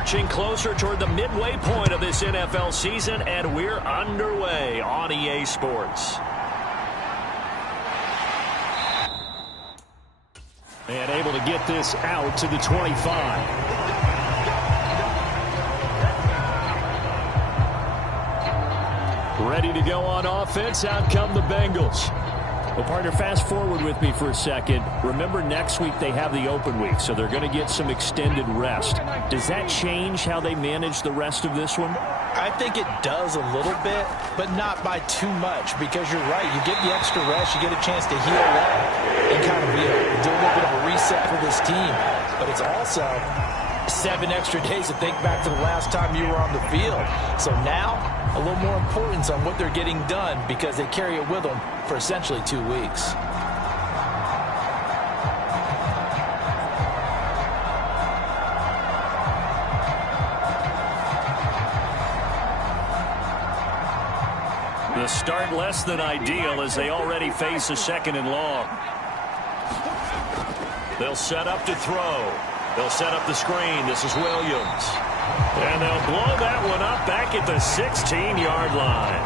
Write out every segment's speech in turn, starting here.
Marching closer toward the midway point of this NFL season, and we're underway on EA Sports. And able to get this out to the 25. Ready to go on offense. Out come the Bengals. Well, partner, fast forward with me for a second. Remember, next week they have the open week, so they're going to get some extended rest. Does that change how they manage the rest of this one? I think it does a little bit, but not by too much, because you're right. You get the extra rest, you get a chance to heal up and kind of do a little bit of a reset for this team. But it's also 7 extra days to think back to the last time you were on the field. So now, a little more importance on what they're getting done, because they carry it with them for essentially 2 weeks. The start less than ideal as they already face a 2nd and long. They'll set up to throw. They'll set up the screen. This is Williams. And they'll blow that one up back at the 16-yard line.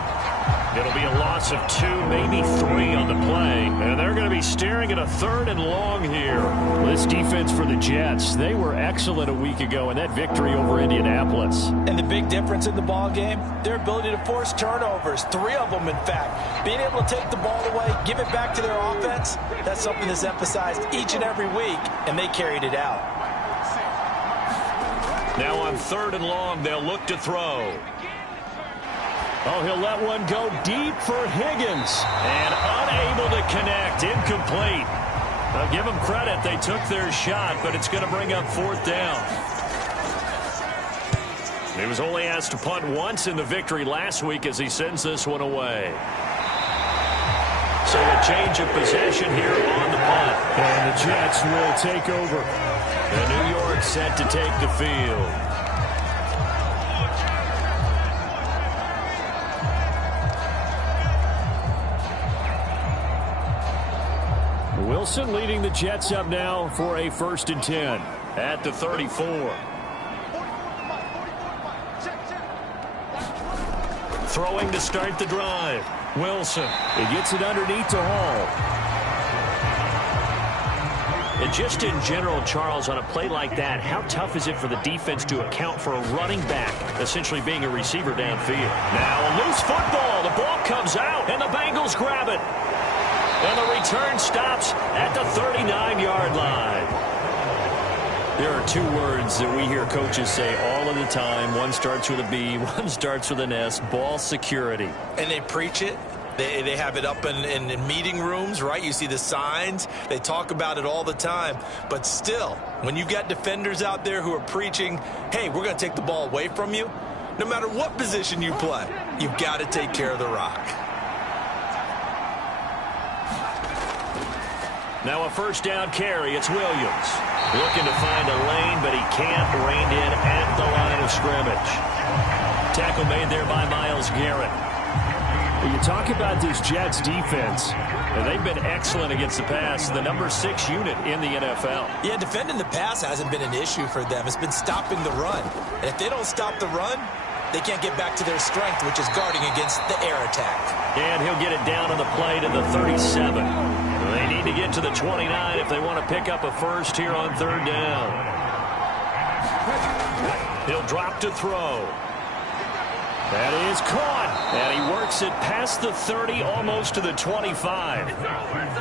It'll be a loss of 2, maybe 3 on the play. And they're going to be staring at a 3rd and long here. This defense for the Jets, they were excellent a week ago in that victory over Indianapolis. And the big difference in the ball game, their ability to force turnovers, 3 of them in fact. Being able to take the ball away, give it back to their offense, that's something that's emphasized each and every week, and they carried it out. Now on 3rd and long, they'll look to throw. Oh, he'll let one go deep for Higgins. And unable to connect. Incomplete. I'll give them credit. They took their shot, but it's going to bring up 4th down. He was only asked to punt once in the victory last week as he sends this one away. So a change of possession here on the punt. And the Jets will take over. And New York set to take the field. Wilson leading the Jets up now for a 1st and 10 at the 34. Throwing to start the drive. Wilson. He gets it underneath to Hall. And just in general, Charles, on a play like that, how tough is it for the defense to account for a running back essentially being a receiver downfield? Now a loose football. The ball comes out, and the Bengals grab it. And the return stops at the 39-yard line. There are 2 words that we hear coaches say all of the time. One starts with a B, one starts with an S, ball security. And they preach it. They have it up in meeting rooms, right? You see the signs. They talk about it all the time. But still, when you got defenders out there who are preaching, hey, we're going to take the ball away from you, no matter what position you play, you've got to take care of the rock. Now a 1st down carry. It's Williams. Looking to find a lane, but he can't. Reined in at the line of scrimmage. Tackle made there by Myles Garrett. When you talk about this Jets defense, they've been excellent against the pass. The number 6 unit in the NFL. Yeah, defending the pass hasn't been an issue for them. It's been stopping the run. And if they don't stop the run, they can't get back to their strength, which is guarding against the air attack. And he'll get it down on the play to the 37. They need to get to the 29 if they want to pick up a 1st here on 3rd down. He'll drop to throw. That is caught. And he works it past the 30, almost to the 25.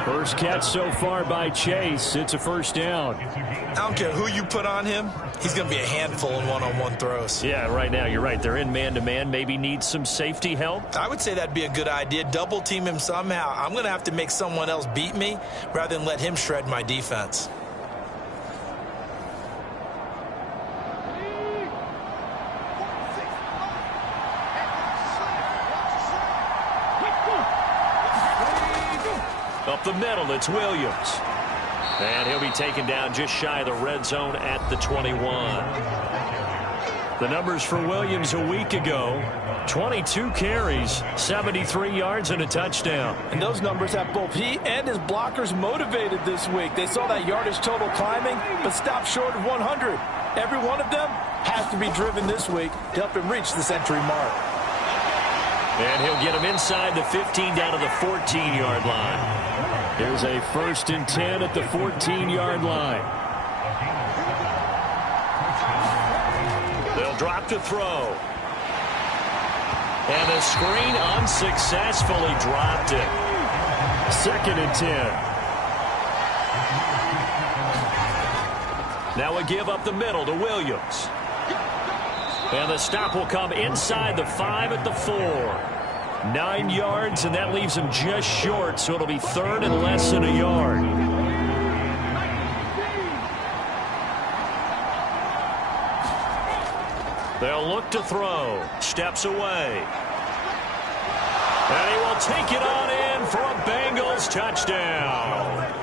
First catch so far by Chase. It's a 1st down. I don't care who you put on him. He's going to be a handful in one-on-one throws. Yeah, right now, you're right. They're in man-to-man. Maybe needs some safety help. I would say that'd be a good idea. Double team him somehow. I'm going to have to make someone else beat me rather than let him shred my defense. Up the middle, it's Williams. And he'll be taken down just shy of the red zone at the 21. The numbers for Williams a week ago: 22 carries, 73 yards, and a touchdown. And those numbers have both he and his blockers motivated this week. They saw that yardage total climbing, but stopped short of 100. Every one of them has to be driven this week to help him reach the century mark. And he'll get him inside the 15 down to the 14-yard line. Here's a 1st and 10 at the 14-yard line. They'll drop to throw. And the screen unsuccessfully dropped it. 2nd and 10. Now a give up the middle to Williams. And the stop will come inside the 5 at the 4. 9 yards, and that leaves him just short, so it'll be 3rd and less than a yard. They'll look to throw. Steps away. And he will take it on in for a Bengals touchdown.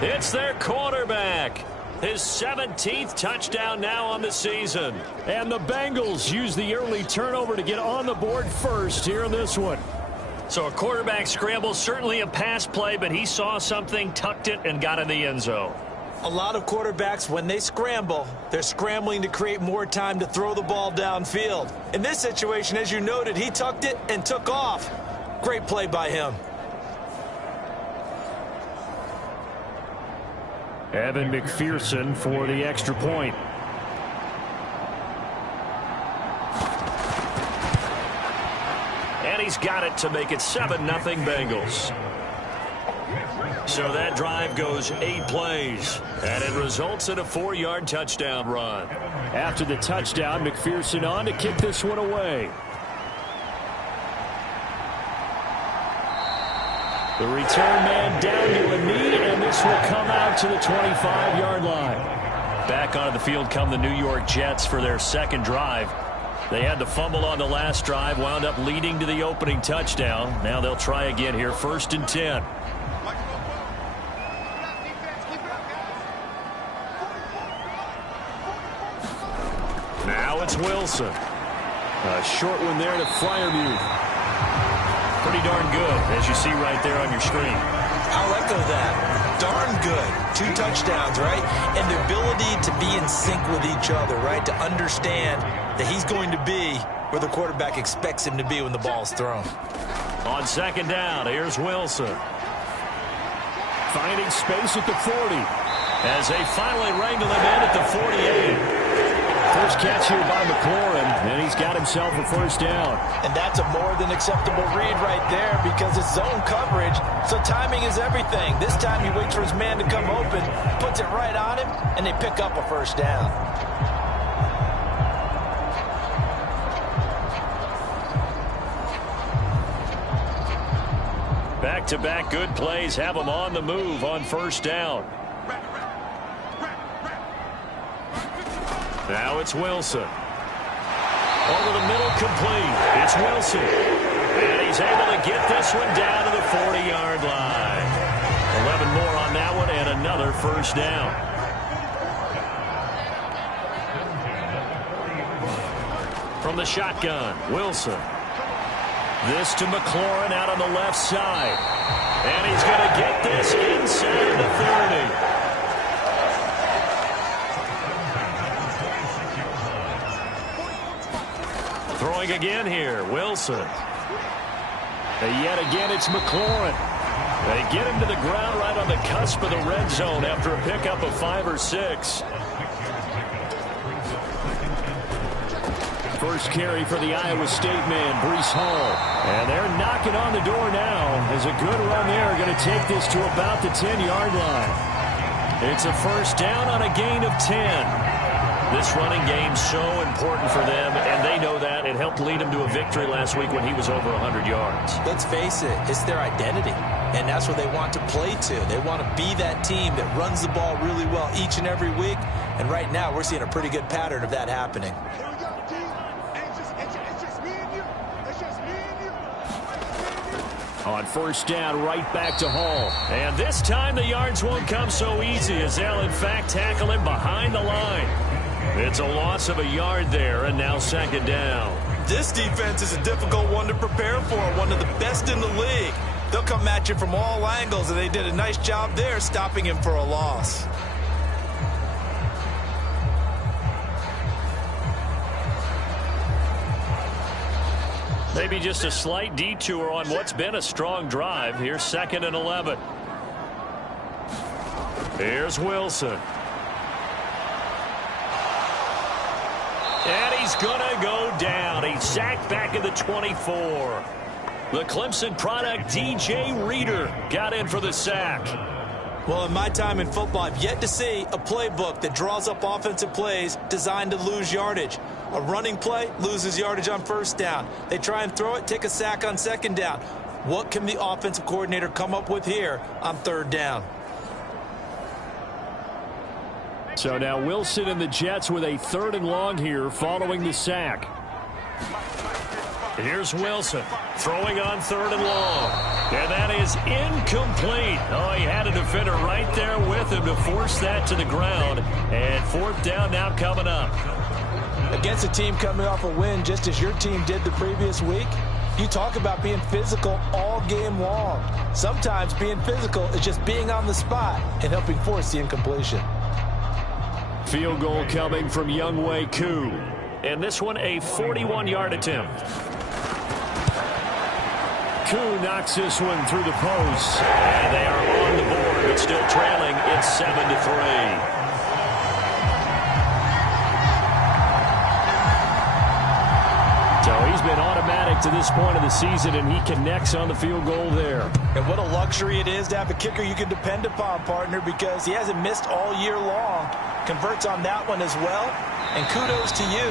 It's their quarterback. His 17th touchdown now on the season. And the Bengals use the early turnover to get on the board first here in this one. So a quarterback scramble, certainly a pass play, but he saw something, tucked it, and got in the end zone. A lot of quarterbacks, when they scramble, they're scrambling to create more time to throw the ball downfield. In this situation, as you noted, he tucked it and took off. Great play by him. Evan McPherson for the extra point. And he's got it to make it 7-0 Bengals. So that drive goes 8 plays, and it results in a 4-yard touchdown run. After the touchdown, McPherson on to kick this one away. The return man down to a knee, and this will come out to the 25-yard line. Back onto the field come the New York Jets for their second drive. They had to fumble on the last drive, wound up leading to the opening touchdown. Now they'll try again here, 1st and 10. Now it's Wilson. A short one there to Freiermuth. Pretty darn good, as you see right there on your screen. I'll echo that. Darn good. 2 touchdowns, right? And the ability to be in sync with each other, right? To understand that he's going to be where the quarterback expects him to be when the ball's thrown. On 2nd down, here's Wilson. Finding space at the 40. As they finally wrangle him in at the 48. First catch here by McLaurin, and he's got himself a 1st down. And that's a more than acceptable read right there because it's zone coverage, so timing is everything. This time he waits for his man to come open, puts it right on him, and they pick up a 1st down. Back-to-back good plays have them on the move on 1st down. Now it's Wilson. Over the middle, complete. It's Wilson. And he's able to get this one down to the 40-yard line. 11 more on that one and another 1st down. From the shotgun, Wilson. This to McLaurin out on the left side. And he's going to get this inside the 30. Throwing again here, Wilson. And yet again, it's McLaurin. They get him to the ground right on the cusp of the red zone after a pickup of 5 or 6. First carry for the Iowa State man, Breece Hall. And they're knocking on the door now. As a good run there, going to take this to about the 10-yard line. It's a 1st down on a gain of 10. This running game's so important for them, and they know that. It helped lead them to a victory last week when he was over 100 yards. Let's face it, it's their identity, and that's what they want to play to. They want to be that team that runs the ball really well each and every week, and right now we're seeing a pretty good pattern of that happening. On 1st down, right back to Hall. And this time the yards won't come so easy as they'll, in fact, tackle him behind the line. It's a loss of a yard there, and now second down. This defense is a difficult one to prepare for, one of the best in the league. They'll come at you from all angles, and they did a nice job there stopping him for a loss. Maybe just a slight detour on what's been a strong drive. Here's 2nd and 11. Here's Wilson. And he's going to go down. He's sacked back at the 24. The Clemson product, DJ Reader, got in for the sack. Well, in my time in football, I've yet to see a playbook that draws up offensive plays designed to lose yardage. A running play loses yardage on first down. They try and throw it, take a sack on second down. What can the offensive coordinator come up with here on third down? So now Wilson and the Jets with a 3rd and long here following the sack. Here's Wilson throwing on 3rd and long. And that is incomplete. Oh, he had a defender right there with him to force that to the ground. And 4th down now coming up. Against a team coming off a win just as your team did the previous week, you talk about being physical all game long. Sometimes being physical is just being on the spot and helping force the incompletion. Field goal coming from Younghoe Koo. And this one a 41-yard attempt. Koo knocks this one through the post. And they are on the board, but still trailing. It's 7-3. So he's been automatic to this point of the season, and he connects on the field goal there. And what a luxury it is to have a kicker you can depend upon, partner, because he hasn't missed all year long. Converts on that one as well. And kudos to you.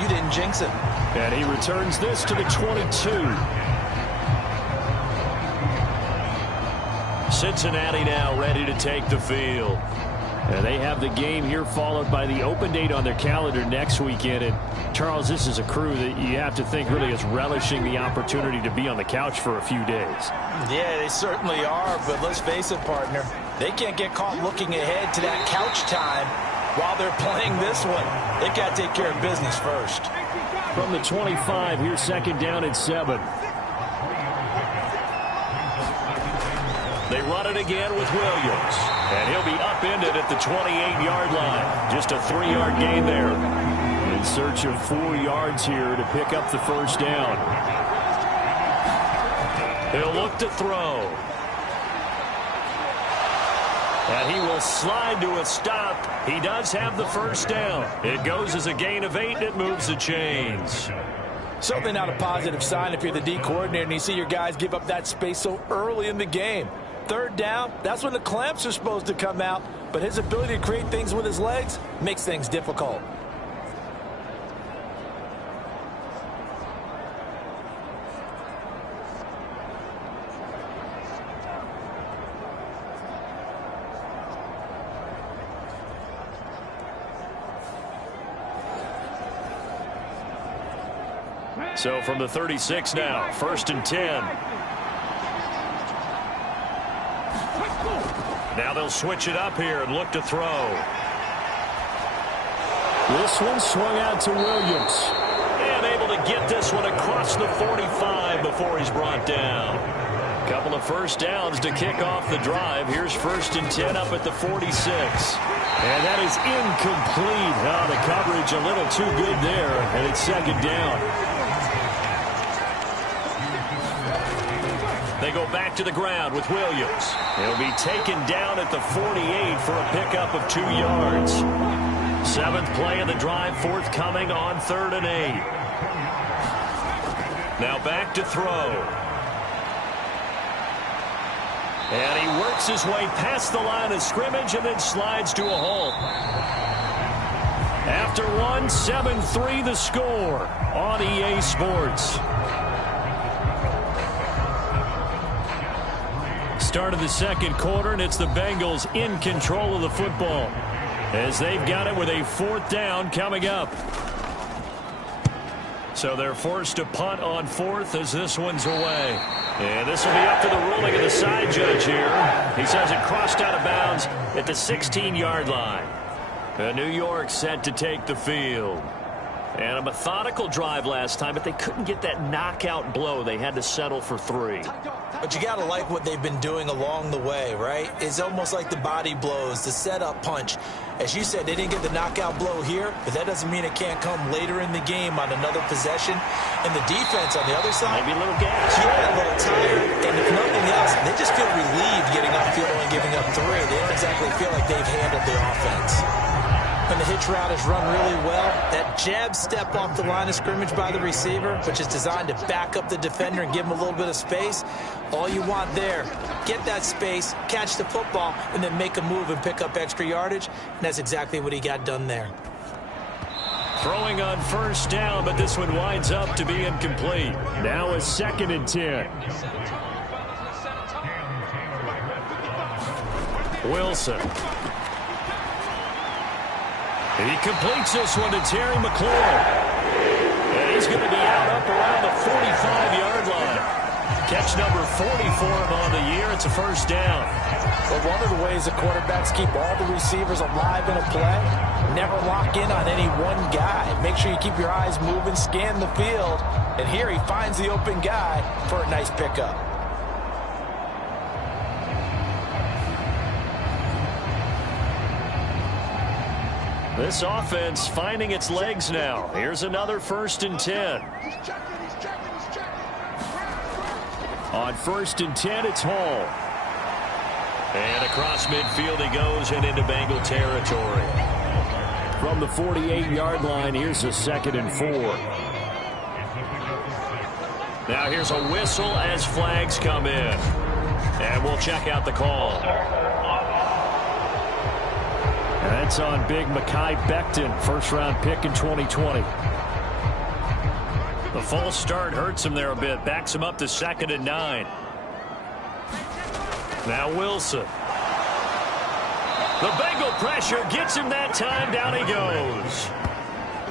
You didn't jinx him. And he returns this to the 22. Cincinnati now ready to take the field. And they have the game here followed by the open date on their calendar next weekend. And Charles, this is a crew that you have to think really is relishing the opportunity to be on the couch for a few days. Yeah, they certainly are. But let's face it, partner, they can't get caught looking ahead to that couch time while they're playing this one. They've got to take care of business first. From the 25, here's 2nd down and 7. They run it again with Williams. And he'll be upended at the 28-yard line. Just a 3-yard gain there. In search of 4 yards here to pick up the first down. He'll look to throw. And he will slide to a stop. He does have the first down. It goes as a gain of 8, and it moves the chains. Certainly not a positive sign if you're the D coordinator and you see your guys give up that space so early in the game. 3rd down, that's when the clamps are supposed to come out, but his ability to create things with his legs makes things difficult. So from the 36 now, 1st and 10. Now they'll switch it up here and look to throw. This one swung out to Williams. And able to get this one across the 45 before he's brought down. Couple of first downs to kick off the drive. Here's 1st and 10 up at the 46. And that is incomplete. Oh, the coverage a little too good there, and it's 2nd down. They go back to the ground with Williams. He'll be taken down at the 48 for a pickup of 2 yards. 7th play of the drive, forthcoming on 3rd and 8. Now back to throw. And he works his way past the line of scrimmage and then slides to a halt. After one, 7-3 the score on EA Sports. Start of the 2nd quarter, and it's the Bengals in control of the football as they've got it with a 4th down coming up. So they're forced to punt on 4th as this one's away. And this will be up to the ruling of the side judge here. He says it crossed out of bounds at the 16-yard line. New York set to take the field. And a methodical drive last time, but they couldn't get that knockout blow. They had to settle for 3. But you got to like what they've been doing along the way, right? It's almost like the body blows, the setup punch. As you said, they didn't get the knockout blow here, but that doesn't mean it can't come later in the game on another possession. And the defense on the other side, maybe a little gas. Yeah, a little tired. And if nothing else, they just feel relieved getting upfield and giving up 3. They don't exactly feel like they've handled the offense. When the hitch route is run really well, that jab step off the line of scrimmage by the receiver, which is designed to back up the defender and give him a little bit of space, all you want there, get that space, catch the football, and then make a move and pick up extra yardage, and that's exactly what he got done there. Throwing on first down, but this one winds up to be incomplete. Now a 2nd and 10. Wilson. He completes this one to Terry McLaurin. And he's going to be out up around the 45-yard line. Catch number 40 for him on the year. It's a first down. Well, one of the ways the quarterbacks keep all the receivers alive in a play, never lock in on any one guy. Make sure you keep your eyes moving, scan the field. And here he finds the open guy for a nice pickup. This offense finding its legs now. Here's another 1st and 10. On 1st and 10, it's Hall. And across midfield he goes and into Bengal territory. From the 48-yard line, here's a 2nd and 4. Now here's a whistle as flags come in. And we'll check out the call. That's on big Mekhi Becton, first-round pick in 2020. The false start hurts him there a bit. Backs him up to 2nd and 9. Now Wilson. The Bengal pressure gets him that time. Down he goes.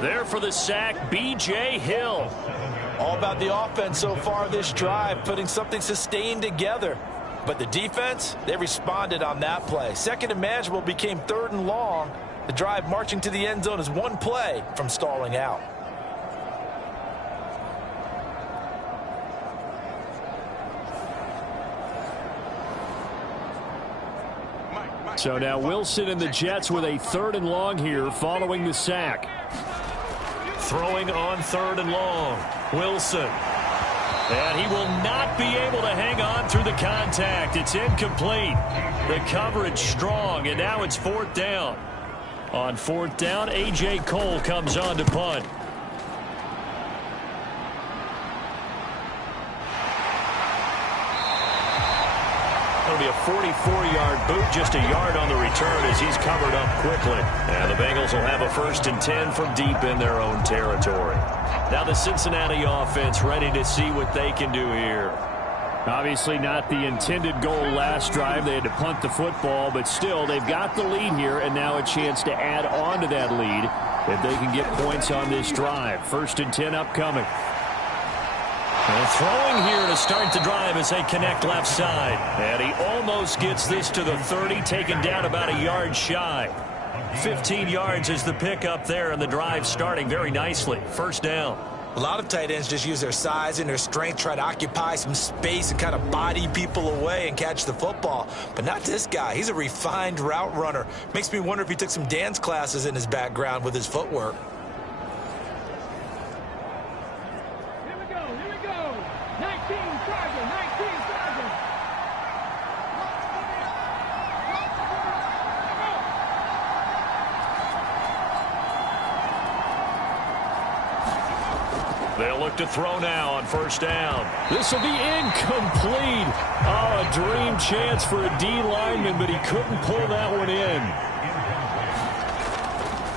There for the sack, B.J. Hill. All about the offense so far this drive, putting something sustained together. But the defense, they responded on that play. 2nd and manageable became 3rd and long. The drive marching to the end zone is one play from stalling out. So now Wilson and the Jets with a 3rd and long here following the sack. Throwing on 3rd and long. Wilson. And he will not be able to hang on through the contact. It's incomplete. The coverage strong, and now it's 4th down. On 4th down, A.J. Cole comes on to punt. It'll be a 44-yard boot, just a yard on the return as he's covered up quickly. And the Bengals will have a 1st and 10 from deep in their own territory. Now the Cincinnati offense ready to see what they can do here. Obviously not the intended goal last drive. They had to punt the football, but still they've got the lead here, and now a chance to add on to that lead if they can get points on this drive. 1st and 10 upcoming. And throwing here to start the drive as they connect left side. And he almost gets this to the 30, taken down about a yard shy. 15 yards is the pickup there, and the drive starting very nicely. 1st down. A lot of tight ends just use their size and their strength, try to occupy some space and kind of body people away and catch the football. But not this guy. He's a refined route runner. Makes me wonder if he took some dance classes in his background with his footwork. Here we go. 19 Chargers, 19 Chargers. They'll look to throw now on 1st down. This will be incomplete. Oh, a dream chance for a D lineman, but he couldn't pull that one in.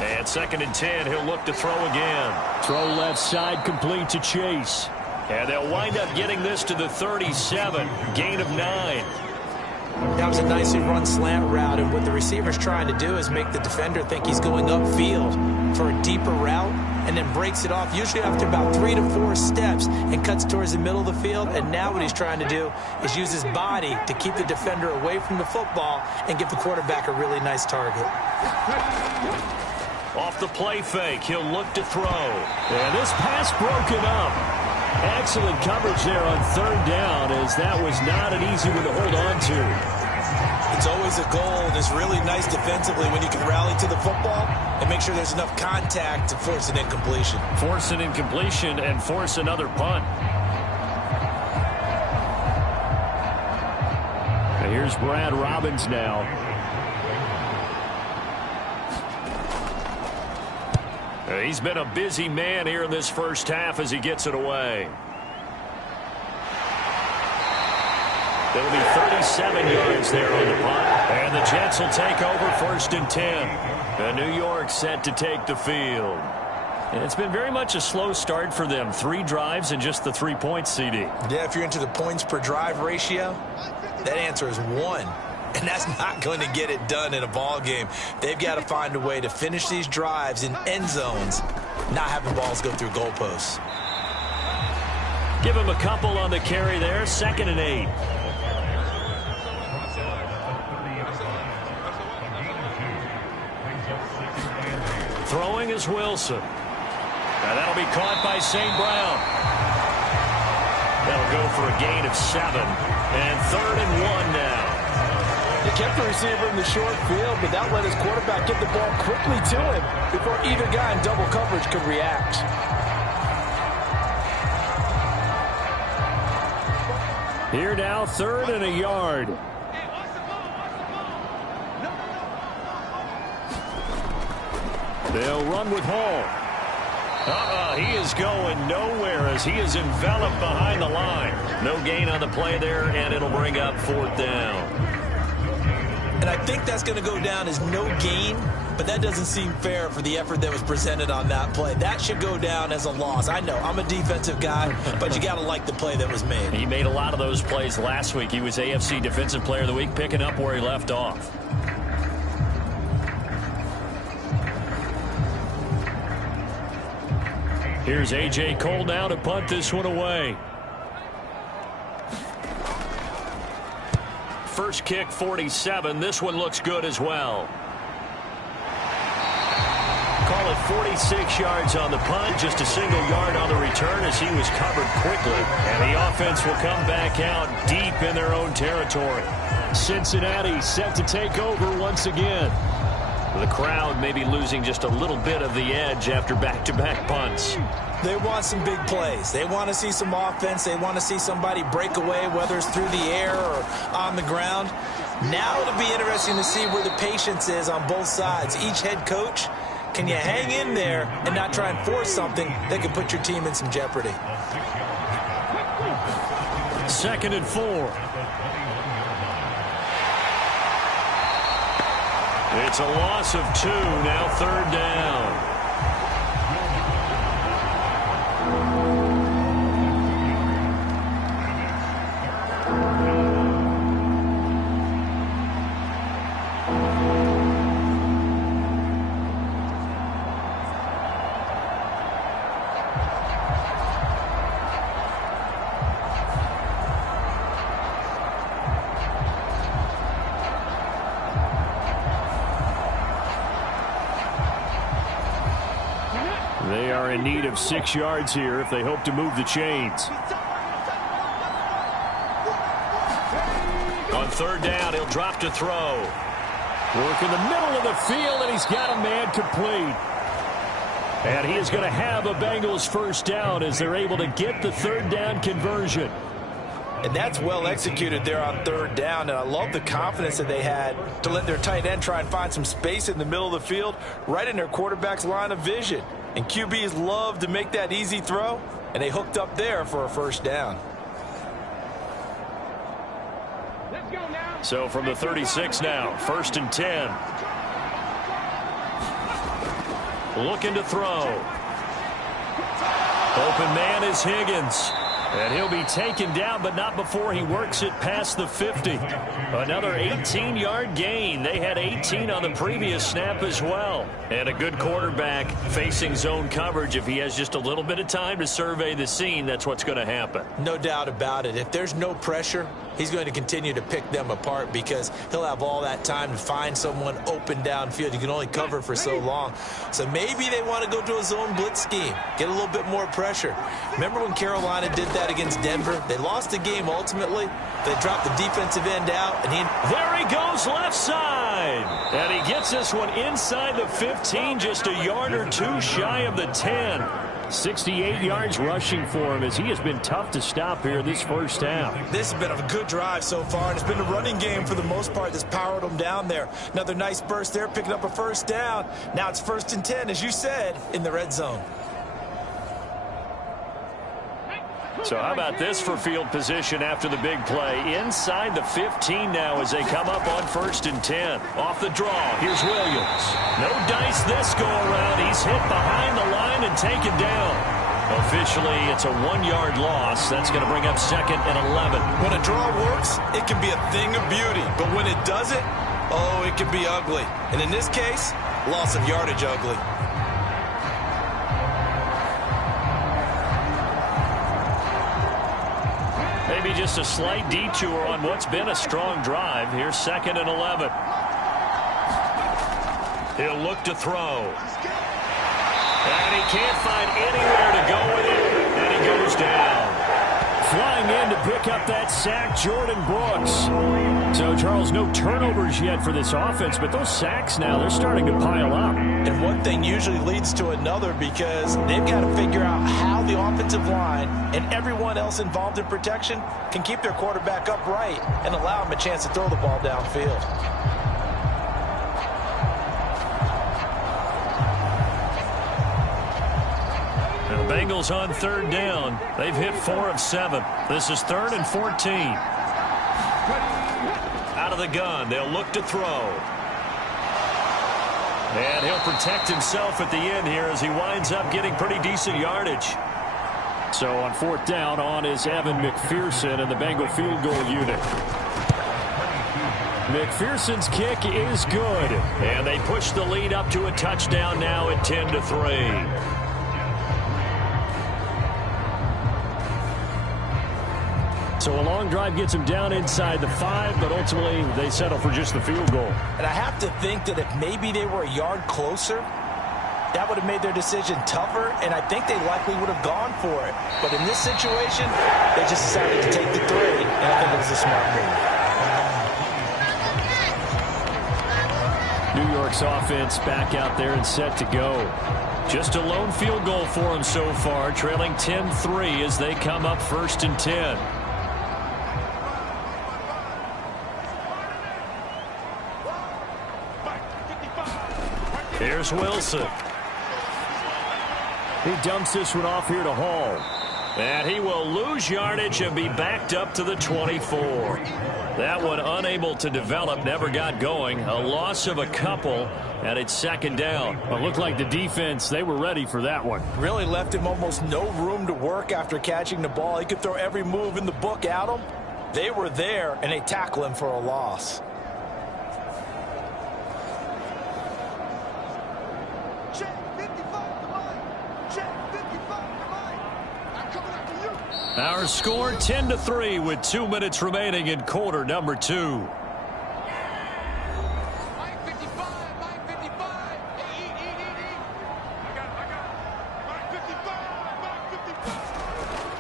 And 2nd and 10, he'll look to throw again. Throw left side, complete to Chase. And they'll wind up getting this to the 37, gain of 9. That was a nicely run slant route, and what the receiver's trying to do is make the defender think he's going upfield for a deeper route, and then breaks it off usually after about 3 to 4 steps and cuts towards the middle of the field. And now what he's trying to do is use his body to keep the defender away from the football and give the quarterback a really nice target. Off the play fake, he'll look to throw. And this pass broken up. Excellent coverage there on third down, as that was not an easy one to hold on to. It's always a goal, and it's really nice defensively when you can rally to the football and make sure there's enough contact to force an incompletion. Force an incompletion and force another punt. And here's Brad Robbins now. He's been a busy man here in this first half as he gets it away. It'll be 37 yards there on the punt. And the Jets will take over 1st and 10. And New York set to take the field. And it's been very much a slow start for them. 3 drives and just the 3 points, CD. Yeah, if you're into the points per drive ratio, that answer is 1. And that's not going to get it done in a ball game. They've got to find a way to finish these drives in end zones, not having balls go through goalposts. Give him a couple on the carry there. 2nd and 8. Throwing is Wilson. Now that'll be caught by St. Brown. That'll go for a gain of 7. And 3rd and 1 now. He kept the receiver in the short field, but that let his quarterback get the ball quickly to him before either guy in double coverage could react. Here now, 3rd and a yard. They'll run with Hall. He is going nowhere as he is enveloped behind the line. No gain on the play there, and it'll bring up 4th down. And I think that's going to go down as no gain, but that doesn't seem fair for the effort that was presented on that play. That should go down as a loss. I know, I'm a defensive guy, but you got to like the play that was made. He made a lot of those plays last week. He was AFC Defensive Player of the Week, picking up where he left off. Here's A.J. Cole now to punt this one away. First kick, 47. This one looks good as well. Call it 46 yards on the punt, just a single yard on the return as he was covered quickly. And the offense will come back out deep in their own territory. Cincinnati set to take over once again. The crowd may be losing just a little bit of the edge after back-to-back punts. They want some big plays. They want to see some offense. They want to see somebody break away, whether it's through the air or on the ground. Now it'll be interesting to see where the patience is on both sides. Each head coach, can you hang in there and not try and force something that could put your team in some jeopardy? 2nd and 4. It's a loss of 2, now 3rd down. They are in need of 6 yards here if they hope to move the chains. On 3rd down, he'll drop to throw. Work in the middle of the field, and he's got a man complete. And he is going to have a Bengals first down as they're able to get the 3rd down conversion. And that's well executed there on 3rd down, and I love the confidence that they had to let their tight end try and find some space in the middle of the field, right in their quarterback's line of vision. And QBs love to make that easy throw, and they hooked up there for a first down. Let's go now. So from the 36 now, 1st and 10. Looking to throw. Open man is Higgins. And he'll be taken down, but not before he works it past the 50. Another 18-yard gain. They had 18 on the previous snap as well. And a good quarterback facing zone coverage. If he has just a little bit of time to survey the scene, that's what's going to happen. No doubt about it. If there's no pressure, he's going to continue to pick them apart because he'll have all that time to find someone open downfield. You can only cover for so long. So maybe they want to go to a zone blitz scheme, get a little bit more pressure. Remember when Carolina did that against Denver? They lost the game ultimately. They dropped the defensive end out. There he goes left side. And he gets this one inside the 15, just a yard or two shy of the 10. 68 yards rushing for him as he has been tough to stop here this first half. This has been a good drive so far, and it's been a running game for the most part that's powered them down there. Another nice burst there, picking up a first down. Now it's 1st and 10, as you said, in the red zone. So how about this for field position after the big play? Inside the 15 now as they come up on 1st and 10. Off the draw, here's Williams. No dice this go around. He's hit behind the line and taken down. Officially, it's a 1-yard loss. That's going to bring up 2nd and 11. When a draw works, it can be a thing of beauty. But when it doesn't, oh, it can be ugly. And in this case, loss of yardage ugly. Maybe just a slight detour on what's been a strong drive. Here's 2nd and 11. He'll look to throw. And he can't find anywhere to go with it. And he goes down. Flying in to pick up that sack, Jordan Brooks. So, Charles, no turnovers yet for this offense, but those sacks now, they're starting to pile up. And one thing usually leads to another because they've got to figure out how the offensive line and everyone else involved in protection can keep their quarterback upright and allow him a chance to throw the ball downfield. The Bengals on 3rd down. They've hit 4 of 7. This is 3rd and 14. Out of the gun, they'll look to throw. And he'll protect himself at the end here as he winds up getting pretty decent yardage. So on 4th down, on is Evan McPherson and the Bengal field goal unit. McPherson's kick is good. And they push the lead up to a touchdown now at 10-3. So a long drive gets him down inside the 5, but ultimately they settle for just the field goal. And I have to think that if maybe they were a yard closer, that would have made their decision tougher, and I think they likely would have gone for it. But in this situation, they just decided to take the 3, and I think it was a smart New move. York's offense back out there and set to go. Just a lone field goal for them so far, trailing 10-3 as they come up 1st and 10. Here's Wilson. He dumps this one off here to Hall. And he will lose yardage and be backed up to the 24. That one unable to develop, never got going. A loss of a couple, and it's 2nd down. It looked like the defense, they were ready for that one. Really left him almost no room to work after catching the ball. He could throw every move in the book at him. They were there, and they tackle him for a loss. Our score 10-3 with 2 minutes remaining in quarter number 2.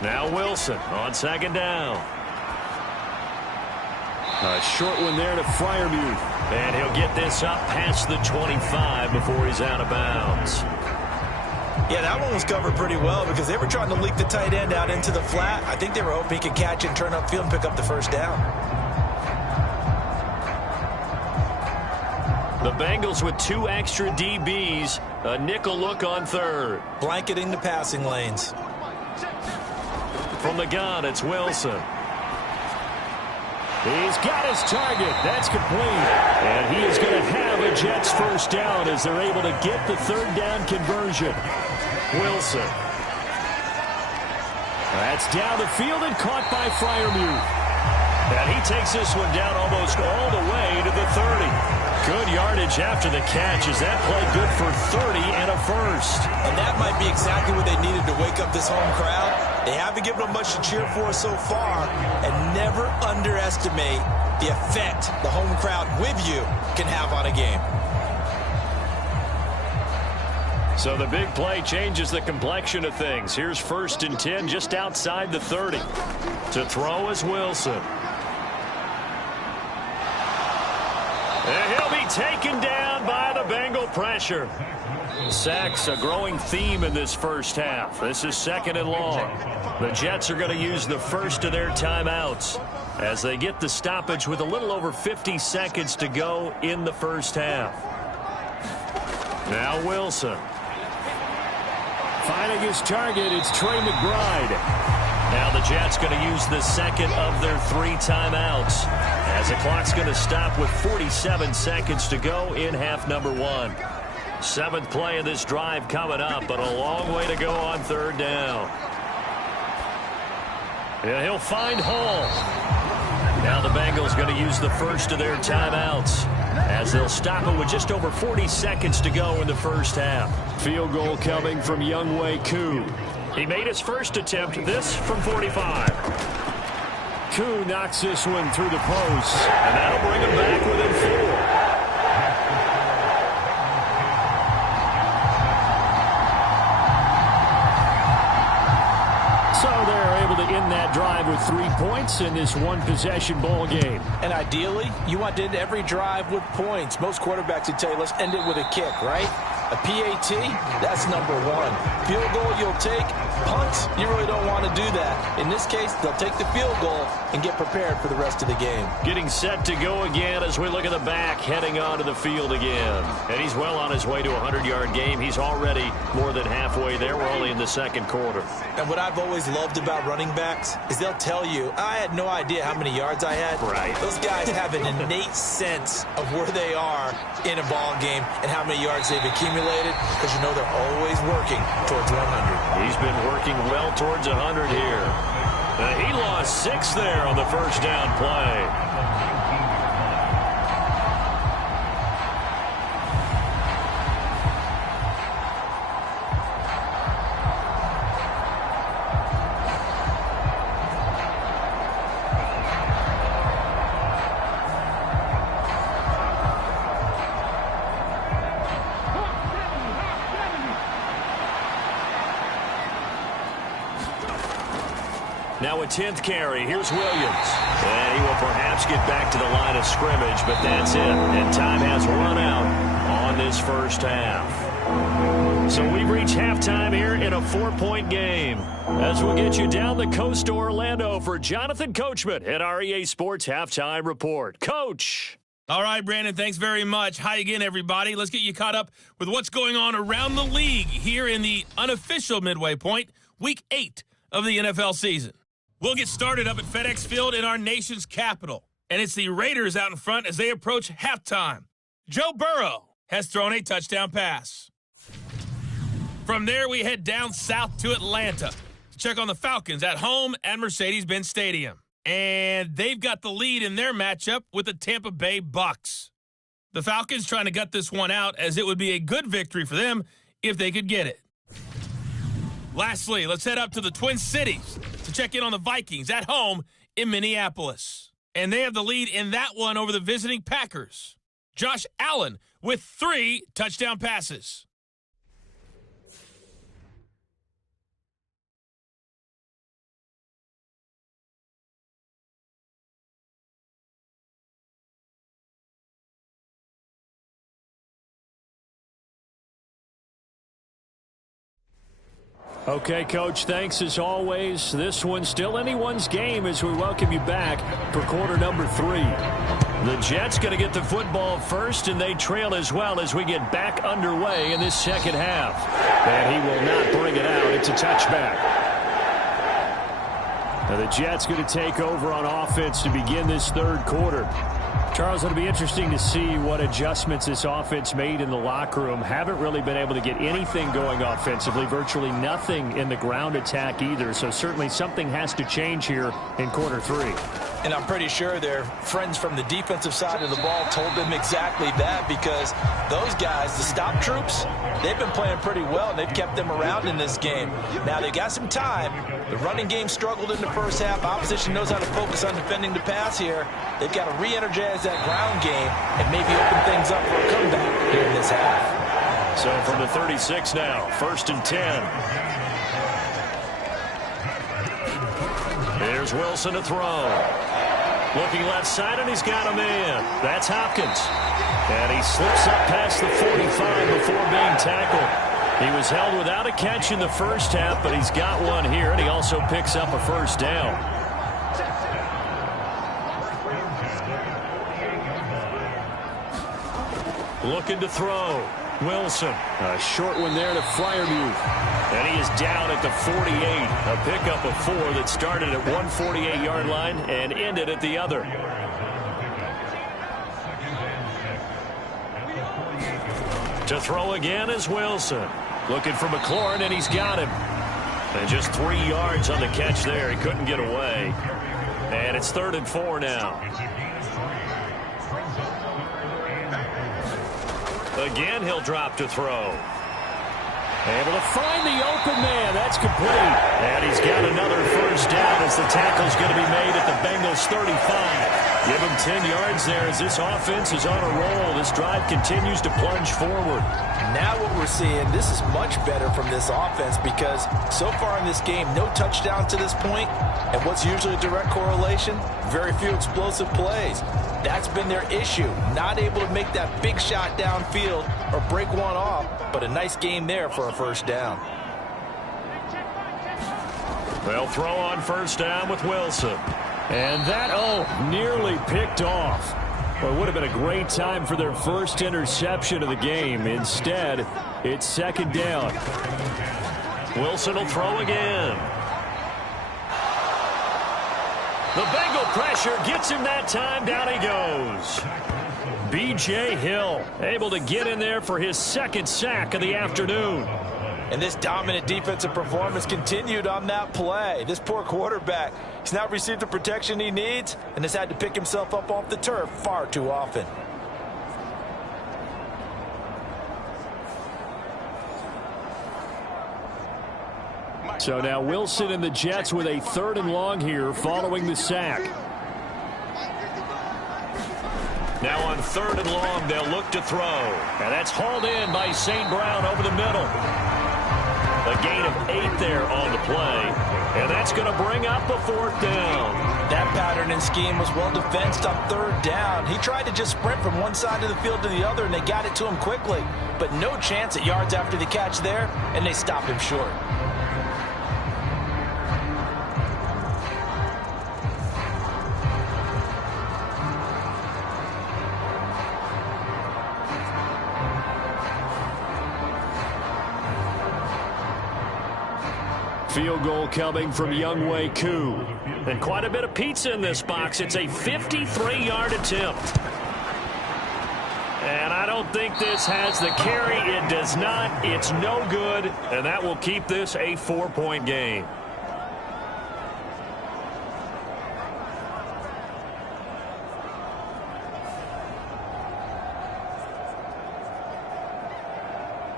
Now Wilson on 2nd down. A short one there to Freiermuth. And he'll get this up past the 25 before he's out of bounds. Yeah, that one was covered pretty well because they were trying to leak the tight end out into the flat. I think they were hoping he could catch and turn upfield and pick up the 1st down. The Bengals with 2 extra DBs. A nickel look on 3rd. Blanketing the passing lanes. From the gun, it's Wilson. He's got his target. That's complete. And he is going to have a Jets 1st down as they're able to get the 3rd down conversion. Wilson. That's down the field and caught by Freiermuth. And he takes this one down almost all the way to the 30. Good yardage after the catch. Is that play good for 30 and a first. And that might be exactly what they needed to wake up this home crowd. They haven't given them much to cheer for so far, and never underestimate the effect the home crowd with you can have on a game. So the big play changes the complexion of things. Here's 1st and 10 just outside the 30. To throw is Wilson. And he'll be taken down by the Bengal pressure. Sacks a growing theme in this first half. This is 2nd and long. The Jets are going to use the first of their timeouts as they get the stoppage with a little over 50 seconds to go in the first half. Now Wilson. Finding his target, it's Trey McBride. Now the Jets going to use the second of their 3 timeouts as the clock's going to stop with 47 seconds to go in half number 1. 7th play of this drive coming up, but a long way to go on 3rd down. Yeah, he'll find Hall. Now the Bengals going to use the first of their timeouts as they'll stop it with just over 40 seconds to go in the first half. Field goal coming from Younghoe Koo. He made his first attempt, this from 45. Koo knocks this one through the post, and that'll bring him back within 4. So they're able to end that drive with 3 points in this one-possession ball game. And ideally, you want to end every drive with points. Most quarterbacks would tell you, let's end it with a kick, right? A PAT, that's number 1. Field goal you'll take. Punts, you really don't want to do that. In this case, they'll take the field goal and get prepared for the rest of the game. Getting set to go again as we look at the back, heading onto the field again. And he's well on his way to a 100-yard game. He's already more than halfway there. We're only in the 2nd quarter. And what I've always loved about running backs is they'll tell you, I had no idea how many yards I had. Right. Those guys have an innate sense of where they are in a ball game and how many yards they've accumulated, because you know they're always working towards 100. He's been working well towards 100 here. He lost 6 there on the first down play. Now a 10th carry. Here's Williams. And he will perhaps get back to the line of scrimmage, but that's it. And time has run out on this first half. So we've reached halftime here in a 4-point game. As we'll get you down the coast to Orlando for Jonathan Coachman at our EA Sports Halftime Report. Coach. All right, Brandon, thanks very much. Hi again, everybody. Let's get you caught up with what's going on around the league here in the unofficial midway point, Week 8 of the NFL season. We'll get started up at FedEx Field in our nation's capital. And it's the Raiders out in front as they approach halftime. Joe Burrow has thrown a touchdown pass. From there, we head down south to Atlanta to check on the Falcons at home at Mercedes-Benz Stadium. And they've got the lead in their matchup with the Tampa Bay Bucks. The Falcons trying to gut this one out, as it would be a good victory for them if they could get it. Lastly, let's head up to the Twin Cities to check in on the Vikings at home in Minneapolis. And they have the lead in that one over the visiting Packers. Josh Allen with 3 touchdown passes. Okay, Coach, thanks as always. This one's still anyone's game as we welcome you back for quarter number 3. The Jets going to get the football first, and they trail as well as we get back underway in this second half. And he will not bring it out. It's a touchback. Now the Jets going to take over on offense to begin this third quarter. Charles, it'll be interesting to see what adjustments this offense made in the locker room. Haven't really been able to get anything going offensively, virtually nothing in the ground attack either. So certainly something has to change here in quarter 3. And I'm pretty sure their friends from the defensive side of the ball told them exactly that, because those guys, the stop troops, they've been playing pretty well, and they've kept them around in this game. Now, they got some time. The running game struggled in the first half. Opposition knows how to focus on defending the pass here. They've got to re-energize that ground game and maybe open things up for a comeback here in this half. So from the 36 now, 1st and 10. Here's Wilson to throw. Looking left side, and he's got a man. That's Hopkins. And he slips up past the 45 before being tackled. He was held without a catch in the first half, but he's got one here, and he also picks up a first down. Looking to throw. Wilson. A short one there to Freiermuth. And he is down at the 48. A pickup of 4 that started at 148-yard line and ended at the other. To throw again is Wilson. Looking for McLaurin, and he's got him. And just 3 yards on the catch there. He couldn't get away. And it's 3rd and 4 now. Again, he'll drop to throw. Able to find the open man. That's complete. And he's got another first down as the tackle's going to be made at the Bengals 35. Give him 10 yards there as this offense is on a roll. This drive continues to plunge forward. Now what we're seeing, this is much better from this offense, because so far in this game, no touchdowns to this point. And what's usually a direct correlation? Very few explosive plays. That's been their issue. Not able to make that big shot downfield or break one off, but a nice game there for a first down. They'll throw on first down with Wilson. And that, nearly picked off. Well, it would have been a great time for their first interception of the game. Instead, it's 2nd down. Wilson will throw again. The Bengal pressure gets him that time. Down he goes. B.J. Hill able to get in there for his 2nd sack of the afternoon. And this dominant defensive performance continued on that play. This poor quarterback, he's not received the protection he needs and has had to pick himself up off the turf far too often. So now Wilson and the Jets with a 3rd and long here following the sack. Now on 3rd and long, they'll look to throw. And that's hauled in by St. Brown over the middle. A gain of 8 there on the play. And that's going to bring up a 4th down. That pattern and scheme was well defensed on 3rd down. He tried to just sprint from one side of the field to the other, and they got it to him quickly. But no chance at yards after the catch there, and they stop him short. Field goal coming from Younghoe Koo. And quite a bit of pizza in this box. It's a 53-yard attempt. And I don't think this has the carry. It does not. It's no good. And that will keep this a 4-point game.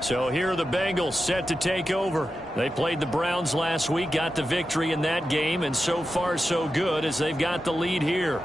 So here are the Bengals set to take over. They played the Browns last week, got the victory in that game, and so far so good as they've got the lead here.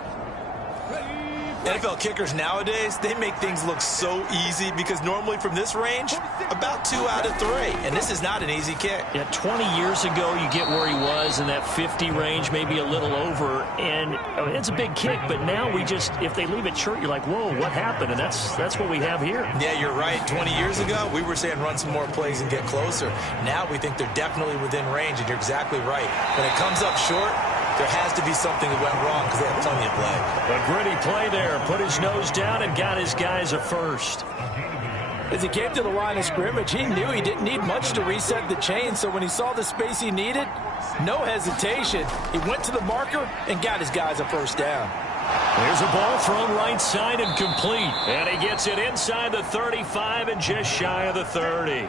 NFL kickers nowadays, they make things look so easy, because normally from this range, about 2 out of 3. And this is not an easy kick. Yeah, 20 years ago, you get where he was in that 50 range, maybe a little over. And it's a big kick, but now we just, if they leave it short, you're like, whoa, what happened? And that's what we have here. Yeah, you're right. 20 years ago, we were saying run some more plays and get closer. Now we think they're definitely within range, and you're exactly right. When it comes up short, there has to be something that went wrong, because they have plenty of play. A gritty play there. Put his nose down and got his guys a first. As he came to the line of scrimmage, he knew he didn't need much to reset the chain. So when he saw the space he needed, no hesitation. He went to the marker and got his guys a first down. There's a ball thrown right side and complete. And he gets it inside the 35 and just shy of the 30.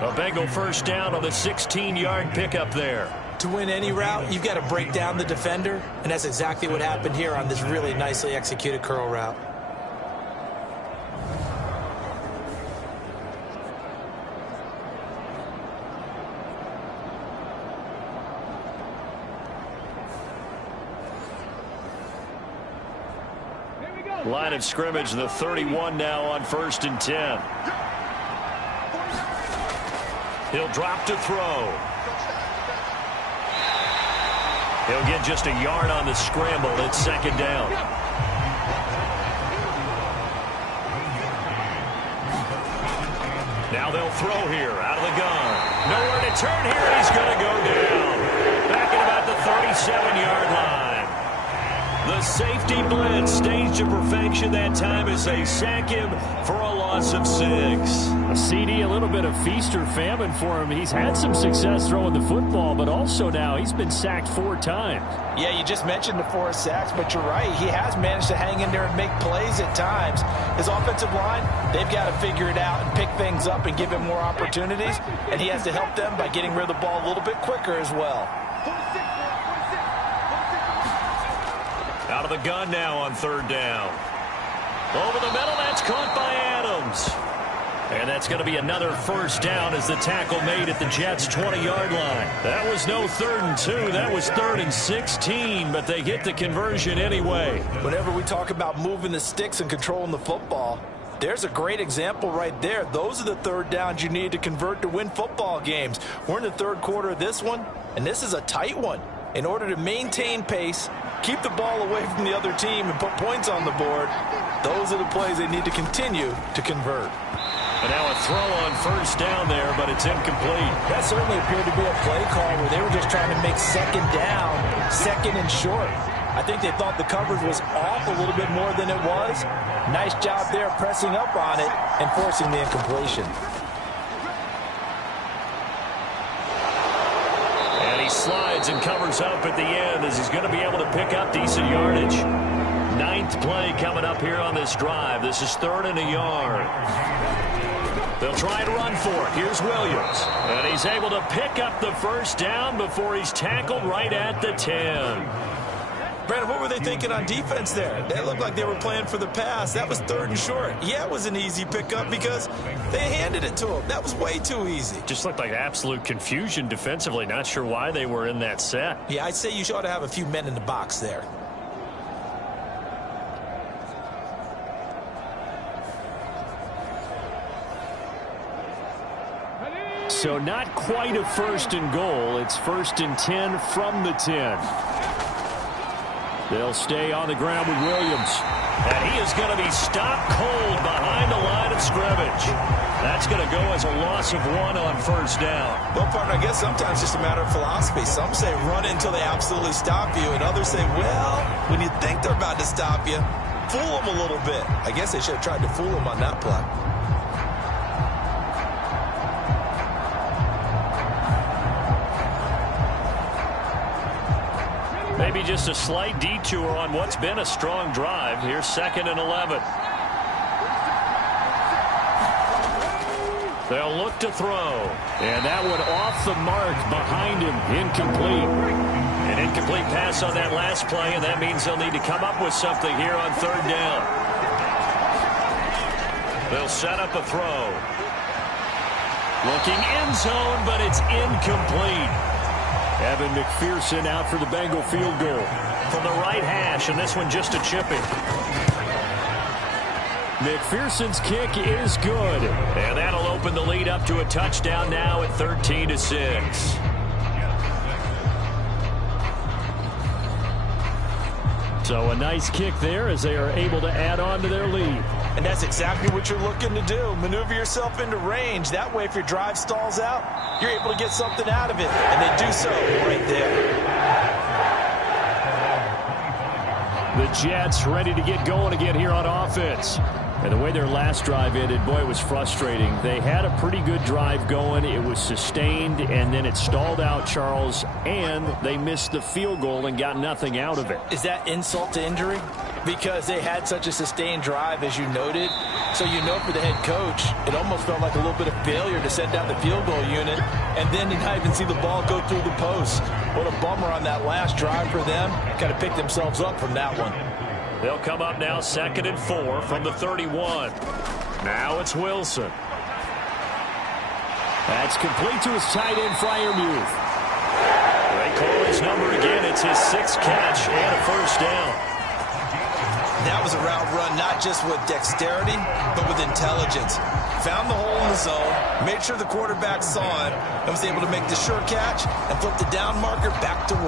A Bengal first down on the 16-yard pickup there. To win any route, you've got to break down the defender, and that's exactly what happened here on this really nicely executed curl route. Line of scrimmage, the 31 now on 1st and 10. He'll drop to throw. He'll get just a yard on the scramble. It's 2nd down. Now they'll throw here out of the gun. Nowhere to turn here, and he's going to go down. Back at about the 37-yard line. The safety blitz staged to perfection that time as they sack him for a loss of 6. A CD, a little bit of feast or famine for him. He's had some success throwing the football, but also now he's been sacked 4 times. Yeah, you just mentioned the 4 sacks, but you're right. He has managed to hang in there and make plays at times. His offensive line, they've got to figure it out and pick things up and give him more opportunities, and he has to help them by getting rid of the ball a little bit quicker as well. Out of the gun now on 3rd down. Over the middle, that's caught by Adams. And that's going to be another first down as the tackle made at the Jets' 20-yard line. That was no 3rd and 2. That was 3rd and 16, but they get the conversion anyway. Whenever we talk about moving the sticks and controlling the football, there's a great example right there. Those are the 3rd downs you need to convert to win football games. We're in the 3rd quarter of this one, and this is a tight one. In order to maintain pace, keep the ball away from the other team, and put points on the board, those are the plays they need to continue to convert. And now a throw on 1st down there, but it's incomplete. That certainly appeared to be a play call where they were just trying to make 2nd down, 2nd and short. I think they thought the coverage was off a little bit more than it was. Nice job there pressing up on it and forcing the incompletion. Slides and covers up at the end as he's going to be able to pick up decent yardage. 9th play coming up here on this drive. This is 3rd and a yard. They'll try and run for it. Here's Williams. And he's able to pick up the first down before he's tackled right at the 10. Brandon, what were they thinking on defense there? That looked like they were playing for the pass. That was 3rd and short. Yeah, it was an easy pickup because they handed it to him. That was way too easy. Just looked like absolute confusion defensively. Not sure why they were in that set. Yeah, I'd say you ought to have a few men in the box there. So not quite a 1st and goal. It's 1st and 10 from the 10. They'll stay on the ground with Williams. And he is going to be stopped cold behind the line of scrimmage. That's going to go as a loss of 1 on 1st down. Well, partner, I guess sometimes it's just a matter of philosophy. Some say run until they absolutely stop you, and others say, well, when you think they're about to stop you, fool them a little bit. I guess they should have tried to fool them on that play. Maybe just a slight detour on what's been a strong drive. Here's 2nd and 11. They'll look to throw. And that one off the mark behind him. Incomplete. An incomplete pass on that last play, and that means they'll need to come up with something here on 3rd down. They'll set up a throw. Looking end zone, but it's incomplete. Evan McPherson out for the Bengal field goal. From the right hash, and this one just a chipping. McPherson's kick is good. And that'll open the lead up to a touchdown now at 13-6. So a nice kick there as they are able to add on to their lead. And that's exactly what you're looking to do. Maneuver yourself into range. That way, if your drive stalls out, you're able to get something out of it. And they do so right there. The Jets ready to get going again here on offense. And the way their last drive ended, boy, it was frustrating. They had a pretty good drive going. It was sustained, and then it stalled out, Charles, and they missed the field goal and got nothing out of it. Is that insult to injury? because they had such a sustained drive, as you noted. So you know for the head coach, it almost felt like a little bit of failure to send out the field goal unit and then to not even see the ball go through the post. What a bummer on that last drive for them. Kind of picked themselves up from that one. They'll come up now 2nd and 4 from the 31. Now it's Wilson. That's complete to his tight end, Freiermuth. They call his number again. It's his 6th catch and a first down. That was a route run, not just with dexterity, but with intelligence. Found the hole in the zone, made sure the quarterback saw it, and was able to make the sure catch and flip the down marker back to 1.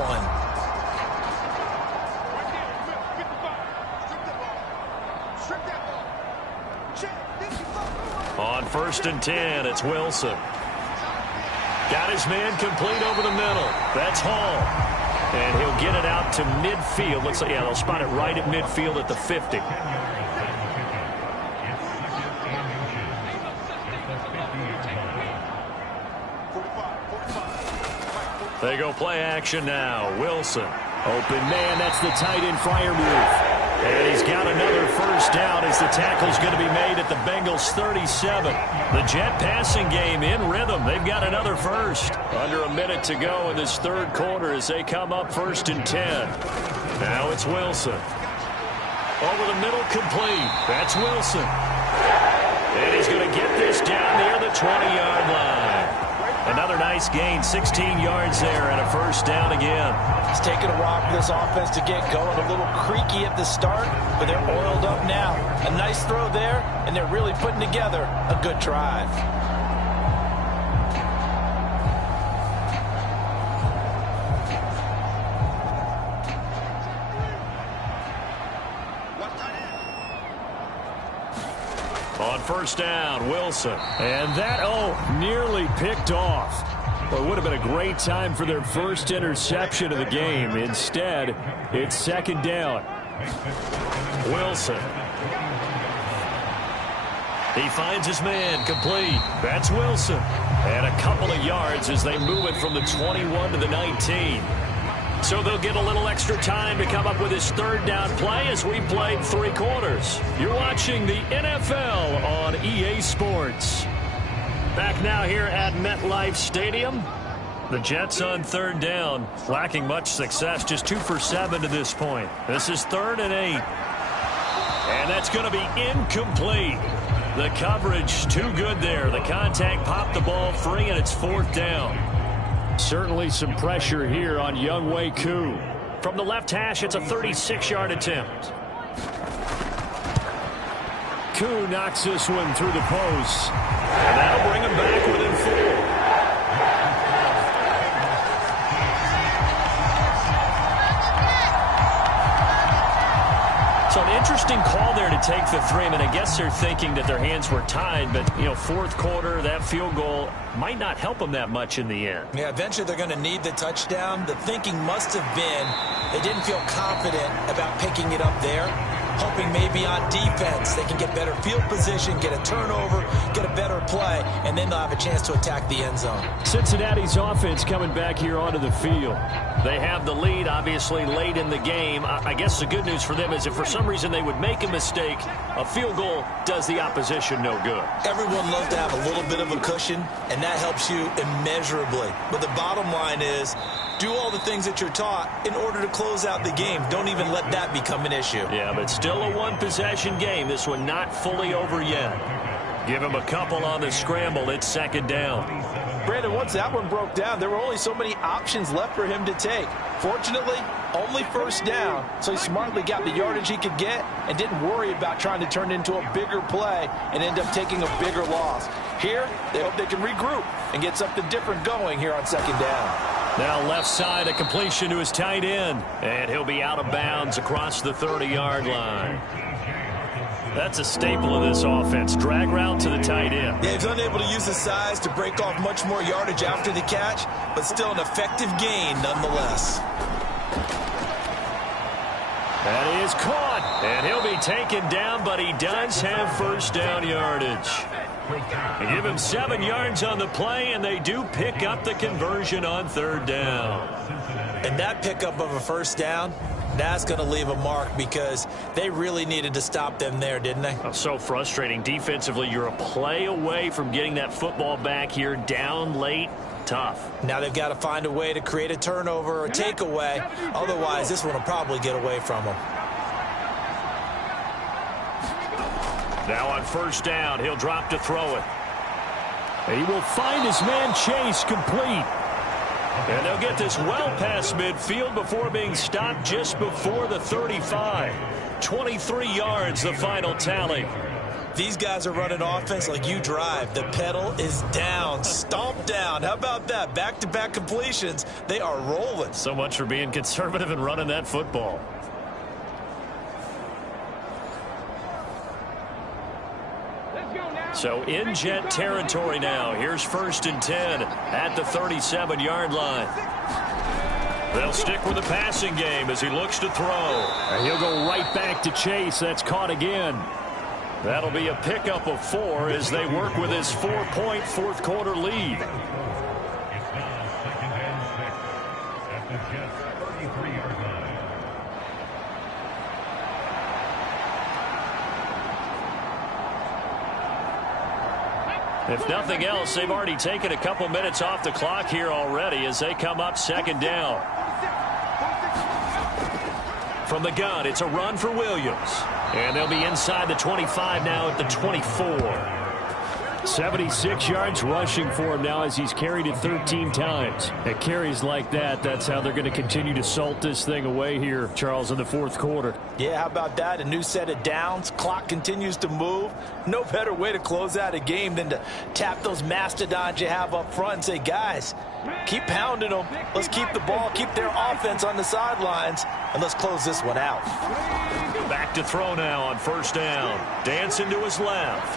On 1st and 10, it's Wilson. Got his man complete over the middle. That's Hall. And he'll get it out to midfield. Looks like, yeah, they'll spot it right at midfield at the 50. They go play action now. Wilson. Open man, that's the tight end, Freiermuth. And he's got another first down as the tackle's going to be made at the Bengals' 37. The Jet passing game in rhythm. They've got another first. Under a minute to go in this 3rd quarter as they come up 1st and 10. Now it's Wilson. Over the middle, complete. That's Wilson. And he's going to get this down near the 20-yard line. Another nice gain, 16 yards there and a first down again. It's taken a while for this offense to get going. A little creaky at the start, but they're oiled up now. A nice throw there, and they're really putting together a good drive. On 1st down, Wilson. And that, nearly picked off. Well, it would have been a great time for their first interception of the game. Instead, it's 2nd down. Wilson. He finds his man complete. That's Wilson. And a couple of yards as they move it from the 21 to the 19. So they'll get a little extra time to come up with his 3rd down play as we played 3 quarters. You're watching the NFL on EA Sports. Back now here at MetLife Stadium. The Jets on 3rd down, lacking much success, just 2 for 7 to this point. This is 3rd and 8. And that's going to be incomplete. The coverage too good there. The contact popped the ball free, and it's 4th down. Certainly some pressure here on Younghoe Koo. From the left hash, it's a 36-yard attempt. Koo knocks this one through the post. And that'll bring him back within 4. So an interesting call there to take the 3. I mean, I guess they're thinking that their hands were tied, but, 4th quarter, that field goal might not help them that much in the end. Yeah, eventually they're going to need the touchdown. The thinking must have been they didn't feel confident about picking it up there, hoping maybe on defense they can get better field position, get a turnover, get a better play, and then they'll have a chance to attack the end zone. Cincinnati's offense coming back here onto the field. They have the lead, obviously, late in the game. I guess the good news for them is if for some reason they would make a mistake, a field goal does the opposition no good. Everyone loves to have a little bit of a cushion, and that helps you immeasurably. But the bottom line is, do all the things that you're taught in order to close out the game. Don't even let that become an issue. Yeah, but still a one-possession game. This one not fully over yet. Give him a couple on the scramble. It's 2nd down. Brandon, once that one broke down, there were only so many options left for him to take. Fortunately, only 1st down, so he smartly got the yardage he could get and didn't worry about trying to turn it into a bigger play and end up taking a bigger loss. Here, they hope they can regroup and get something different going here on 2nd down. Now left side, a completion to his tight end, and he'll be out of bounds across the 30-yard line. That's a staple of this offense. Drag route to the tight end. Yeah, he's unable to use his size to break off much more yardage after the catch, but still an effective gain nonetheless. That is caught, and he'll be taken down, but he does have 1st down yardage. They give him 7 yards on the play, and they do pick up the conversion on 3rd down. And that pickup of a 1st down, That's going to leave a mark because they really needed to stop them there, didn't they? Oh, so frustrating. Defensively, you're a play away from getting that football back here, down late. Tough. Now they've got to find a way to create a turnover or a takeaway. Otherwise, this one will probably get away from them. Now on first down, he'll drop to throw it. He will find his man Chase complete. And they'll get this well past midfield before being stopped just before the 35. 23 yards, the final tally. These guys are running offense like you drive. The pedal is down, stomp down. How about that? Back-to-back completions. They are rolling. So much for being conservative and running that football. So in Jet territory now. Here's 1st and 10 at the 37-yard line. They'll stick with the passing game as he looks to throw. And he'll go right back to Chase. That's caught again. That'll be a pickup of 4 as they work with his 4-point fourth-quarter lead. It's now 2nd and 6 at the Jets' 33-yard line. If nothing else, they've already taken a couple minutes off the clock here already as they come up 2nd down. From the gun, it's a run for Williams. And they'll be inside the 25 now at the 24. 76 yards rushing for him now as he's carried it 13 times. At carries like that, that's how they're going to continue to salt this thing away here, Charles, in the fourth quarter. Yeah, how about that? A new set of downs. Clock continues to move. No better way to close out a game than to tap those mastodons you have up front and say, guys, keep pounding them. Let's keep the ball, keep their offense on the sidelines, and let's close this one out. Back to throw now on first down. Dancing to his left.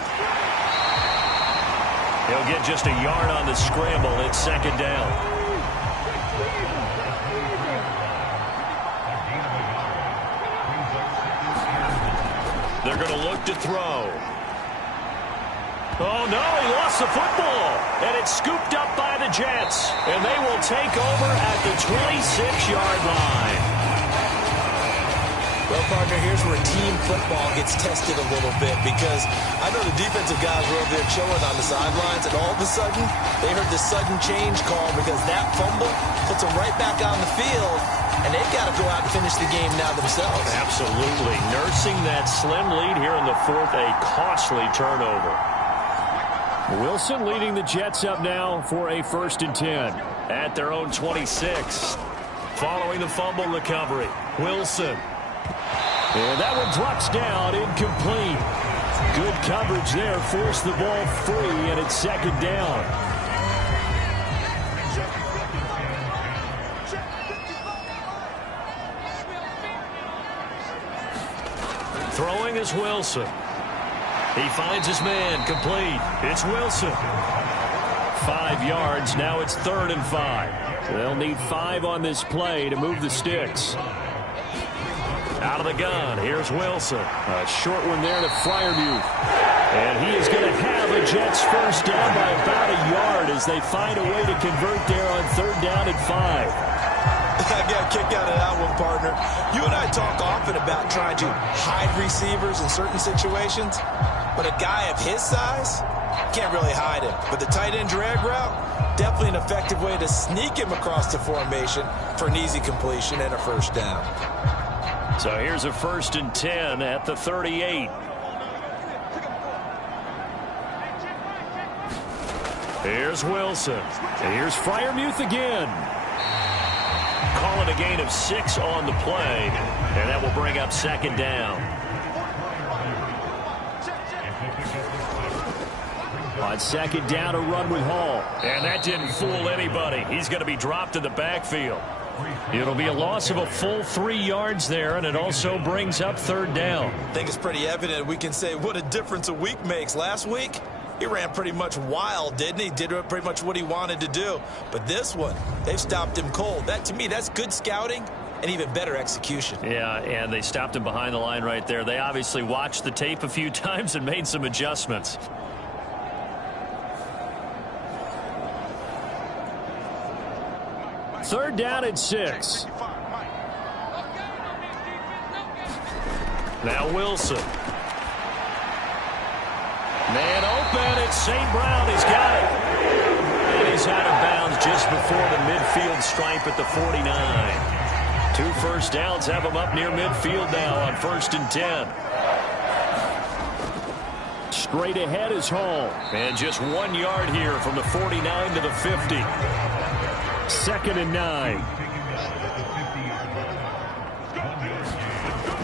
He'll get just a yard on the scramble. It's 2nd down. They're going to look to throw. Oh, no, he lost the football. And it's scooped up by the Jets. And they will take over at the 26-yard line. Well, partner, here's where team football gets tested a little bit because I know the defensive guys were over there chilling on the sidelines, and all of a sudden, they heard the sudden change call because that fumble puts them right back on the field, and they've got to go out and finish the game now themselves. Absolutely. Nursing that slim lead here in the fourth, a costly turnover. Wilson leading the Jets up now for a 1st and 10 at their own 26. Following the fumble recovery, Wilson. And that one drops down, incomplete. Good coverage there, forced the ball free, and it's 2nd down. Throwing is Wilson. He finds his man, complete. It's Wilson. 5 yards, now it's 3rd and 5. They'll need 5 on this play to move the sticks. Out of the gun, here's Wilson. A short one there to Freiermuth. And he is going to have a Jets first down by about a yard as they find a way to convert there on 3rd down and 5. I got a kick out of that one, partner. You and I talk often about trying to hide receivers in certain situations, but a guy of his size can't really hide him. But the tight end drag route, definitely an effective way to sneak him across the formation for an easy completion and a first down. So here's a 1st and 10 at the 38. Here's Wilson. And here's Freiermuth again. Call it a gain of 6 on the play. And that will bring up 2nd down. On 2nd down, a run with Hall. And that didn't fool anybody. He's going to be dropped in the backfield. It'll be a loss of a full 3 yards there, and it also brings up 3rd down. I think it's pretty evident we can say what a difference a week makes. Last week, he ran pretty much wild, didn't he? Did pretty much what he wanted to do. But this one, they've stopped him cold. That, to me, that's good scouting and even better execution. Yeah, and they stopped him behind the line right there. They obviously watched the tape a few times and made some adjustments. Third down and 6. Now Wilson. Man open. It's St. Brown. He's got it. And he's out of bounds just before the midfield stripe at the 49. 2 first downs have him up near midfield now on 1st and 10. Straight ahead is Hall. And just 1 yard here from the 49 to the 50. 2nd and 9.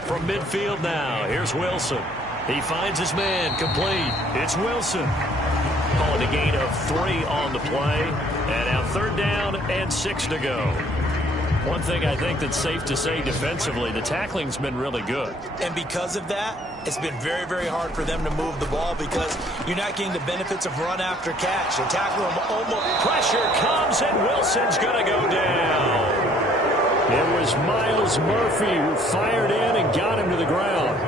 From midfield now, here's Wilson. He finds his man, complete. It's Wilson. Calling a gain of 3 on the play. And now 3rd down and 6 to go. One thing I think that's safe to say defensively, the tackling's been really good. And because of that, it's been very, very hard for them to move the ball because you're not getting the benefits of run after catch. They tackle him almost. Pressure comes, and Wilson's going to go down. It was Miles Murphy who fired in and got him to the ground.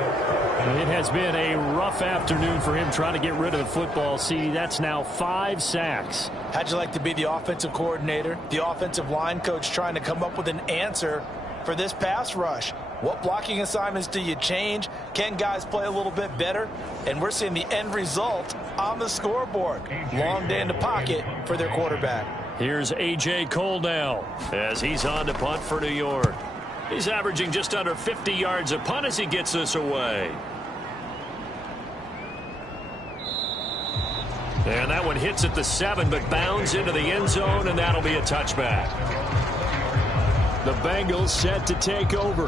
It has been a rough afternoon for him trying to get rid of the football. See, that's now 5 sacks. How'd you like to be the offensive coordinator, the offensive line coach trying to come up with an answer for this pass rush? What blocking assignments do you change? Can guys play a little bit better? And we're seeing the end result on the scoreboard. Long day in the pocket for their quarterback. Here's A.J. Cole now as he's on to punt for New York. He's averaging just under 50 yards a punt as he gets this away. And that one hits at the 7, but bounds into the end zone, and that'll be a touchback. The Bengals set to take over.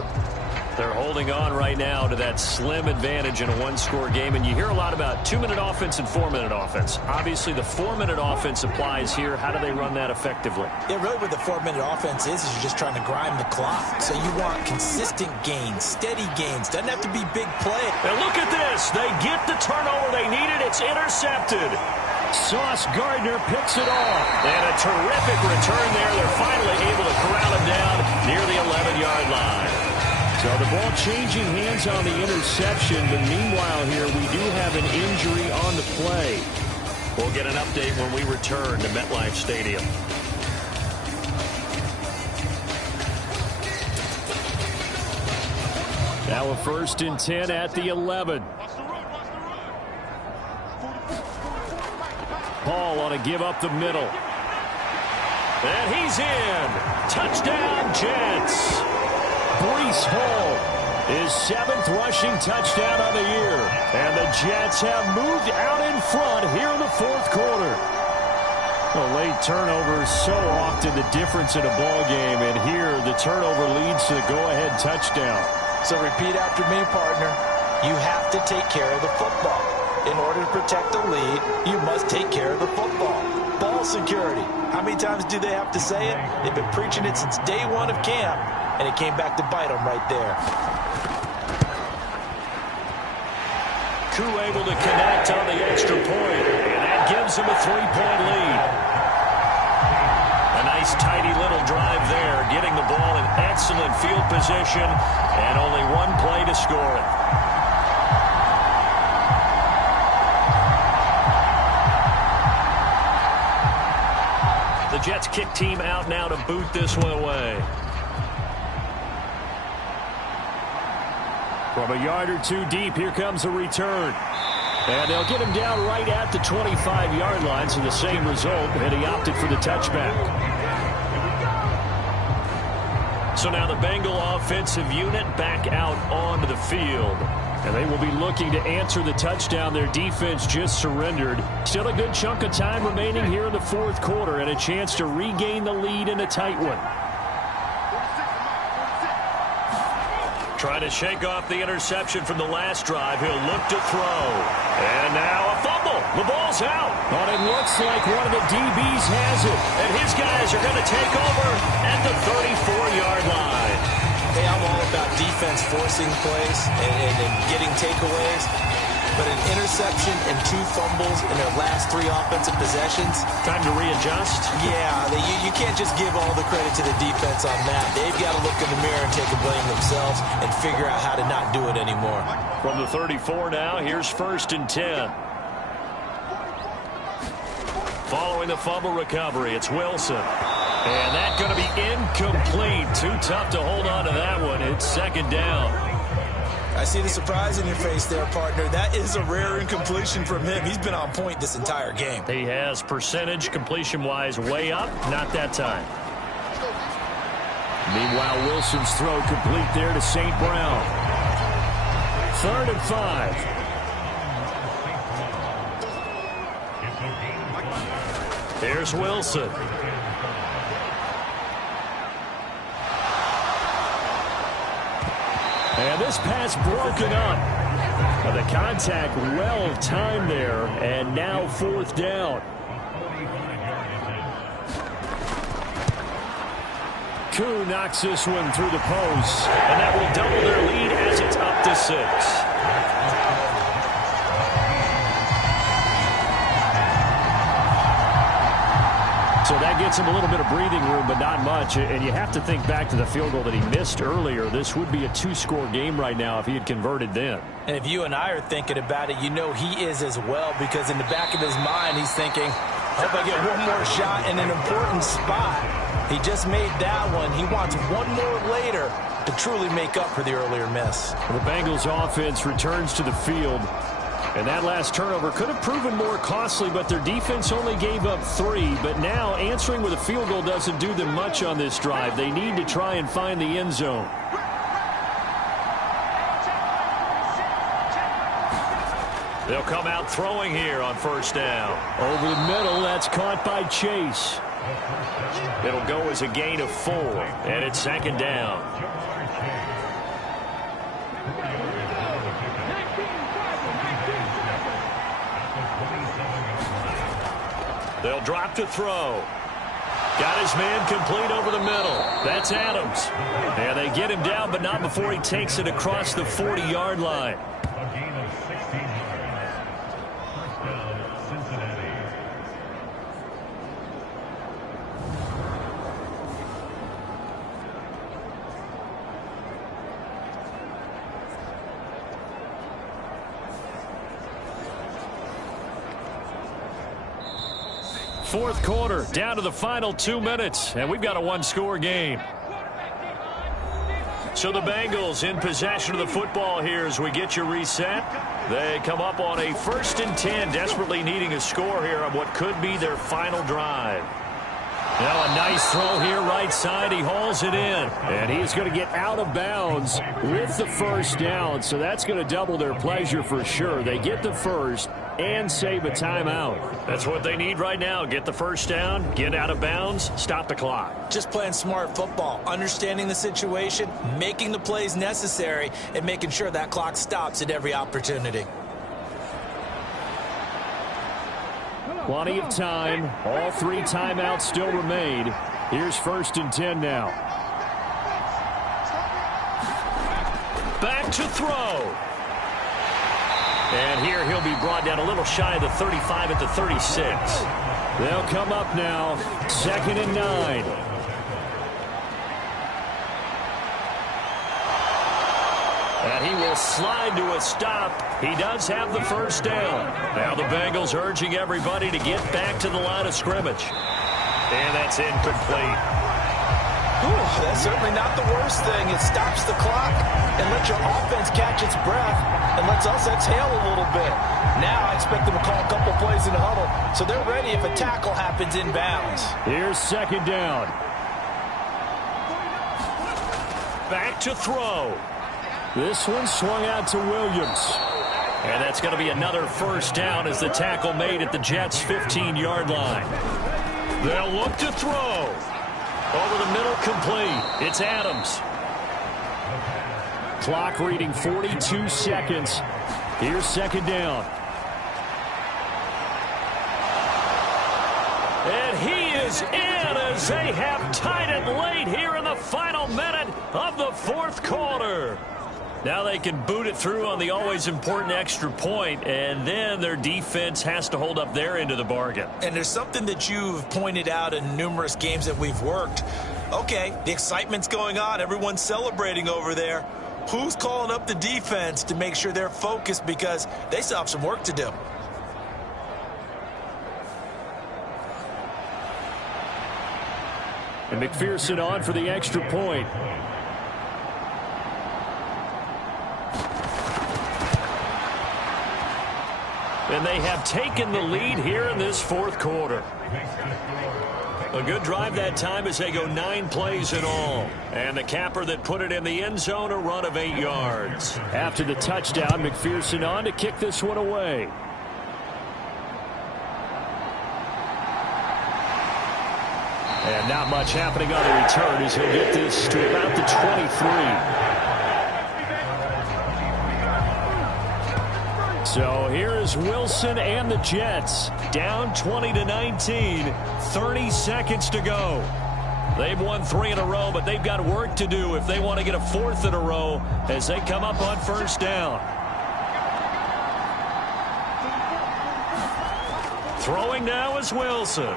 They're holding on right now to that slim advantage in a 1-score game, and you hear a lot about 2-minute offense and 4-minute offense. Obviously, the 4-minute offense applies here. How do they run that effectively? Yeah, really what the 4-minute offense is you're just trying to grind the clock. So you want consistent gains, steady gains. Doesn't have to be big play. And look at this. They get the turnover they needed. It's intercepted. Sauce Gardner picks it off. And a terrific return there. They're finally able to corral him down near the 11-yard line. So the ball changing hands on the interception, but meanwhile here we do have an injury on the play. We'll get an update when we return to MetLife Stadium. Now a 1st and 10 at the 11. Paul on to give up the middle. And he's in. Touchdown, Jets. Breece Hall, his 7th rushing touchdown of the year. And the Jets have moved out in front here in the 4th quarter. A late turnover is so often the difference in a ball game. And here the turnover leads to the go-ahead touchdown. So repeat after me, partner. You have to take care of the football. In order to protect the lead, you must take care of the football. Ball security. How many times do they have to say it? They've been preaching it since day 1 of camp, and it came back to bite them right there. Koo able to connect on the extra point, and that gives them a 3-point lead. A nice tidy little drive there, getting the ball in excellent field position, and only 1 play to score it. The Jets kick team out now to boot this one away. From a yard or 2 deep, here comes a return. And they'll get him down right at the 25-yard line, so the same result, and he opted for the touchback. So now the Bengal offensive unit back out onto the field. And they will be looking to answer the touchdown their defense just surrendered. Still a good chunk of time remaining here in the 4th quarter and a chance to regain the lead in a tight one. Trying to shake off the interception from the last drive. He'll look to throw. And now a fumble. The ball's out. But it looks like one of the DBs has it. And his guys are going to take over at the 34-yard line. Hey, I'm all about defense forcing plays and getting takeaways. But an interception and 2 fumbles in their last 3 offensive possessions. Time to readjust? Yeah, you can't just give all the credit to the defense on that. They've got to look in the mirror and take a blame themselves and figure out how to not do it anymore. From the 34 now, here's 1st and 10. Following the fumble recovery, it's Wilson. And that's going to be incomplete. Too tough to hold on to that one. It's 2nd down. I see the surprise in your face there, partner. That is a rare incompletion from him. He's been on point this entire game. He has percentage completion-wise way up, not that time. Meanwhile, Wilson's throw complete there to St. Brown. 3rd and 5. Here's Wilson. And this pass broken up. The contact well timed there, and now 4th down. Koo knocks this one through the post, and that will double their lead as it's up to 6. So that gets him a little bit of breathing room, but not much. And you have to think back to the field goal that he missed earlier. This would be a 2-score game right now if he had converted then. And if you and I are thinking about it, you know he is as well, because in the back of his mind, he's thinking, I hope I get one more shot in an important spot. He just made that one. He wants one more later to truly make up for the earlier miss. The Bengals offense returns to the field. And that last turnover could have proven more costly, but their defense only gave up 3. But now answering with a field goal doesn't do them much on this drive. They need to try and find the end zone. They'll come out throwing here on 1st down. Over the middle, that's caught by Chase. It'll go as a gain of 4, and it's 2nd down. They'll drop to throw. Got his man complete over the middle. That's Adams. And they get him down, but not before he takes it across the 40-yard line. A gain of 16 yards. 1st down, Cincinnati. Fourth quarter, down to the final 2 minutes, and we've got a 1-score game. So the Bengals in possession of the football here as we get you reset. They come up on a 1st and 10, desperately needing a score here on what could be their final drive. Now a nice throw here right side. He hauls it in, and he is going to get out of bounds with the 1st down, so that's going to double their pleasure for sure. They get the 1st and save a timeout. That's what they need right now. Get the 1st down, get out of bounds, stop the clock. Just playing smart football, understanding the situation, making the plays necessary, and making sure that clock stops at every opportunity. Plenty of time. All 3 timeouts still remain. Here's 1st and 10 now. Back to throw. And here he'll be brought down a little shy of the 35 at the 36. They'll come up now. 2nd and 9. And he will slide to a stop. He does have the 1st down. Now the Bengals urging everybody to get back to the line of scrimmage. And that's incomplete. That's certainly not the worst thing. It stops the clock and lets your offense catch its breath and lets us exhale a little bit. Now I expect them to call a couple plays in the huddle so they're ready if a tackle happens in bounds. Here's 2nd down. Back to throw. This one swung out to Williams. And that's going to be another 1st down as the tackle made at the Jets' 15-yard line. They'll look to throw. Over the middle, complete. It's Adams. Clock reading 42 seconds. Here's 2nd down. And he is in as they have tied it late here in the final minute of the 4th quarter. Now they can boot it through on the always important extra point, and then their defense has to hold up their end of the bargain. And there's something that you've pointed out in numerous games that we've worked. Okay, the excitement's going on. Everyone's celebrating over there. Who's calling up the defense to make sure they're focused because they still have some work to do? And McPherson on for the extra point. And they have taken the lead here in this fourth quarter. A good drive that time as they go 9 plays in all. And the capper that put it in the end zone, a run of 8 yards. After the touchdown, McPherson on to kick this one away. And not much happening on the return as he'll get this to about the 23. So here is Wilson and the Jets down 20-19, 30 seconds to go. They've won 3 in a row, but they've got work to do if they want to get a 4th in a row as they come up on first down. Throwing now is Wilson.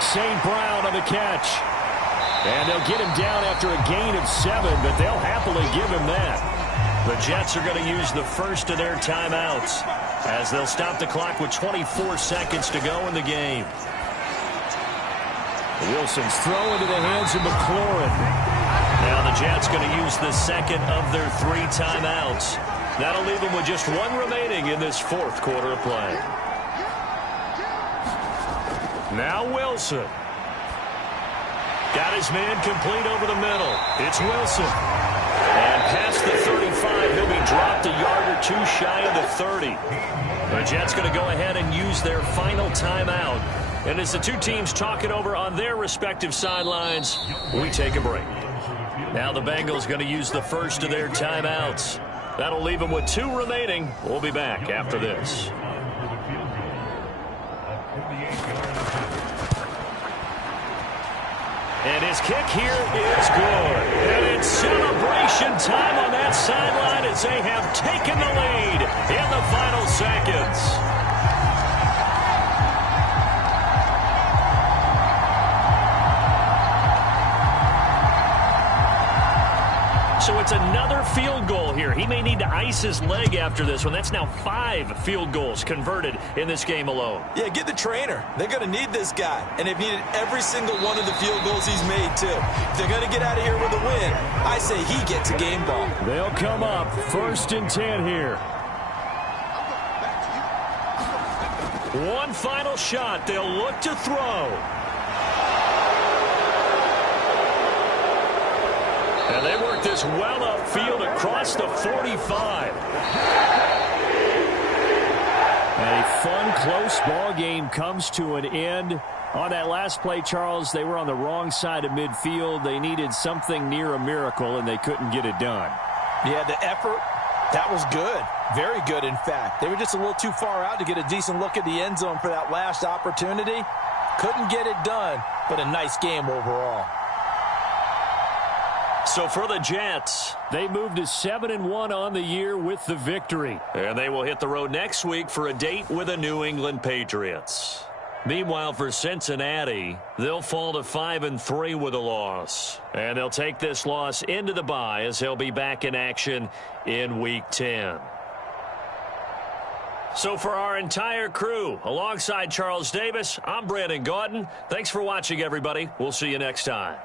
St. Brown on the catch. And they'll get him down after a gain of 7, but they'll happily give him that. The Jets are going to use the first of their timeouts as they'll stop the clock with 24 seconds to go in the game. Wilson's throw into the hands of McLaurin. Now the Jets going to use the second of their 3 timeouts. That'll leave them with just 1 remaining in this fourth quarter of play. Now Wilson. Got his man complete over the middle. It's Wilson. And past the 35, he'll be dropped a yard or 2 shy of the 30. The Jets going to go ahead and use their final timeout. And as the two teams talk it over on their respective sidelines, we take a break. Now the Bengals going to use the first of their timeouts. That'll leave them with 2 remaining. We'll be back after this. And his kick here is good. And it's celebration time on that sideline as they have taken the lead in the final seconds. So it's another field goal here. He may need to ice his leg after this one. That's now 5 field goals converted in this game alone. Yeah, get the trainer. They're going to need this guy. And they've needed every single one of the field goals he's made, too. If they're going to get out of here with a win, I say he gets a game ball. They'll come up 1st and 10 here. One final shot. They'll look to throw. And they work this well upfield across the 45. A fun, close ball game comes to an end. On that last play, Charles, they were on the wrong side of midfield. They needed something near a miracle, and they couldn't get it done. Yeah, the effort, that was good. Very good, in fact. They were just a little too far out to get a decent look at the end zone for that last opportunity. Couldn't get it done, but a nice game overall. So for the Jets, they moved to 7-1 on the year with the victory. And they will hit the road next week for a date with the New England Patriots. Meanwhile, for Cincinnati, they'll fall to 5-3 with a loss. And they'll take this loss into the bye as they'll be back in action in Week 10. So for our entire crew, alongside Charles Davis, I'm Brandon Gaudin. Thanks for watching, everybody. We'll see you next time.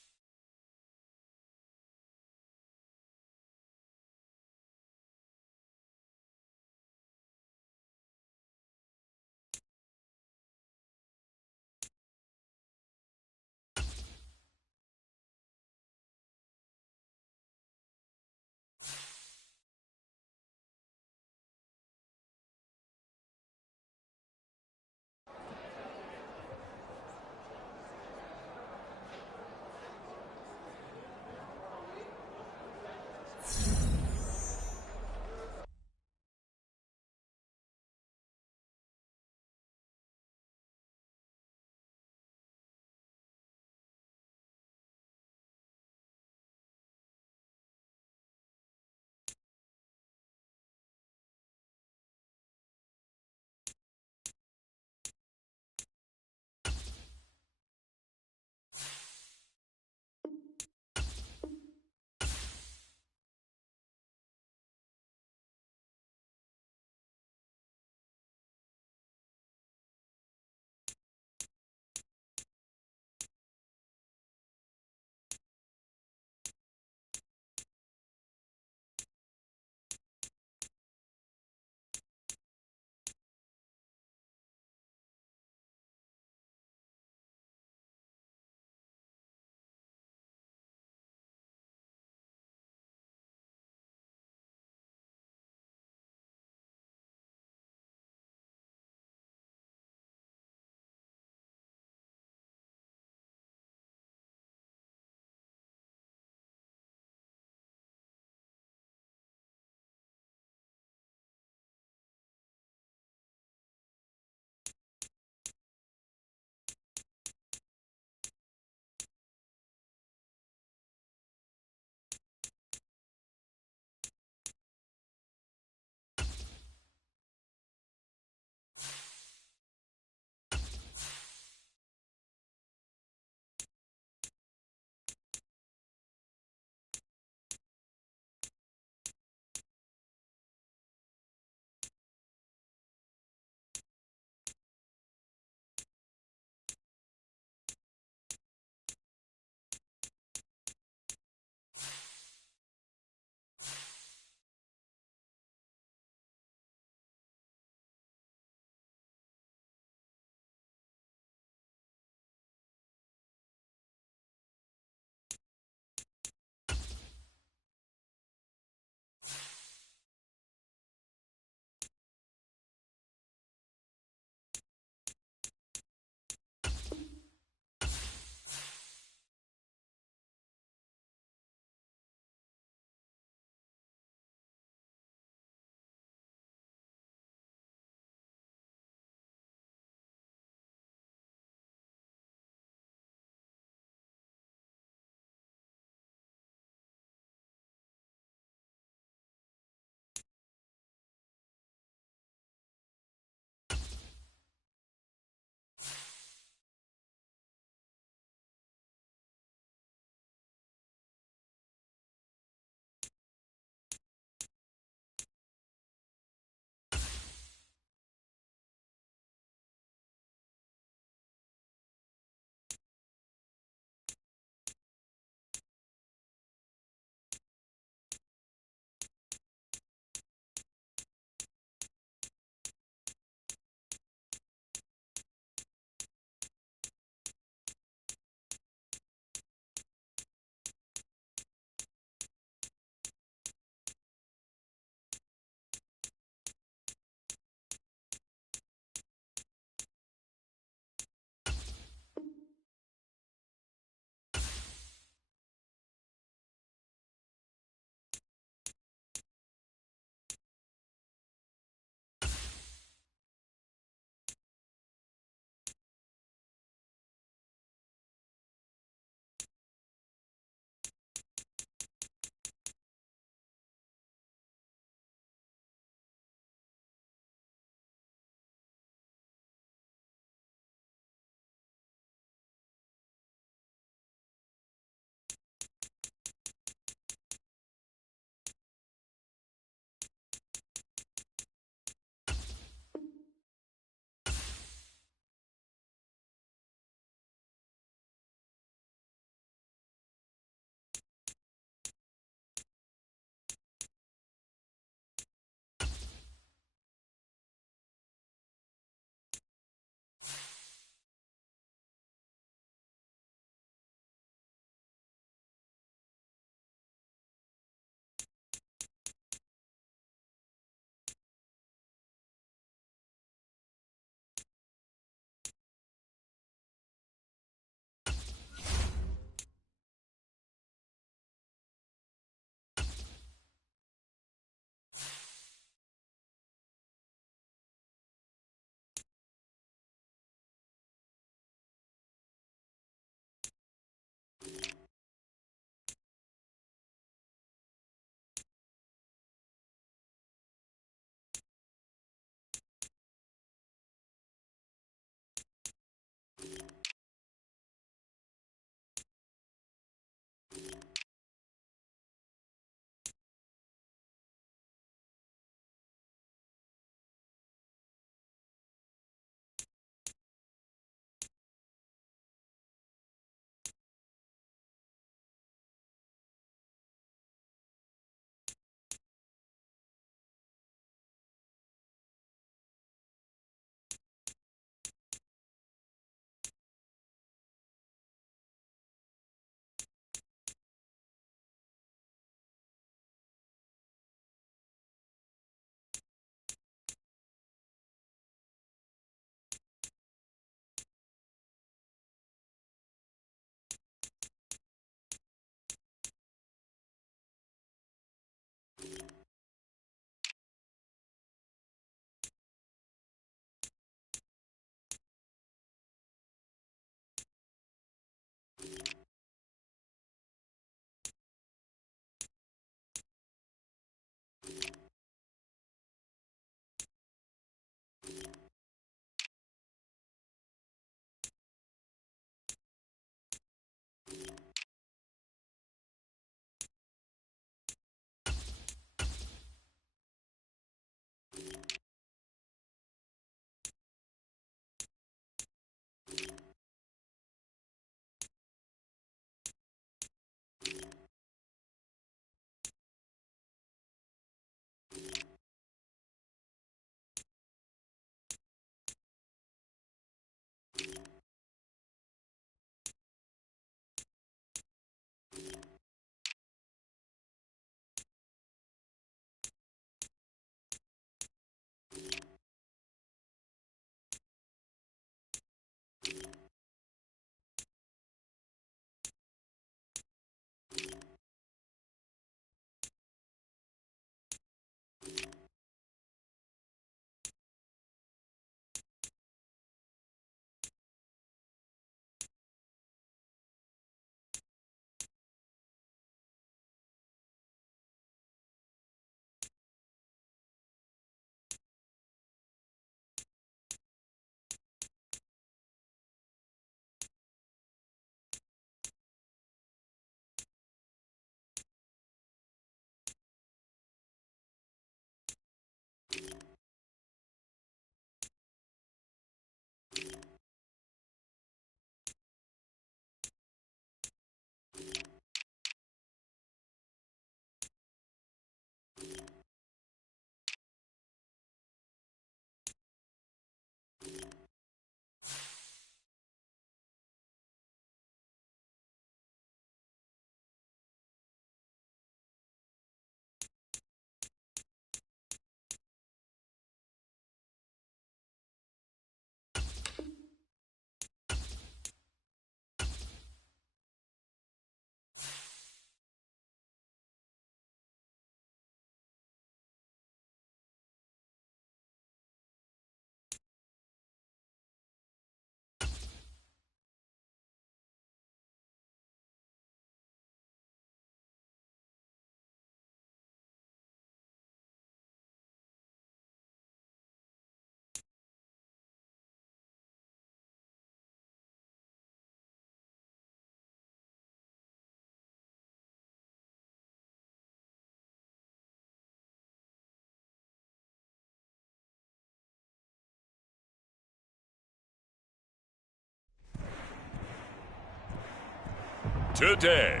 today.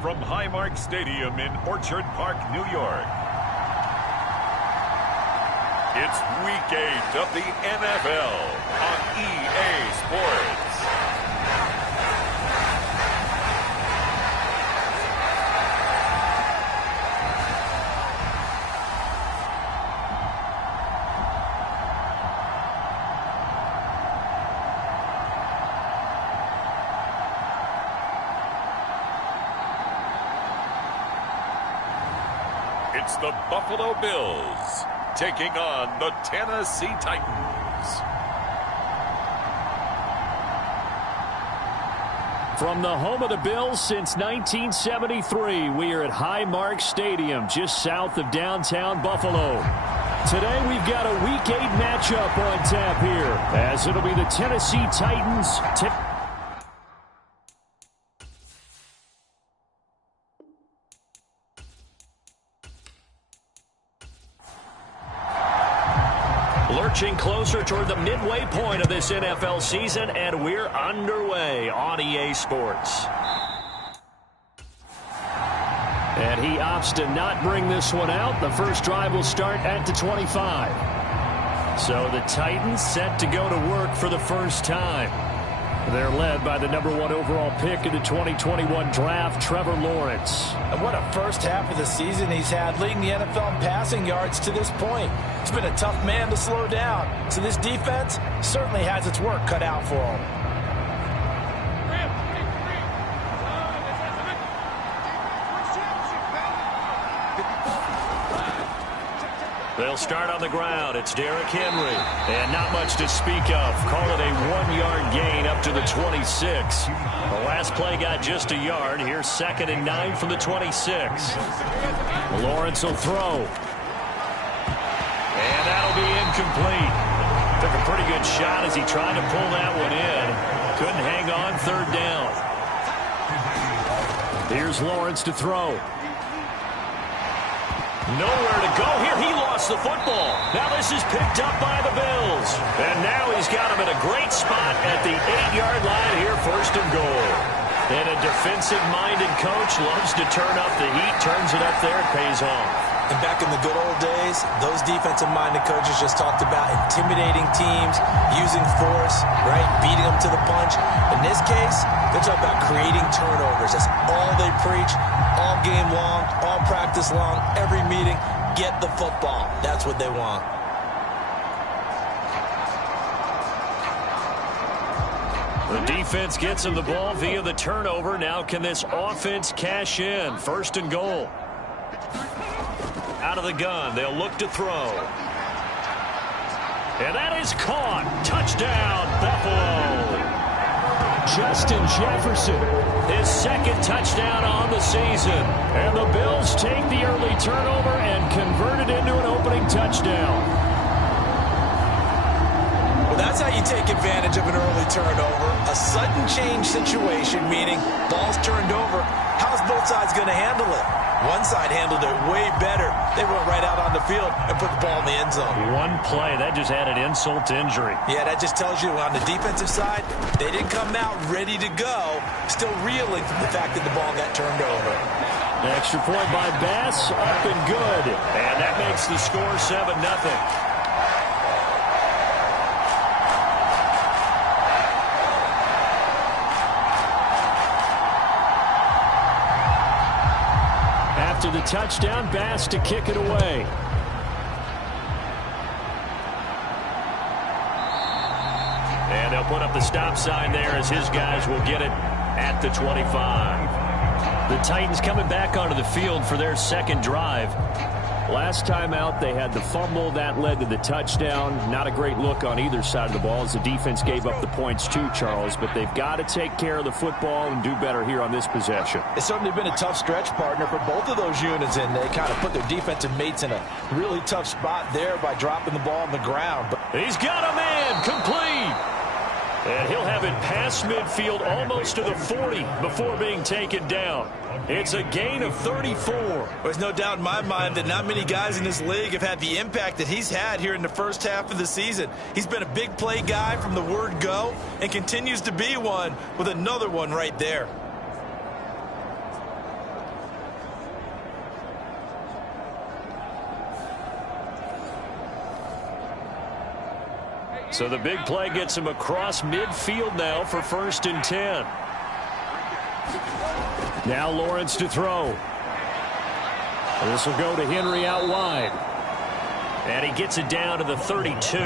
From Highmark Stadium in Orchard Park, New York, it's Week 8 of the NFL on EA Sports. It's the Buffalo Bills taking on the Tennessee Titans. From the home of the Bills since 1973, we are at Highmark Stadium, just south of downtown Buffalo. Today we've got a Week 8 matchup on tap here, as it'll be the Tennessee Titans. Lurching closer toward the midway point of this NFL season, and we're underway on EA Sports. And he opts to not bring this one out. The first drive will start at the 25. So the Titans set to go to work for the first time. They're led by the #1 overall pick in the 2021 draft, Trevor Lawrence. And what a first half of the season he's had, leading the NFL in passing yards to this point. It's been a tough man to slow down. So this defense certainly has its work cut out for him. They'll start on the ground. It's Derrick Henry. And not much to speak of. Call it a 1-yard gain up to the 26. The last play got just a yard. Here's 2nd and 9 from the 26. Lawrence will throw. And that'll be incomplete. Took a pretty good shot as he tried to pull that one in. Couldn't hang on 3rd down. Here's Lawrence to throw. Nowhere to go here. He lost the football. Now this is picked up by the Bills. And now he's got him in a great spot at the 8-yard line here, 1st and goal. And a defensive-minded coach loves to turn up the heat, turns it up there, it pays off. And back in the good old days, those defensive-minded coaches just talked about intimidating teams, using force, right, beating them to the punch. In this case, they're talking about creating turnovers. That's all they preach, all game long, all practice long, every meeting. Get the football. That's what they want. The defense gets him the ball via the turnover. Now can this offense cash in? 1st and goal. Out of the gun. They'll look to throw. And that is caught. Touchdown, Buffalo. Justin Jefferson. His 2nd touchdown on the season. And the Bills take the early turnover and convert it into an opening touchdown. Well, that's how you take advantage of an early turnover. A sudden change situation, meaning ball's turned over. How's both sides going to handle it? One side handled it way better. They went right out on the field and put the ball in the end zone. One play, that just added insult to injury. Yeah, that just tells you on the defensive side, they didn't come out ready to go, still reeling from the fact that the ball got turned over. Extra point by Bass, up and good. And that makes the score 7-0. After the touchdown, Bass to kick it away. And they'll put up the stop sign there as his guys will get it at the 25. The Titans coming back onto the field for their 2nd drive. Last time out, they had the fumble. That led to the touchdown. Not a great look on either side of the ball as the defense gave up the points too, Charles. But they've got to take care of the football and do better here on this possession. It's certainly been a tough stretch, partner, for both of those units, and they kind of put their defensive mates in a really tough spot there by dropping the ball on the ground. But he's got a man complete. And he'll have it past midfield almost to the 40 before being taken down. It's a gain of 34. There's no doubt in my mind that not many guys in this league have had the impact that he's had here in the first half of the season. He's been a big play guy from the word go and continues to be one with another one right there. So the big play gets him across midfield now for 1st and 10. Now Lawrence to throw. This will go to Henry out wide. And he gets it down to the 32.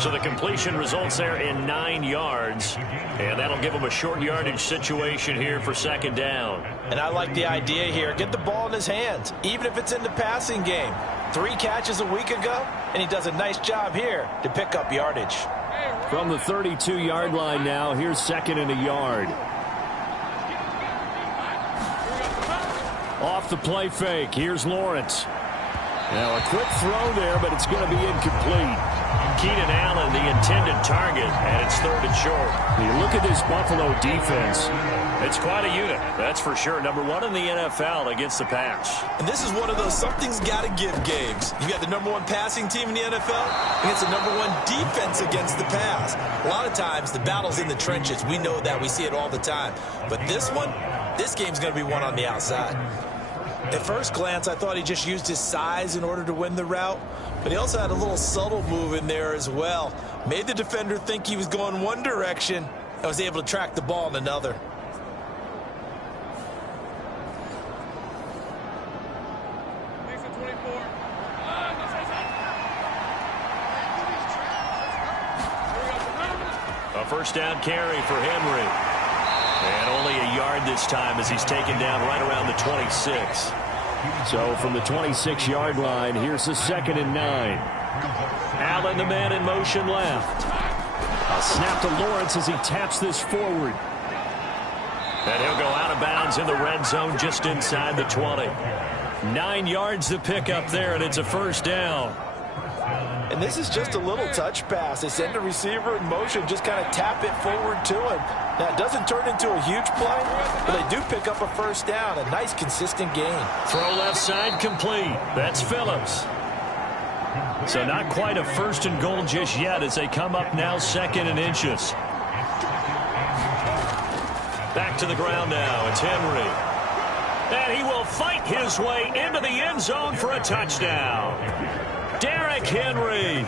So the completion results there in 9 yards. And that'll give him a short yardage situation here for 2nd down. And I like the idea here. Get the ball in his hands, even if it's in the passing game. 3 catches a week ago, and he does a nice job here to pick up yardage. From the 32-yard line now, here's 2nd and a yard. Off the play fake, here's Lawrence. Now a quick throw there, but it's going to be incomplete. Keenan Allen, the intended target, and it's 3rd and short. You look at this Buffalo defense. It's quite a unit, that's for sure. Number 1 in the NFL against the pass. And this is one of those something's got to give games. You got the number 1 passing team in the NFL against the number 1 defense against the pass. A lot of times the battle's in the trenches. We know that. We see it all the time. But this game's going to be won on the outside. At first glance, I thought he just used his size in order to win the route, but he also had a little subtle move in there as well. Made the defender think he was going one direction and was able to track the ball in another. A 1st down carry for Henry. And only a yard this time as he's taken down right around the 26. So from the 26-yard line, here's the 2nd and 9. Allen, the man in motion left. A snap to Lawrence as he taps this forward. And he'll go out of bounds in the red zone just inside the 20. 9 yards to pick up there, and it's a 1st down. And this is just a little touch pass. They send the receiver in motion, just kind of tap it forward to him. Now, it doesn't turn into a huge play, but they do pick up a 1st down. A nice, consistent gain. Throw left side complete. That's Phillips. So not quite a 1st and goal just yet as they come up now 2nd and inches. Back to the ground now. It's Henry. And he will fight his way into the end zone for a touchdown. Derrick Henry.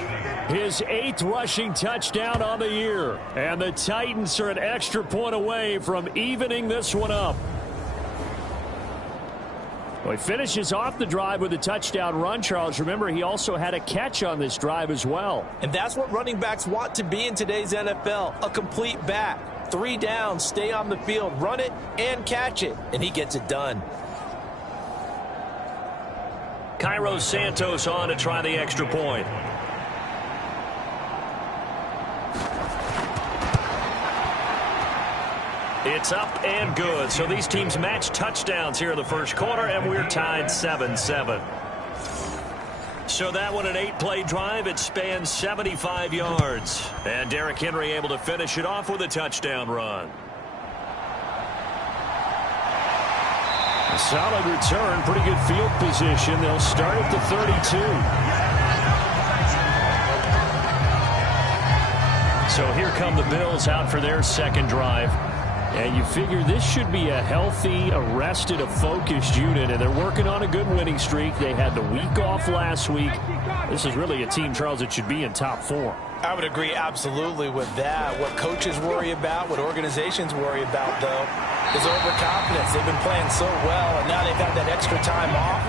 His 8th rushing touchdown on the year. And the Titans are an extra point away from evening this one up. Well, he finishes off the drive with a touchdown run, Charles. Remember, he also had a catch on this drive as well. And that's what running backs want to be in today's NFL, a complete back. 3 downs, stay on the field, run it, and catch it. And he gets it done. Cairo Santos on to try the extra point. It's up and good. So these teams match touchdowns here in the 1st quarter, and we're tied 7-7. So that one, an 8-play drive. It spans 75 yards. And Derrick Henry able to finish it off with a touchdown run. A solid return, pretty good field position. They'll start at the 32. So here come the Bills out for their 2nd drive. And you figure this should be a healthy, arrested, a focused unit, and they're working on a good winning streak. They had the week off last week. This is really a team, Charles, that should be in top 4. I would agree absolutely with that. What coaches worry about, what organizations worry about, though, is overconfidence. They've been playing so well, and now they've had that extra time off.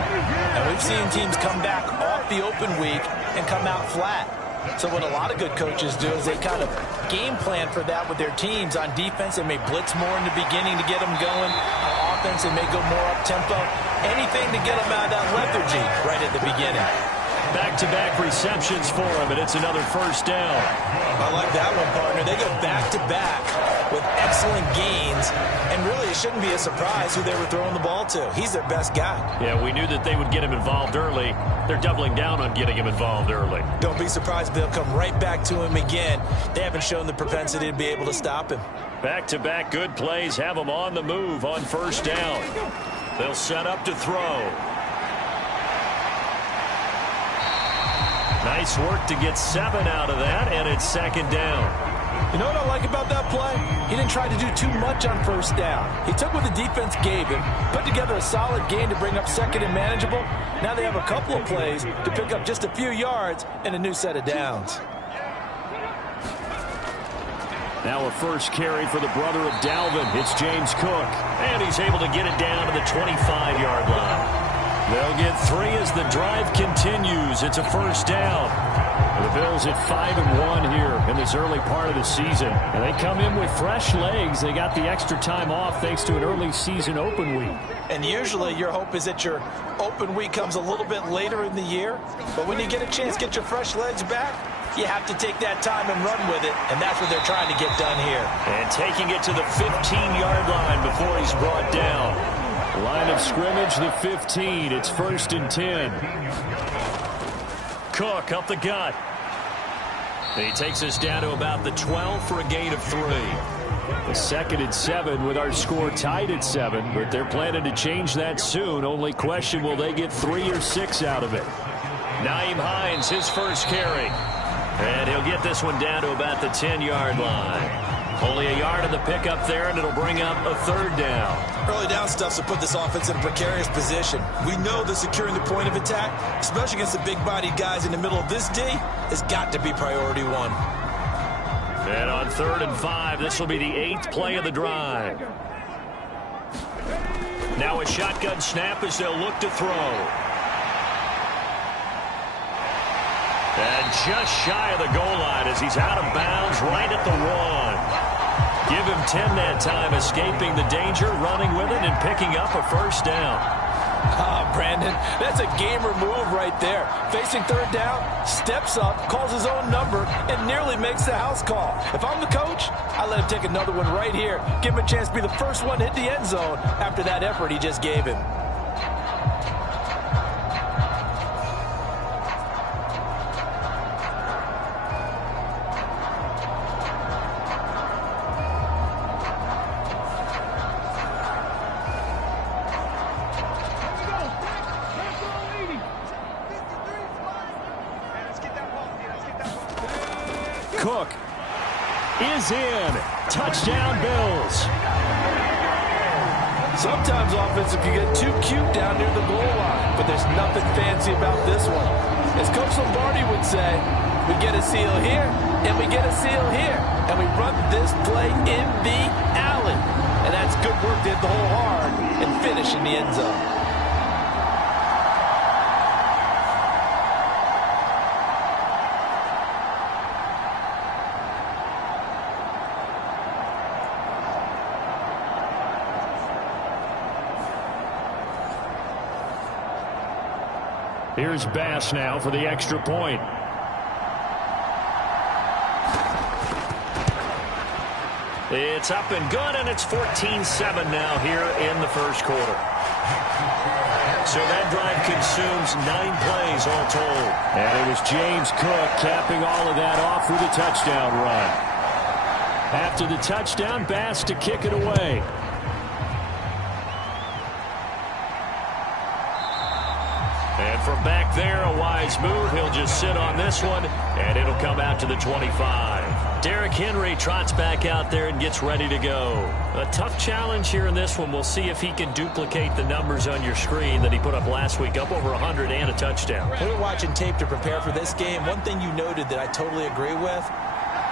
And we've seen teams come back off the open week and come out flat. So what a lot of good coaches do is they kind of game plan for that with their teams. On defense, they may blitz more in the beginning to get them going. On offense, they may go more up-tempo. Anything to get them out of that lethargy right at the beginning. Back-to-back receptions for him, and it's another 1st down. I like that one, partner. They go back-to-back with excellent gains, and really it shouldn't be a surprise who they were throwing the ball to. He's their best guy. Yeah, we knew that they would get him involved early. They're doubling down on getting him involved early. Don't be surprised if they'll come right back to him again. They haven't shown the propensity to be able to stop him. Back-to-back good plays have them on the move on 1st down. They'll set up to throw. Nice work to get 7 out of that, and it's 2nd down. You know what I like about that play? He didn't try to do too much on 1st down. He took what the defense gave him, put together a solid game to bring up 2nd and manageable. Now they have a couple of plays to pick up just a few yards and a new set of downs. Now a first carry for the brother of Dalvin. It's James Cook. And he's able to get it down to the 25-yard line. They'll get 3 as the drive continues. It's a first down. The Bills at 5-1 here in this early part of the season. And they come in with fresh legs. They got the extra time off thanks to an early season open week. And usually your hope is that your open week comes a little bit later in the year. But when you get a chance to get your fresh legs back, you have to take that time and run with it. And that's what they're trying to get done here. And taking it to the 15-yard line before he's brought down. Line of scrimmage, the 15. It's 1st and 10. Cook up the gut. He takes us down to about the 12 for a gain of 3. The 2nd and 7 with our score tied at 7, but they're planning to change that soon. Only question, will they get 3 or 6 out of it? Nyheim Hines, his first carry. And he'll get this one down to about the 10-yard line. Only a yard of the pickup there, and it'll bring up a 3rd down. Early down stuff to put this offense in a precarious position. We know that securing the point of attack, especially against the big-bodied guys in the middle of this D, has got to be priority 1. And on 3rd and 5, this will be the 8th play of the drive. Now a shotgun snap as they'll look to throw. And just shy of the goal line as he's out of bounds right at the 1. Give him 10 that time, escaping the danger, running with it, and picking up a first down. Brandon, that's a gamer move right there. Facing 3rd down, steps up, calls his own number, and nearly makes the house call. If I'm the coach, I let him take another one right here. Give him a chance to be the first one to hit the end zone after that effort he just gave him. Cook is in. Touchdown, Bills. Sometimes offensive can get too cute down near the goal line, but there's nothing fancy about this one. As Coach Lombardi would say, we get a seal here, and we get a seal here, and we run this play in the alley. And that's good work to hit the hole hard and finish in the end zone. Here's Bass now for the extra point. It's up and good, and it's 14-7 now here in the first quarter. So that drive consumes 9 plays all told. And it was James Cook capping all of that off with a touchdown run. After the touchdown, Bass to kick it away. And from back there, a wise move. He'll just sit on this one, and it'll come out to the 25. Derrick Henry trots back out there and gets ready to go. A tough challenge here in this one. We'll see if he can duplicate the numbers on your screen that he put up last week, up over 100 and a touchdown. We were watching tape to prepare for this game. One thing you noted that I totally agree with,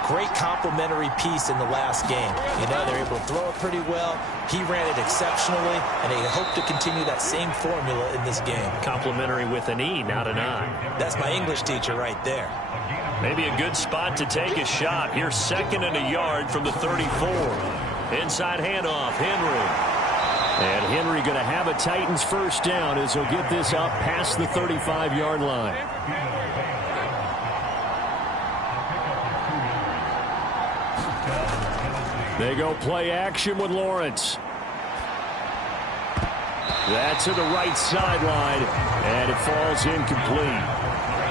great complementary piece in the last game. You know, they're able to throw it pretty well. He ran it exceptionally, and they hope to continue that same formula in this game. Complimentary with an E, not an I. That's my English teacher right there. Maybe a good spot to take a shot. Here's 2nd and a yard from the 34. Inside handoff, Henry. And Henry going to have a Titans first down as he'll get this up past the 35-yard line. They go play action with Lawrence. That's to the right sideline, and it falls incomplete.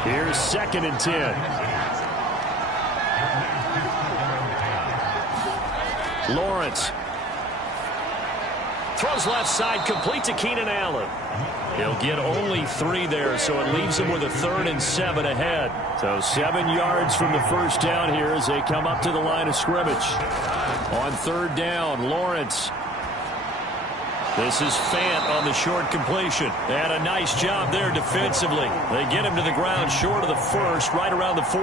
Here's 2nd and 10. Lawrence. Throws left side, complete to Keenan Allen. He'll get only 3 there, so it leaves him with a 3rd and 7 ahead. So 7 yards from the first down here as they come up to the line of scrimmage. On 3rd down, Lawrence. This is Fant on the short completion. And a nice job there defensively. They get him to the ground short of the first, right around the 42.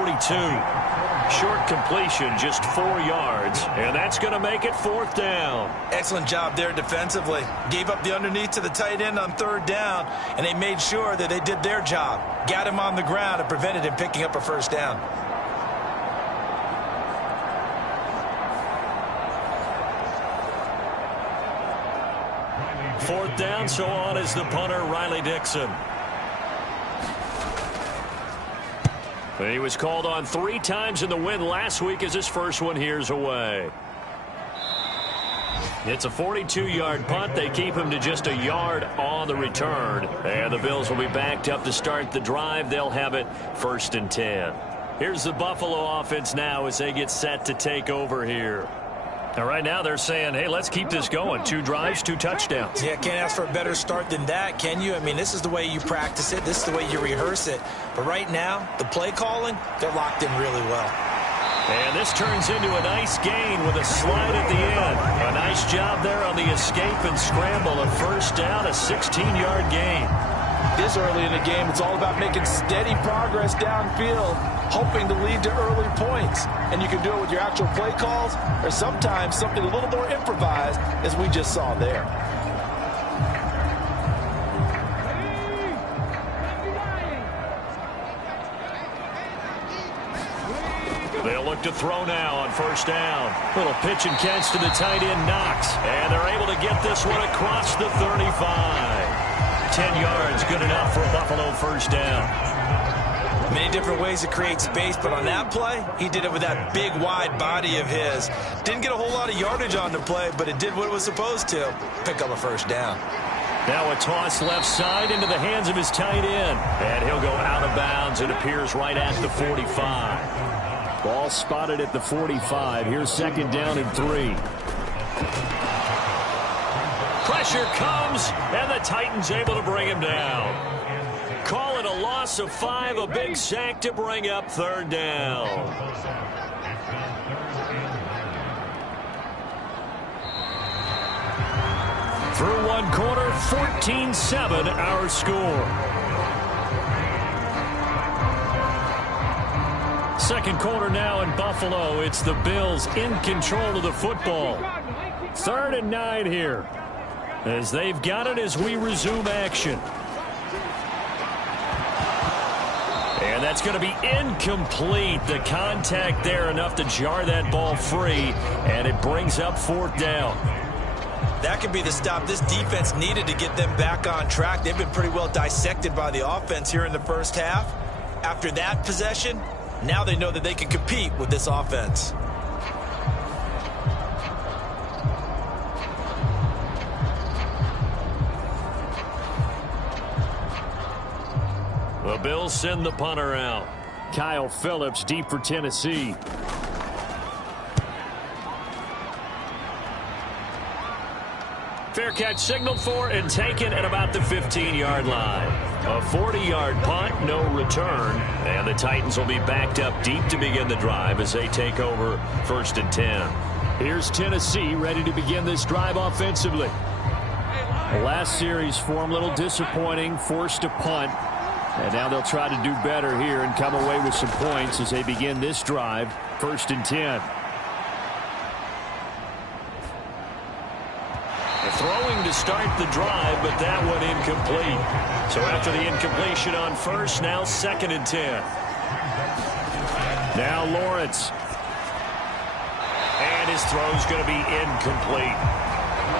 Short completion, just 4 yards. And that's going to make it 4th down. Excellent job there defensively. Gave up the underneath to the tight end on 3rd down, and they made sure that they did their job. Got him on the ground and prevented him picking up a 1st down. Fourth down, so on is the punter, Riley Dixon. He was called on 3 times in the win last week as his first one here's away. It's a 42-yard punt. They keep him to just a yard on the return. And the Bills will be backed up to start the drive. They'll have it 1st and 10. Here's the Buffalo offense now as they get set to take over here. Now, right now they're saying, hey, let's keep this going. 2 drives, 2 touchdowns. Yeah, can't ask for a better start than that, can you? I mean, this is the way you practice it. This is the way you rehearse it. But right now, the play calling, they're locked in really well. And this turns into a nice gain with a slide at the end. A nice job there on the escape and scramble. A 1st down, a 16-yard gain. This early in the game, it's all about making steady progress downfield, hoping to lead to early points. And you can do it with your actual play calls or sometimes something a little more improvised, as we just saw there. They'll look to throw now on 1st down. Little pitch and catch to the tight end, Knox. And they're able to get this one across the 35. 10 yards, good enough for a Buffalo 1st down. Many different ways to create space, but on that play, he did it with that big, wide body of his. Didn't get a whole lot of yardage on the play, but it did what it was supposed to. Pick up a 1st down. Now a toss left side into the hands of his tight end. And he'll go out of bounds. It appears right at the 45. Ball spotted at the 45. Here's 2nd down and 3. Pressure comes, and the Titans able to bring him down. Call it a loss of 5, a big sack to bring up 3rd down. Through 1 quarter, 14-7 our score. 2nd quarter now in Buffalo. It's the Bills in control of the football. 3rd and 9 here, as they've got it as we resume action. And that's going to be incomplete. The contact there enough to jar that ball free, and it brings up 4th down. That could be the stop this defense needed to get them back on track. They've been pretty well dissected by the offense here in the 1st half. After that possession, now they know that they can compete with this offense. The Bills send the punter out. Kyle Phillips deep for Tennessee. Fair catch signaled for and taken at about the 15-yard line. A 40-yard punt, no return. And the Titans will be backed up deep to begin the drive as they take over 1st and 10. Here's Tennessee ready to begin this drive offensively. The last series for them, a little disappointing, forced a punt. And now they'll try to do better here and come away with some points as they begin this drive, 1st and 10. Throwing to start the drive, but that one incomplete. So after the incompletion on 1st, now 2nd and 10. Now Lawrence. And his throw's going to be incomplete.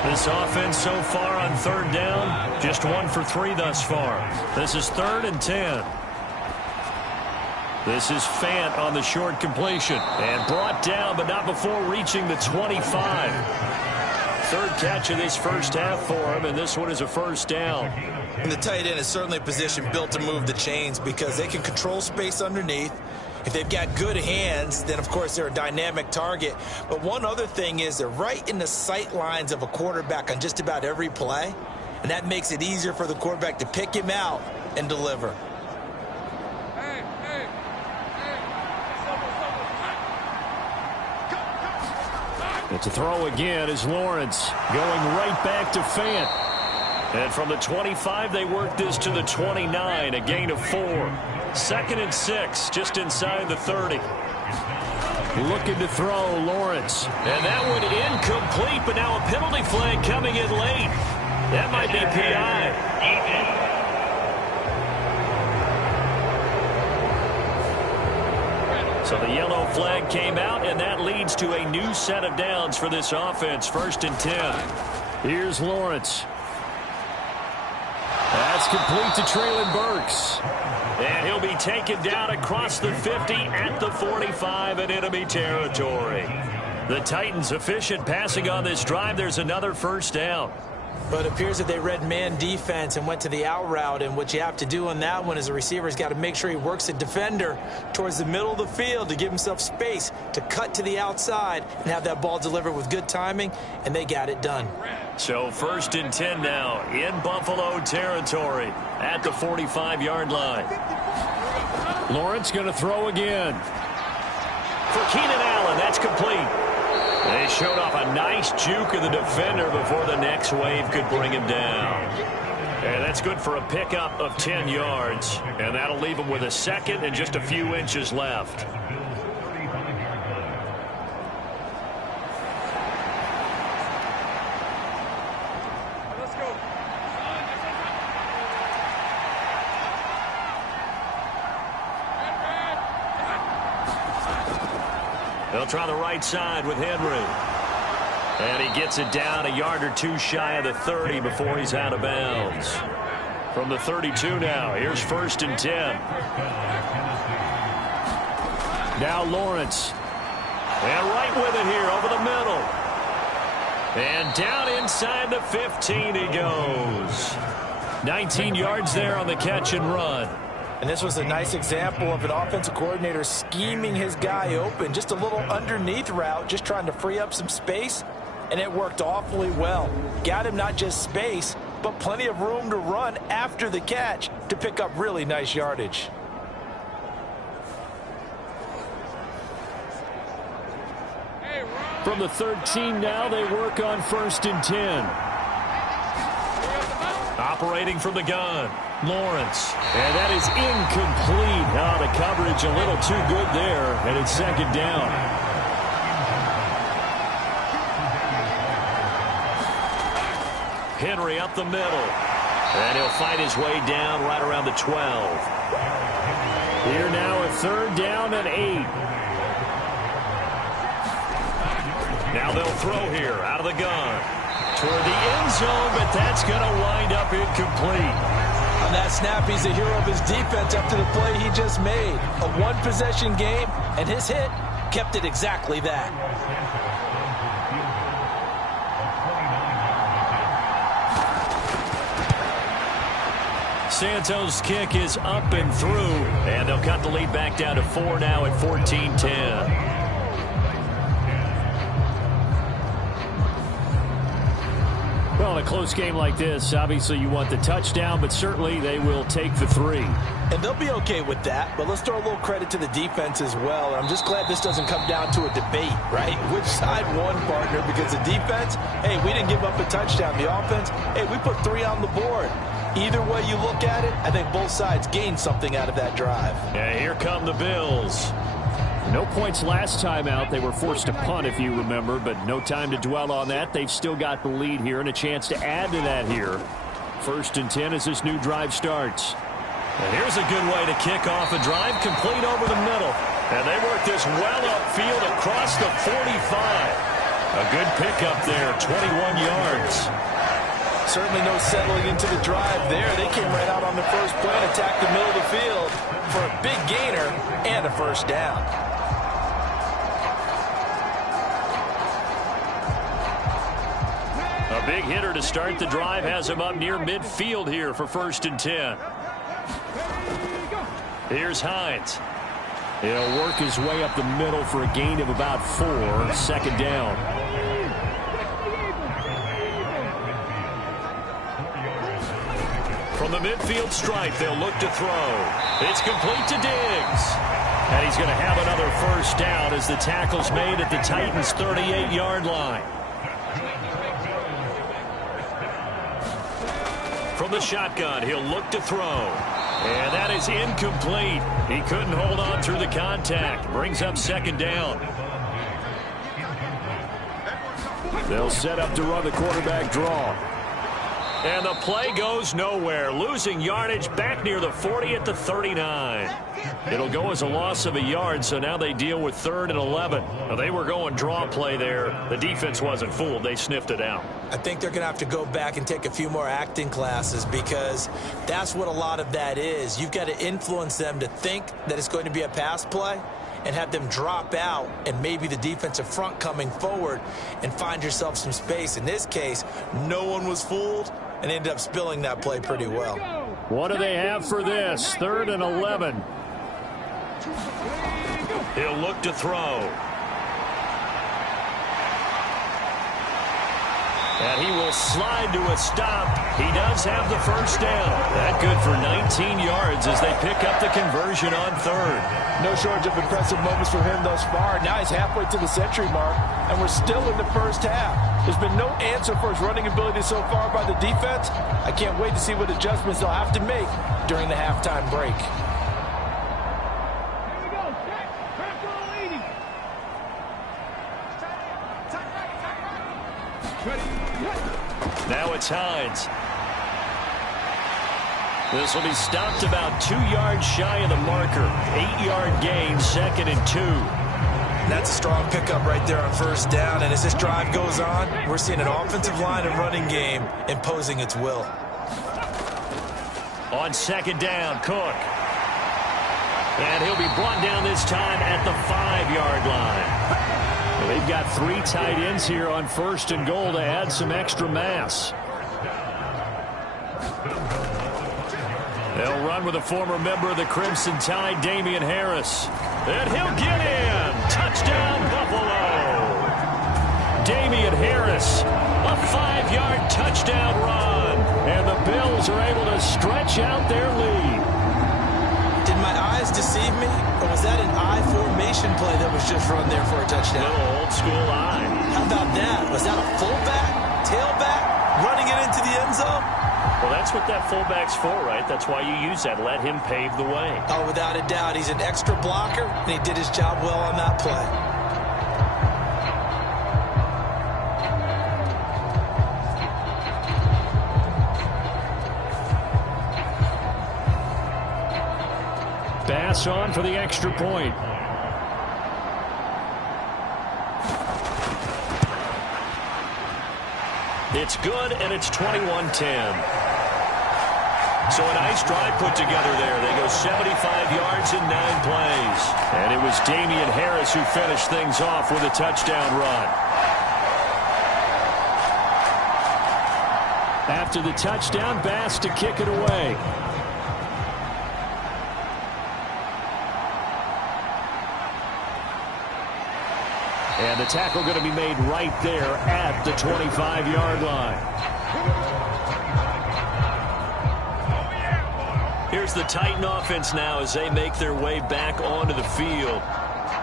This offense so far on 3rd down, just 1 for 3 thus far. This is 3rd and 10. This is Fant on the short completion. And brought down, but not before reaching the 25. 3rd catch of this 1st half for him, and this one is a 1st down. And the tight end is certainly a position built to move the chains because they can control space underneath. If they've got good hands, then, of course, they're a dynamic target. But one other thing is they're right in the sight lines of a quarterback on just about every play, and that makes it easier for the quarterback to pick him out and deliver. It's a throw again as Lawrence going right back to Fant. And from the 25, they work this to the 29, a gain of 4. 2nd and 6, just inside the 30. Looking to throw, Lawrence. And that one incomplete, but now a penalty flag coming in late. That might be PI. So the yellow flag came out, and that leads to a new set of downs for this offense. 1st and 10. Here's Lawrence. That's complete to Traylon Burks. And he'll be taken down across the 50 at the 45 in enemy territory. The Titans efficient passing on this drive. There's another 1st down. But it appears that they read man defense and went to the out route. And what you have to do on that one is the receiver's got to make sure he works the defender towards the middle of the field to give himself space to cut to the outside and have that ball delivered with good timing. And they got it done. So 1st and 10 now in Buffalo territory at the 45-yard line. Lawrence going to throw again. For Keenan Allen, that's complete. They showed off a nice juke of the defender before the next wave could bring him down. And that's good for a pickup of 10 yards. And that'll leave him with a 2nd and just a few inches left. They'll try the right side with Henry. And he gets it down a yard or 2 shy of the 30 before he's out of bounds. From the 32 now, here's 1st and 10. Now Lawrence. And right with it here over the middle. And down inside the 15 he goes. 19 yards there on the catch and run. And this was a nice example of an offensive coordinator scheming his guy open. Just a little underneath route, just trying to free up some space. And it worked awfully well. Got him not just space, but plenty of room to run after the catch to pick up really nice yardage. From the 13 now, they work on 1st and 10. Operating from the gun, Lawrence. And that is incomplete. Oh, the coverage a little too good there, and it's 2nd down. Henry up the middle. And he'll fight his way down right around the 12. Here now a 3rd down and 8. Now they'll throw here out of the gun. Toward the end zone, but that's going to wind up incomplete. On that snap, he's the hero of his defense after the play he just made. A one-possession game, and his hit kept it exactly that. Santos' kick is up and through, and they'll cut the lead back down to 4 now at 14-10. Well, in a close game like this, obviously you want the touchdown, but certainly they will take the 3. And they'll be okay with that, but let's throw a little credit to the defense as well. I'm just glad this doesn't come down to a debate, right? Which side won, partner? Because the defense, hey, we didn't give up a touchdown. The offense, hey, we put 3 on the board. Either way you look at it, I think both sides gained something out of that drive. Yeah, here come the Bills. No points last time out. They were forced to punt, if you remember, but no time to dwell on that. They've still got the lead here and a chance to add to that here. 1st and 10 as this new drive starts. And here's a good way to kick off a drive, complete over the middle. And they work this well upfield across the 45. A good pickup there, 21 yards. Certainly no settling into the drive there. They came right out on the first play and attacked the middle of the field for a big gainer and a 1st down. A big hitter to start the drive has him up near midfield here for 1st and 10. Here's Hines. He'll work his way up the middle for a gain of about 4. 2nd down. From the midfield stripe, they'll look to throw. It's complete to Diggs. And he's going to have another first down as the tackle's made at the Titans' 38-yard line. From the shotgun, he'll look to throw. And that is incomplete. He couldn't hold on through the contact. Brings up second down. They'll set up to run the quarterback draw. And the play goes nowhere. Losing yardage back near the 40 at the 39. It'll go as a loss of a yard, so now they deal with 3rd and 11. Now, they were going draw play there. The defense wasn't fooled. They sniffed it out. I think they're going to have to go back and take a few more acting classes because that's what a lot of that is. You've got to influence them to think that it's going to be a pass play and have them drop out and maybe the defensive front coming forward and find yourself some space. In this case, no one was fooled and ended up spilling that play pretty well. What do they have for this? 3rd and 11. He'll look to throw. And he will slide to a stop. He does have the first down. That good for 19 yards as they pick up the conversion on 3rd. No shortage of impressive moments from him thus far. Now he's halfway to the century mark, and we're still in the first half. There's been no answer for his running ability so far by the defense. I can't wait to see what adjustments they'll have to make during the halftime break. Now it's Hines. This will be stopped about 2 yards shy of the marker. 8-yard gain, 2nd and 2. That's a strong pickup right there on first down. And as this drive goes on, we're seeing an offensive line and running game imposing its will. On 2nd down, Cook. And he'll be brought down this time at the 5-yard line. They've got 3 tight ends here on 1st and goal to add some extra mass. They'll run with a former member of the Crimson Tide, Damian Harris. And he'll get in. Touchdown, Buffalo. Damian Harris, a 5-yard touchdown run. And the Bills are able to stretch out their lead. Did my eyes deceive me? Or was that an I formation play that was just run there for a touchdown? Little old school eye. How about that? Was that a fullback, tailback, running it into the end zone? Well, that's what that fullback's for, right? That's why you use that. Let him pave the way. Oh, without a doubt. He's an extra blocker, and he did his job well on that play. Bass on for the extra point. It's good, and it's 21-10. So a nice drive put together there. They go 75 yards in 9 plays. And it was Damian Harris who finished things off with a touchdown run. After the touchdown, Bass to kick it away. And the tackle going to be made right there at the 25-yard line. Here's the Titan offense now as they make their way back onto the field.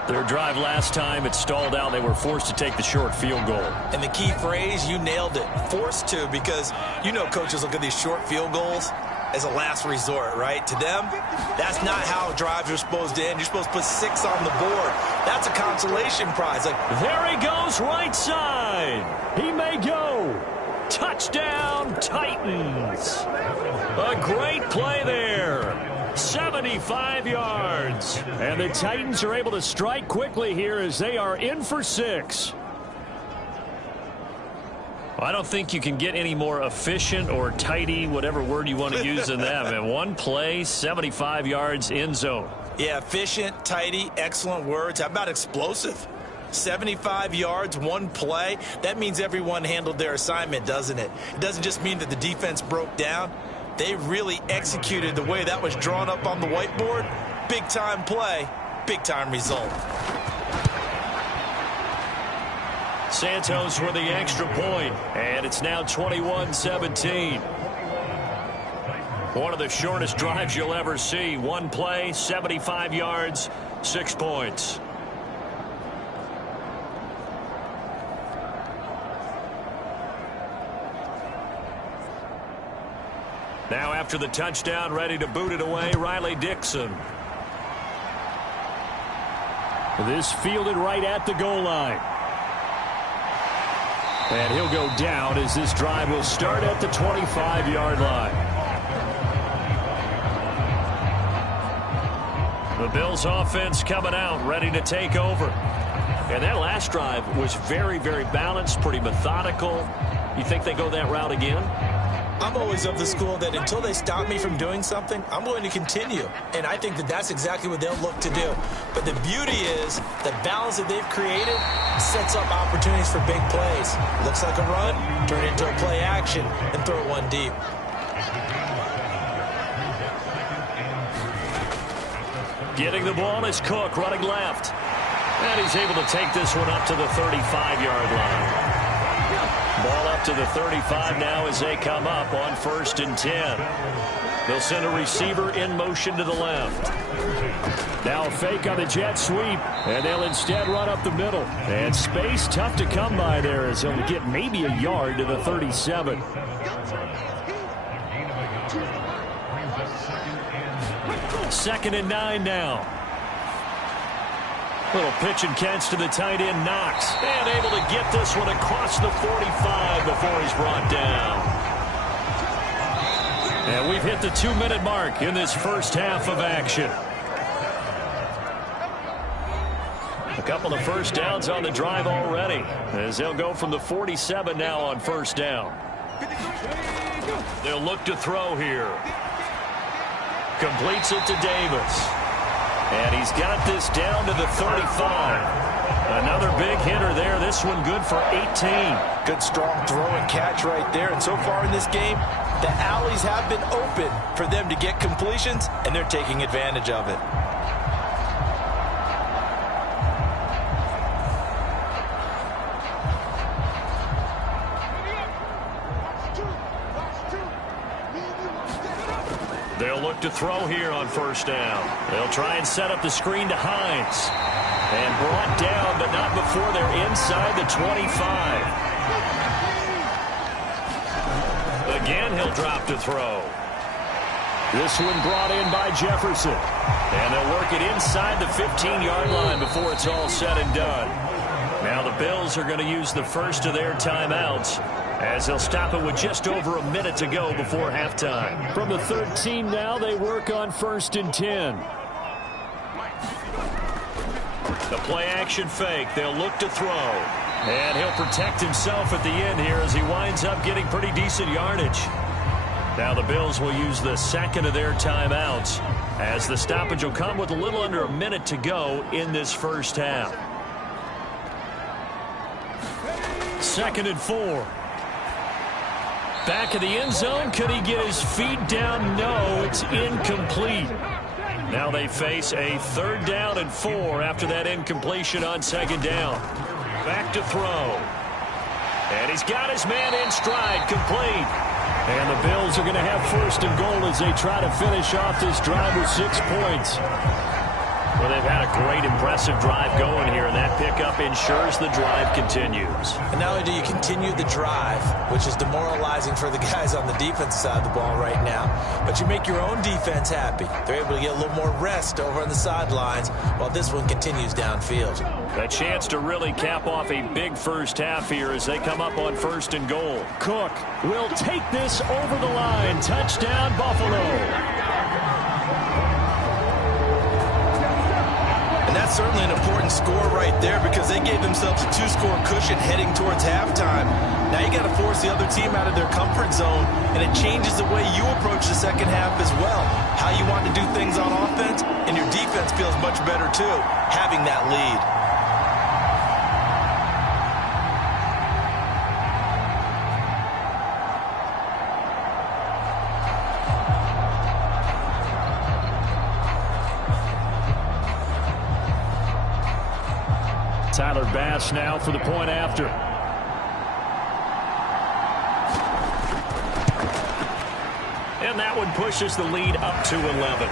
Their drive last time, it stalled out. They were forced to take the short field goal. And the key phrase, you nailed it, forced to, because you know coaches look at these short field goals as a last resort, right? To them, that's not how drives are supposed to end. You're supposed to put 6 on the board. That's a consolation prize. There he goes right side. He may go. Touchdown, Titans. A great play there. 75 yards. And the Titans are able to strike quickly here as they are in for 6. I don't think you can get any more efficient or tidy, whatever word you want to use in that. And one play, 75 yards, end zone. Yeah, efficient, tidy, excellent words. How about explosive? 75 yards, one play. That means everyone handled their assignment, doesn't it? It doesn't just mean that the defense broke down. They really executed the way that was drawn up on the whiteboard. Big-time play, big-time result. Santos with the extra point, and it's now 21-17. One of the shortest drives you'll ever see. One play, 75 yards, 6 points. Now after the touchdown, ready to boot it away, Riley Dixon. This fielded right at the goal line. And he'll go down as this drive will start at the 25-yard line. The Bills offense coming out, ready to take over. And that last drive was very, very balanced, pretty methodical. You think they go that route again? I'm always of the school that until they stop me from doing something, I'm going to continue. And I think that that's exactly what they'll look to do. But the beauty is the balance that they've created sets up opportunities for big plays. Looks like a run, turn it into a play action, and throw one deep. Getting the ball is Cook, running left. And he's able to take this one up to the 35-yard line. Ball up to the 35 now as they come up on 1st and 10. They'll send a receiver in motion to the left. Now a fake on the jet sweep, and they'll instead run up the middle. And space tough to come by there as they'll get maybe a yard to the 37. 2nd and 9 now. Little pitch and catch to the tight end, Knox. And able to get this one across the 45 before he's brought down. And we've hit the 2-minute mark in this first half of action. A couple of first downs on the drive already, as they'll go from the 47 now on 1st down. They'll look to throw here. Completes it to Davis. And he's got this down to the 35. Another big hitter there. This one good for 18. Good strong throw and catch right there. And so far in this game, the alleys have been open for them to get completions, and they're taking advantage of it. They'll look to throw here on 1st down. They'll try and set up the screen to Hines. And brought down, but not before they're inside the 25. Again, he'll drop to throw. This one brought in by Jefferson. And they'll work it inside the 15-yard line before it's all said and done. Now the Bills are going to use the first of their timeouts, as they'll stop it with just over a minute to go before halftime. From the 13 now, they work on 1st and 10. The play-action fake. They'll look to throw. And he'll protect himself at the end here as he winds up getting pretty decent yardage. Now the Bills will use the second of their timeouts, as the stoppage will come with a little under a minute to go in this first half. 2nd and 4. Back of the end zone. Could he get his feet down? No, it's incomplete. Now they face a 3rd down and 4 after that incompletion on 2nd down. Back to throw. And he's got his man in stride, complete. And the Bills are going to have 1st and goal as they try to finish off this drive with 6 points. Well, they've had a great, impressive drive going here, and that pickup ensures the drive continues. And not only do you continue the drive, which is demoralizing for the guys on the defensive side of the ball right now, but you make your own defense happy. They're able to get a little more rest over on the sidelines while this one continues downfield. A chance to really cap off a big first half here as they come up on 1st and goal. Cook will take this over the line. Touchdown, Buffalo. And that's certainly an important score right there, because they gave themselves a 2-score cushion heading towards halftime. Now you got to force the other team out of their comfort zone, and it changes the way you approach the second half as well. How you want to do things on offense, and your defense feels much better too, having that lead. Tyler Bass now for the point after. And that one pushes the lead up to 11.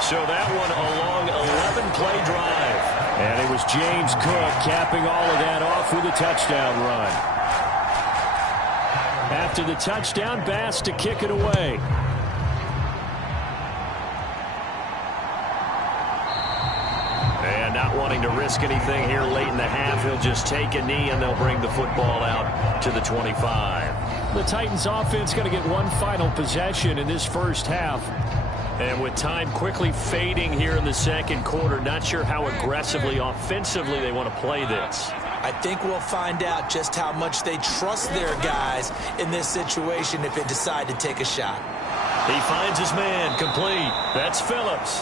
So that one a long 11-play drive. And it was James Cook capping all of that off with a touchdown run. After the touchdown, Bass to kick it away. And not wanting to risk anything here late in the half, he'll just take a knee and they'll bring the football out to the 25. The Titans offense going to get one final possession in this first half. And with time quickly fading here in the second quarter, not sure how aggressively, offensively they want to play this. I think we'll find out just how much they trust their guys in this situation if they decide to take a shot. He finds his man, complete. That's Phillips.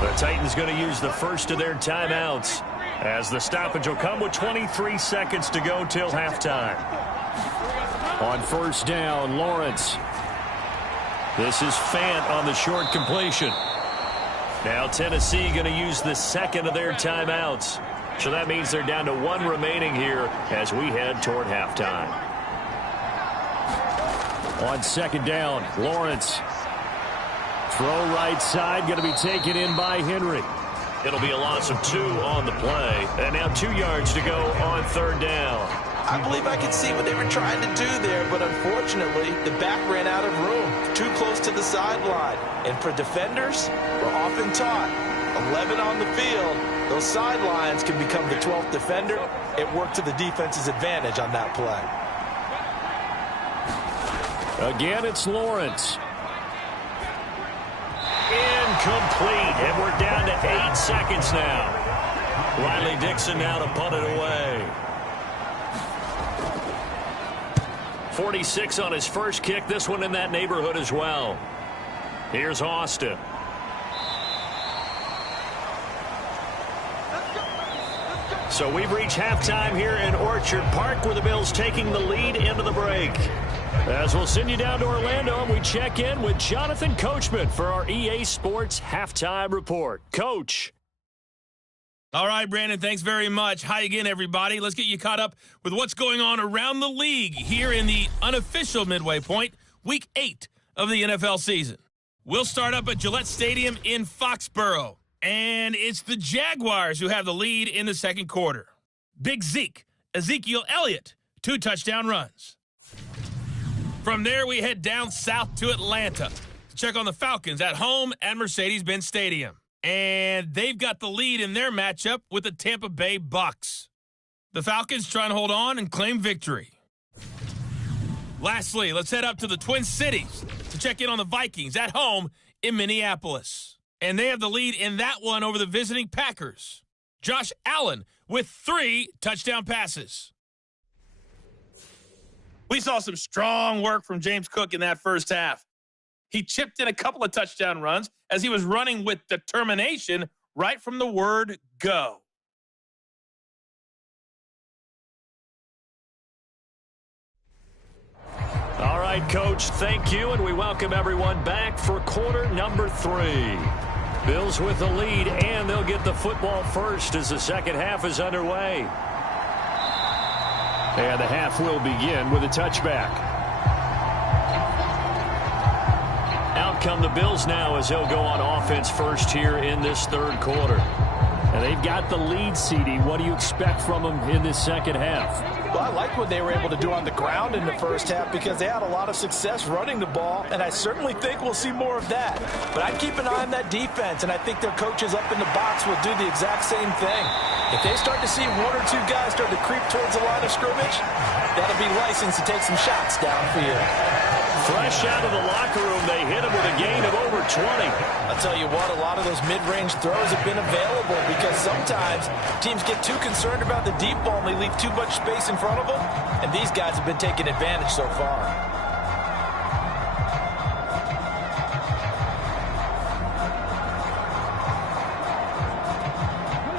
The Titans going to use the first of their timeouts as the stoppage will come with 23 seconds to go till halftime. On first down, Lawrence. This is Fant on the short completion. Now Tennessee going to use the second of their timeouts. So that means they're down to one remaining here as we head toward halftime. On second down, Lawrence. Throw right side, going to be taken in by Henry. It'll be a loss of 2 on the play. And now 2 yards to go on third down. I believe I could see what they were trying to do there, but unfortunately, the back ran out of room, too close to the sideline. And for defenders, we're often taught, 11 on the field, those sidelines can become the 12th defender. It worked to the defense's advantage on that play. Again, it's Lawrence. Incomplete, and we're down to 8 seconds now. Riley Dixon now to punt it away. 46 on his first kick. This one in that neighborhood as well. Here's Austin. So we've reached halftime here in Orchard Park, where the Bills taking the lead into the break. As we'll send you down to Orlando, and we check in with Jonathan Coachman for our EA Sports Halftime Report. Coach. All right, Brandon, thanks very much. Hi again, everybody. Let's get you caught up with what's going on around the league here in the unofficial midway point, Week 8 of the NFL season. We'll start up at Gillette Stadium in Foxborough, and it's the Jaguars who have the lead in the second quarter. Big Zeke, Ezekiel Elliott, 2 touchdown runs. From there, we head down south to Atlanta to check on the Falcons at home at Mercedes-Benz Stadium. And they've got the lead in their matchup with the Tampa Bay Bucks. The Falcons trying to hold on and claim victory. Lastly, let's head up to the Twin Cities to check in on the Vikings at home in Minneapolis. And they have the lead in that one over the visiting Packers. Josh Allen with 3 touchdown passes. We saw some strong work from James Cook in that first half. He chipped in a couple of touchdown runs as he was running with determination right from the word go. All right, Coach, thank you, and we welcome everyone back for quarter number 3. Bills with the lead, and they'll get the football first as the second half is underway. And the half will begin with a touchback. Out come the Bills now as they'll go on offense first here in this third quarter. And they've got the lead, CD. What do you expect from them in this second half? Well, I like what they were able to do on the ground in the first half because they had a lot of success running the ball, and I certainly think we'll see more of that. But I'd keep an eye on that defense, and I think their coaches up in the box will do the exact same thing. If they start to see 1 or 2 guys start to creep towards the line of scrimmage, that'll be licensed to take some shots downfield. Fresh out of the locker room, they hit him with a gain of over 20. I'll tell you what, a lot of those mid-range throws have been available because sometimes teams get too concerned about the deep ball and they leave too much space in front of them, and these guys have been taking advantage so far.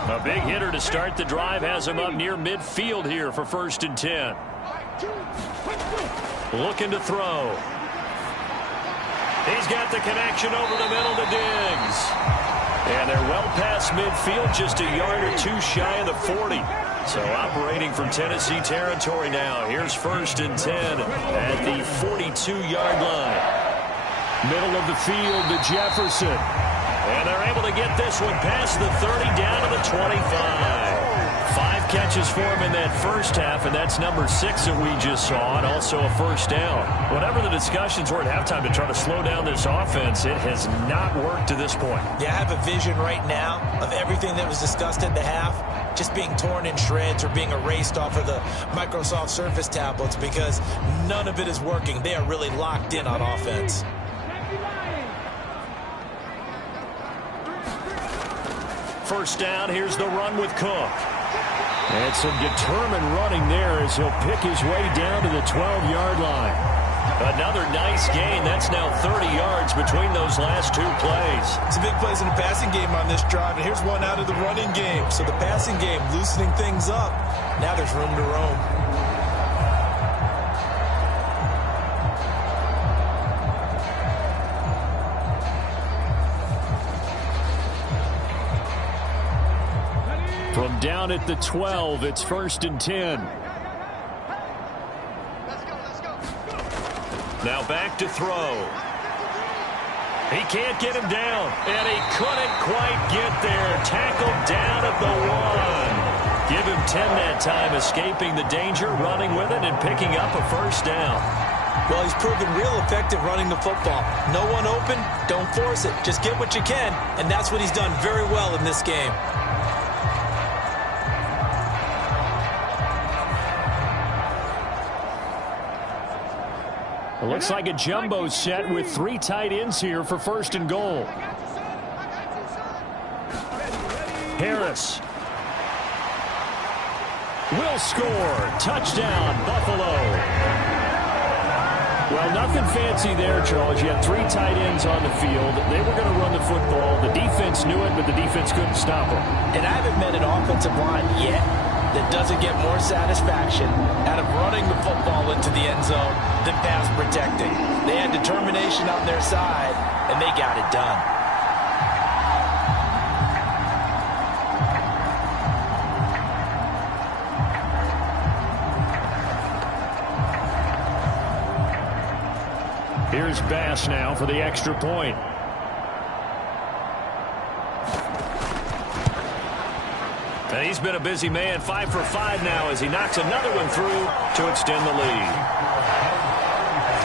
A big hitter to start the drive has him up near midfield here for 1st and 10. Looking to throw. He's got the connection over the middle to Diggs. And they're well past midfield, just a yard or 2 shy of the 40. So operating from Tennessee territory now. Here's 1st and 10 at the 42-yard line. Middle of the field to Jefferson. And they're able to get this one past the 30 down to the 25. 5 catches for him in that first half, and that's number 6 that we just saw, and also a first down. Whatever the discussions were at halftime to try to slow down this offense, it has not worked to this point. Yeah, I have a vision right now of everything that was discussed at the half just being torn in shreds or being erased off of the Microsoft Surface tablets because none of it is working. They are really locked in on offense. First down, here's the run with Cook. And some determined running there as he'll pick his way down to the 12-yard line. Another nice gain. That's now 30 yards between those last 2 plays. Some big plays in the passing game on this drive, and here's one out of the running game. So the passing game loosening things up. Now there's room to roam. From down at the 12, it's 1st and 10. Now back to throw. He can't get him down, and he couldn't quite get there. Tackled down at the 1. Give him 10 that time, escaping the danger, running with it, and picking up a first down. Well, he's proven real effective running the football. No one open, don't force it. Just get what you can, and that's what he's done very well in this game. It looks like a jumbo set with 3 tight ends here for 1st and goal. Harris will score. Touchdown, Buffalo. Well, nothing fancy there, Charles. You had 3 tight ends on the field. They were going to run the football. The defense knew it, but the defense couldn't stop them. And I haven't met an offensive line yet that doesn't get more satisfaction out of running the football into the end zone than pass protecting. They had determination on their side, and they got it done. Here's Bass now for the extra point. And he's been a busy man, 5 for 5 now as he knocks another one through to extend the lead.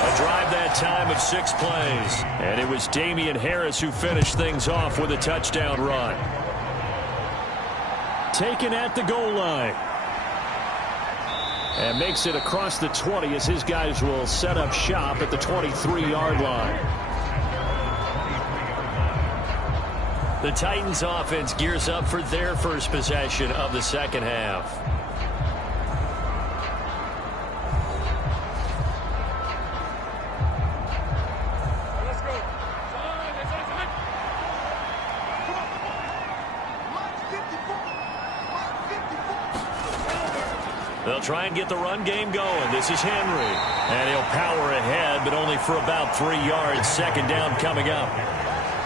A drive that time of 6 plays. And it was Damian Harris who finished things off with a touchdown run. Taken at the goal line. And makes it across the 20 as his guys will set up shop at the 23-yard line. The Titans offense gears up for their first possession of the second half. They'll try and get the run game going. This is Henry. And he'll power ahead, but only for about 3 yards. 2nd down coming up.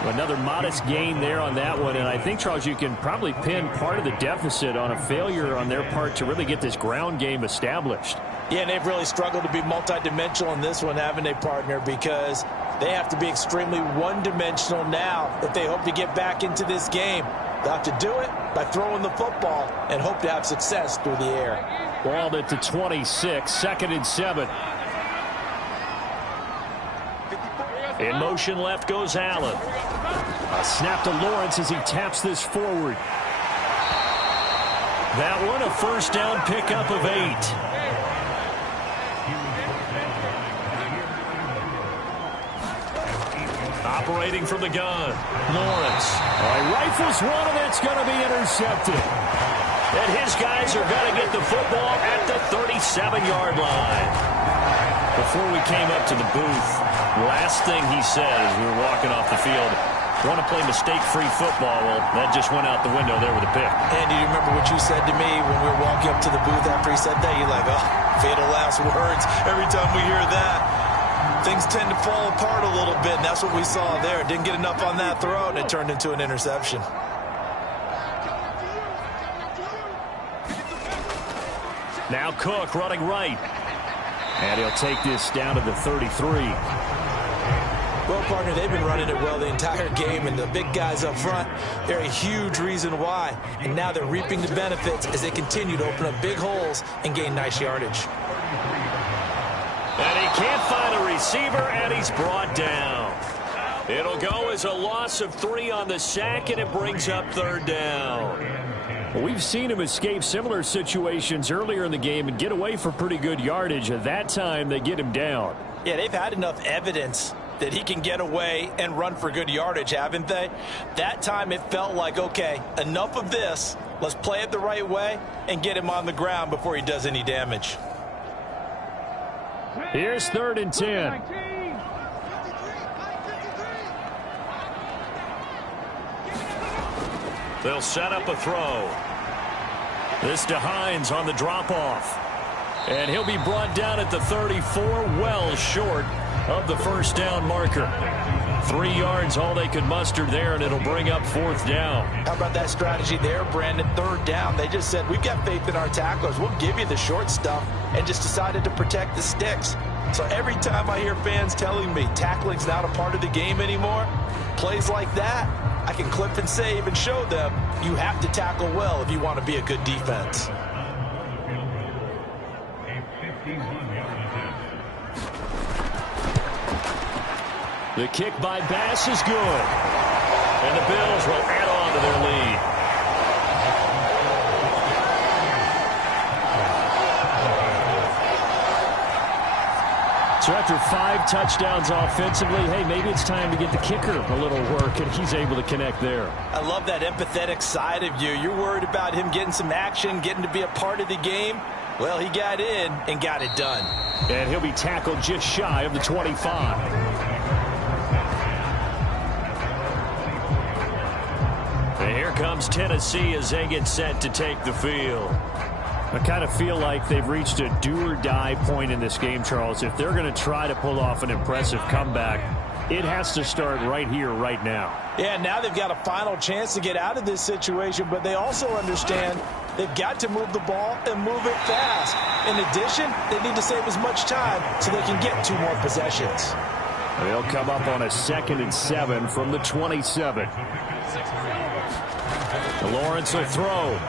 Another modest gain there on that one, and I think, Charles, you can probably pin part of the deficit on a failure on their part to really get this ground game established. Yeah, and they've really struggled to be multidimensional in this one, haven't they, partner, because they have to be extremely one-dimensional now if they hope to get back into this game. They'll have to do it by throwing the football and hope to have success through the air. Ball at the 26, 2nd and 7. In motion left goes Allen. A snap to Lawrence as he taps this forward. That one a first down pickup of 8. Operating from the gun. Lawrence. Rifles one, and that's going to be intercepted. And his guys are going to get the football at the 37-yard line. Before we came up to the booth, last thing he said as we were walking off the field, want to play mistake-free football. Well, that just went out the window there with a pick. Andy, you remember what you said to me when we were walking up to the booth after he said that? You're like, oh, fatal last words. Every time we hear that, things tend to fall apart a little bit, and that's what we saw there. Didn't get enough on that throw, and it turned into an interception. Now Cook running right. And he'll take this down to the 33. Well, partner, they've been running it well the entire game, and the big guys up front, they're a huge reason why. And now they're reaping the benefits as they continue to open up big holes and gain nice yardage. And he can't find a receiver, and he's brought down. It'll go as a loss of 3 on the sack, and it brings up 3rd down. Well, we've seen him escape similar situations earlier in the game and get away for pretty good yardage. At that time, they get him down. Yeah, they've had enough evidence that he can get away and run for good yardage, haven't they? That time it felt like, okay, enough of this. Let's play it the right way and get him on the ground before he does any damage. Here's 3rd and 10. They'll set up a throw. This to Hines on the drop-off. And he'll be brought down at the 34, well short of the 1st down marker. 3 yards, all they could muster there, and it'll bring up 4th down. How about that strategy there, Brandon? 3rd down. They just said, we've got faith in our tacklers. We'll give you the short stuff, and just decided to protect the sticks. So every time I hear fans telling me tackling's not a part of the game anymore, plays like that, I can clip and save and show them you have to tackle well if you want to be a good defense. The kick by Bass is good. And the Bills will add on to their lead. So after 5 touchdowns offensively, hey, maybe it's time to get the kicker a little work, and he's able to connect there. I love that empathetic side of you. You're worried about him getting some action, getting to be a part of the game. Well, he got in and got it done. And he'll be tackled just shy of the 25. And here comes Tennessee as they get set to take the field. I kind of feel like they've reached a do-or-die point in this game, Charles. If they're going to try to pull off an impressive comeback, it has to start right here, right now. Yeah, now they've got a final chance to get out of this situation, but they also understand they've got to move the ball and move it fast. In addition, they need to save as much time so they can get 2 more possessions. They'll come up on a 2nd and 7 from the 27. Lawrence will throw.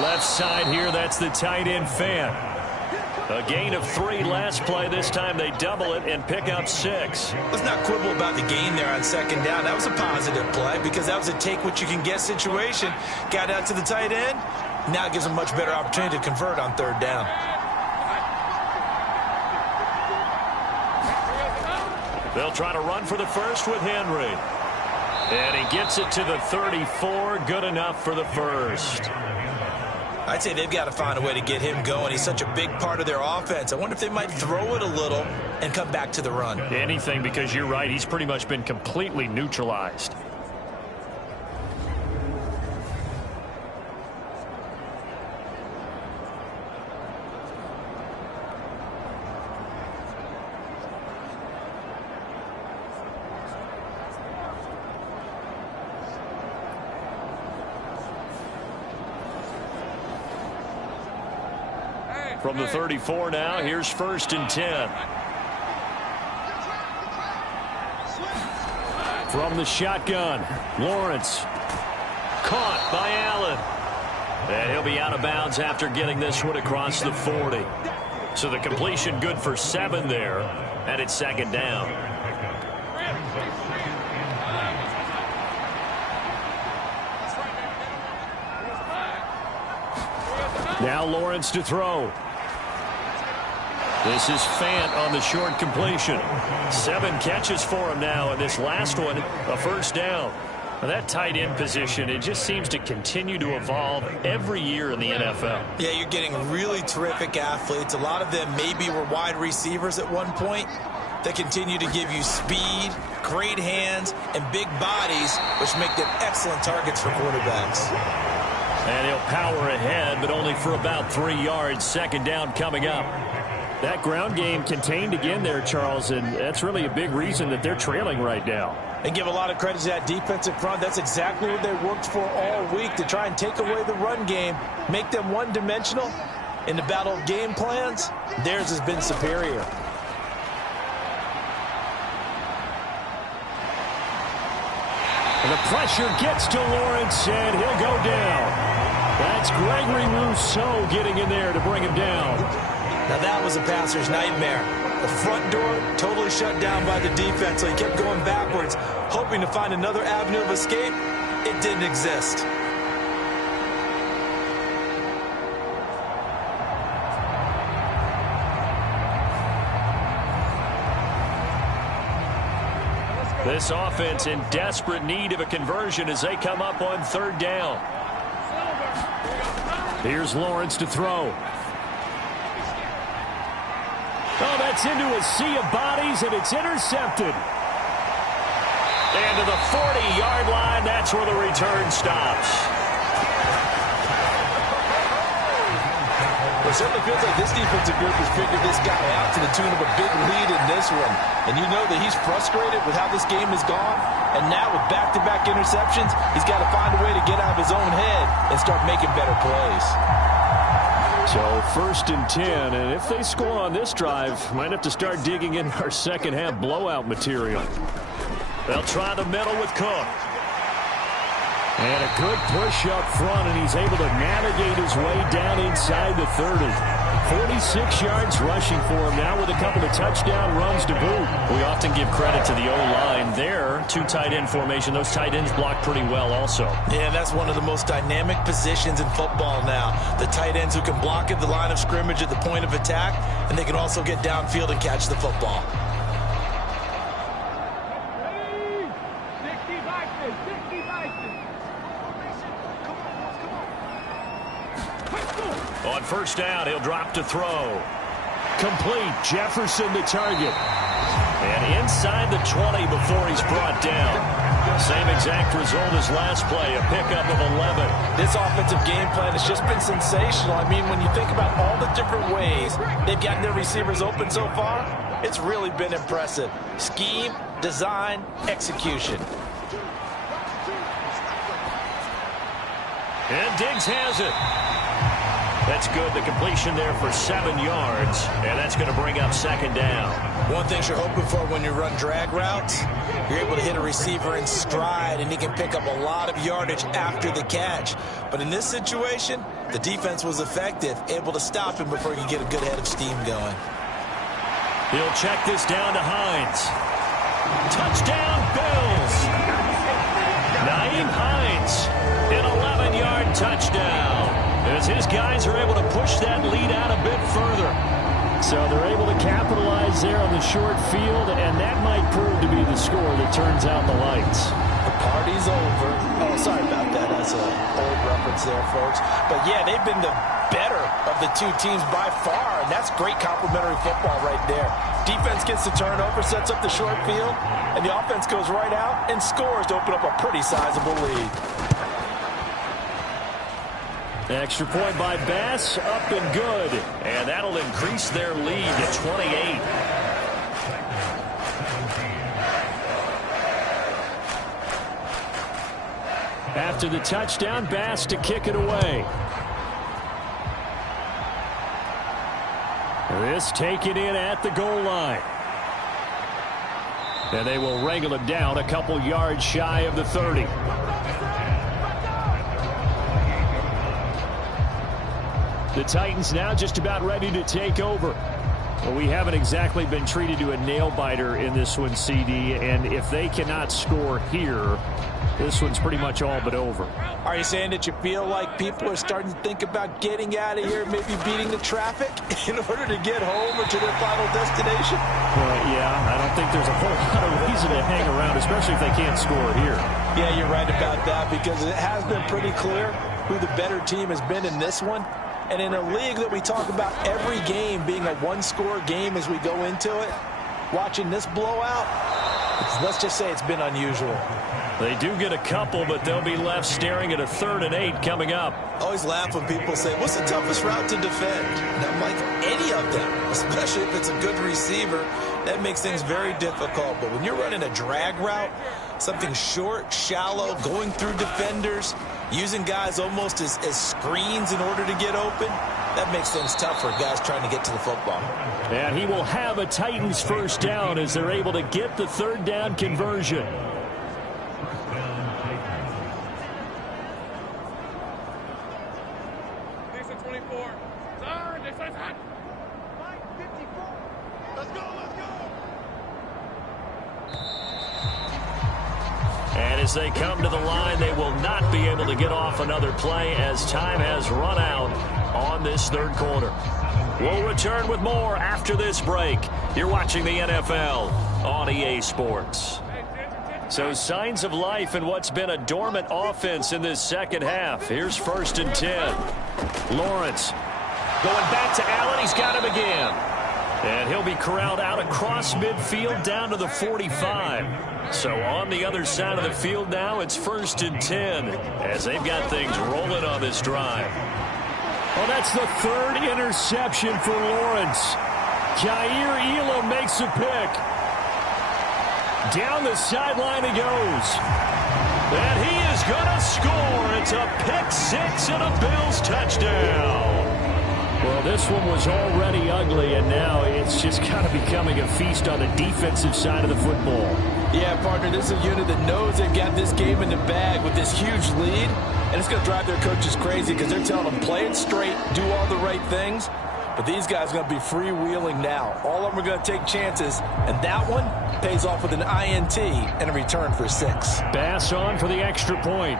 Left side here, that's the tight end Fan. A gain of 3 last play. This time they double it and pick up 6. Let's not quibble about the gain there on 2nd down. That was a positive play because that was a take-what-you-can-get situation. Got out to the tight end. Now it gives them a much better opportunity to convert on 3rd down. They'll try to run for the first with Henry. And he gets it to the 34. Good enough for the first. I'd say they've got to find a way to get him going. He's such a big part of their offense. I wonder if they might throw it a little and come back to the run. Anything, because you're right. He's pretty much been completely neutralized. From the 34 now, here's 1st and 10. From the shotgun, Lawrence. Caught by Allen. And he'll be out of bounds after getting this one across the 40. So the completion good for 7 there. And it's 2nd down. Now Lawrence to throw. This is Fant on the short completion. 7 catches for him now, and this last one, a 1st down. Well, that tight end position, it just seems to continue to evolve every year in the NFL. Yeah, you're getting really terrific athletes. A lot of them maybe were wide receivers at one point. They continue to give you speed, great hands, and big bodies, which make them excellent targets for quarterbacks. And he'll power ahead, but only for about 3 yards. 2nd down coming up. That ground game contained again there, Charles, and that's really a big reason that they're trailing right now. They give a lot of credit to that defensive front. That's exactly what they worked for all week, to try and take away the run game, make them one-dimensional. In the battle of game plans, theirs has been superior. The pressure gets to Lawrence, and he'll go down. That's Gregory Rousseau getting in there to bring him down. Now that was a passer's nightmare. The front door totally shut down by the defense, so he kept going backwards, hoping to find another avenue of escape. It didn't exist. This offense in desperate need of a conversion as they come up on third down. Here's Lawrence to throw. Oh, that's into a sea of bodies, and it's intercepted. And to the 40-yard line, that's where the return stops. It certainly feels like this defensive group has figured this guy out to the tune of a big lead in this one. And you know that he's frustrated with how this game has gone. And now with back-to-back interceptions, he's got to find a way to get out of his own head and start making better plays. So 1st and 10, and if they score on this drive, might have to start digging in our second-half blowout material. They'll try the middle with Cook. And a good push up front, and he's able to navigate his way down inside the 30. 46 yards rushing for him now with a couple of touchdown runs to boot. We often give credit to the O-line there. 2 tight end formation. Those tight ends block pretty well also. Yeah, that's one of the most dynamic positions in football now. The tight ends who can block at the line of scrimmage at the point of attack, and they can also get downfield and catch the football. On first down, he'll drop to throw. Complete. Jefferson the target. And inside the 20 before he's brought down. Same exact result as last play, a pickup of 11. This offensive game plan has just been sensational. I mean, when you think about all the different ways they've gotten their receivers open so far, it's really been impressive. Scheme, design, execution. And Diggs has it. That's good. The completion there for 7 yards. And that's going to bring up second down. One thing you're hoping for when you run drag routes, you're able to hit a receiver in stride, and he can pick up a lot of yardage after the catch. But in this situation, the defense was effective, able to stop him before he could get a good head of steam going. He'll check this down to Hines. Touchdown, Bills. Nyheim Hines, an 11-yard touchdown. As his guys are able to push that lead out a bit further. So they're able to capitalize there on the short field, and that might prove to be the score that turns out the lights. The party's over. Oh, sorry about that. That's an old reference there, folks. But, yeah, they've been the better of the two teams by far, and that's great complementary football right there. Defense gets the turnover, sets up the short field, and the offense goes right out and scores to open up a pretty sizable lead. Extra point by Bass, up and good. And that'll increase their lead to 28. After the touchdown, Bass to kick it away. This taken in at the goal line. And they will wrangle it down a couple yards shy of the 30. The Titans now just about ready to take over. Well, we haven't exactly been treated to a nail-biter in this one, CD, and if they cannot score here, this one's pretty much all but over. Are you saying that you feel like people are starting to think about getting out of here, maybe beating the traffic in order to get home or to their final destination? Well, yeah, I don't think there's a whole lot of reason to hang around, especially if they can't score here. Yeah, you're right about that, because it has been pretty clear who the better team has been in this one. And in a league that we talk about every game being a one-score game as we go into it, watching this blowout, let's just say it's been unusual. They do get a couple, but they'll be left staring at a 3rd and 8 coming up. I always laugh when people say, what's the toughest route to defend? And I'm like, any of them, especially if it's a good receiver. That makes things very difficult. But when you're running a drag route, something short, shallow, going through defenders, using guys almost as screens in order to get open, that makes things tough for guys trying to get to the football. And he will have a Titans first down as they're able to get the 3rd down conversion. as they come to the line, they will not be able to get off another play as time has run out on this third quarter. We'll return with more after this break. You're watching the NFL on EA Sports. So signs of life in what's been a dormant offense in this second half. Here's 1st and 10. Lawrence going back to Allen. He's got him again. And he'll be corralled out across midfield down to the 45. So on the other side of the field now, it's 1st and 10 as they've got things rolling on this drive. Well, that's the 3rd interception for Lawrence. Jair Elam makes a pick. Down the sideline he goes. And he is going to score. It's a pick 6 and a Bills touchdown. Well, this one was already ugly, and now it's just kind of becoming a feast on the defensive side of the football. Yeah, partner, this is a unit that knows they've got this game in the bag with this huge lead, and it's going to drive their coaches crazy because they're telling them play it straight, do all the right things. But these guys are going to be freewheeling now. All of them are going to take chances, and that one pays off with an INT and a return for 6. Bass on for the extra point.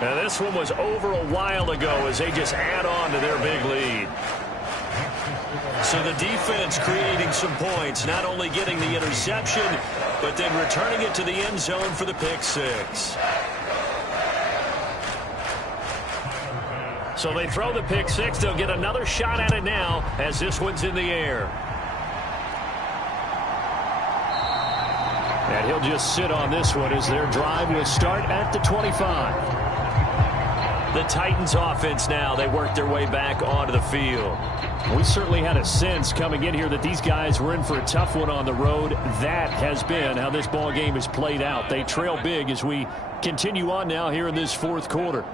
Now this one was over a while ago as they just add on to their big lead. So the defense creating some points, not only getting the interception, but then returning it to the end zone for the pick 6. So they throw the pick 6. They'll get another shot at it now as this one's in the air. And he'll just sit on this one as their drive will start at the 25. The Titans offense now, they work their way back onto the field. We certainly had a sense coming in here that these guys were in for a tough one on the road. That has been how this ball game has played out. They trail big as we continue on now here in this 4th quarter.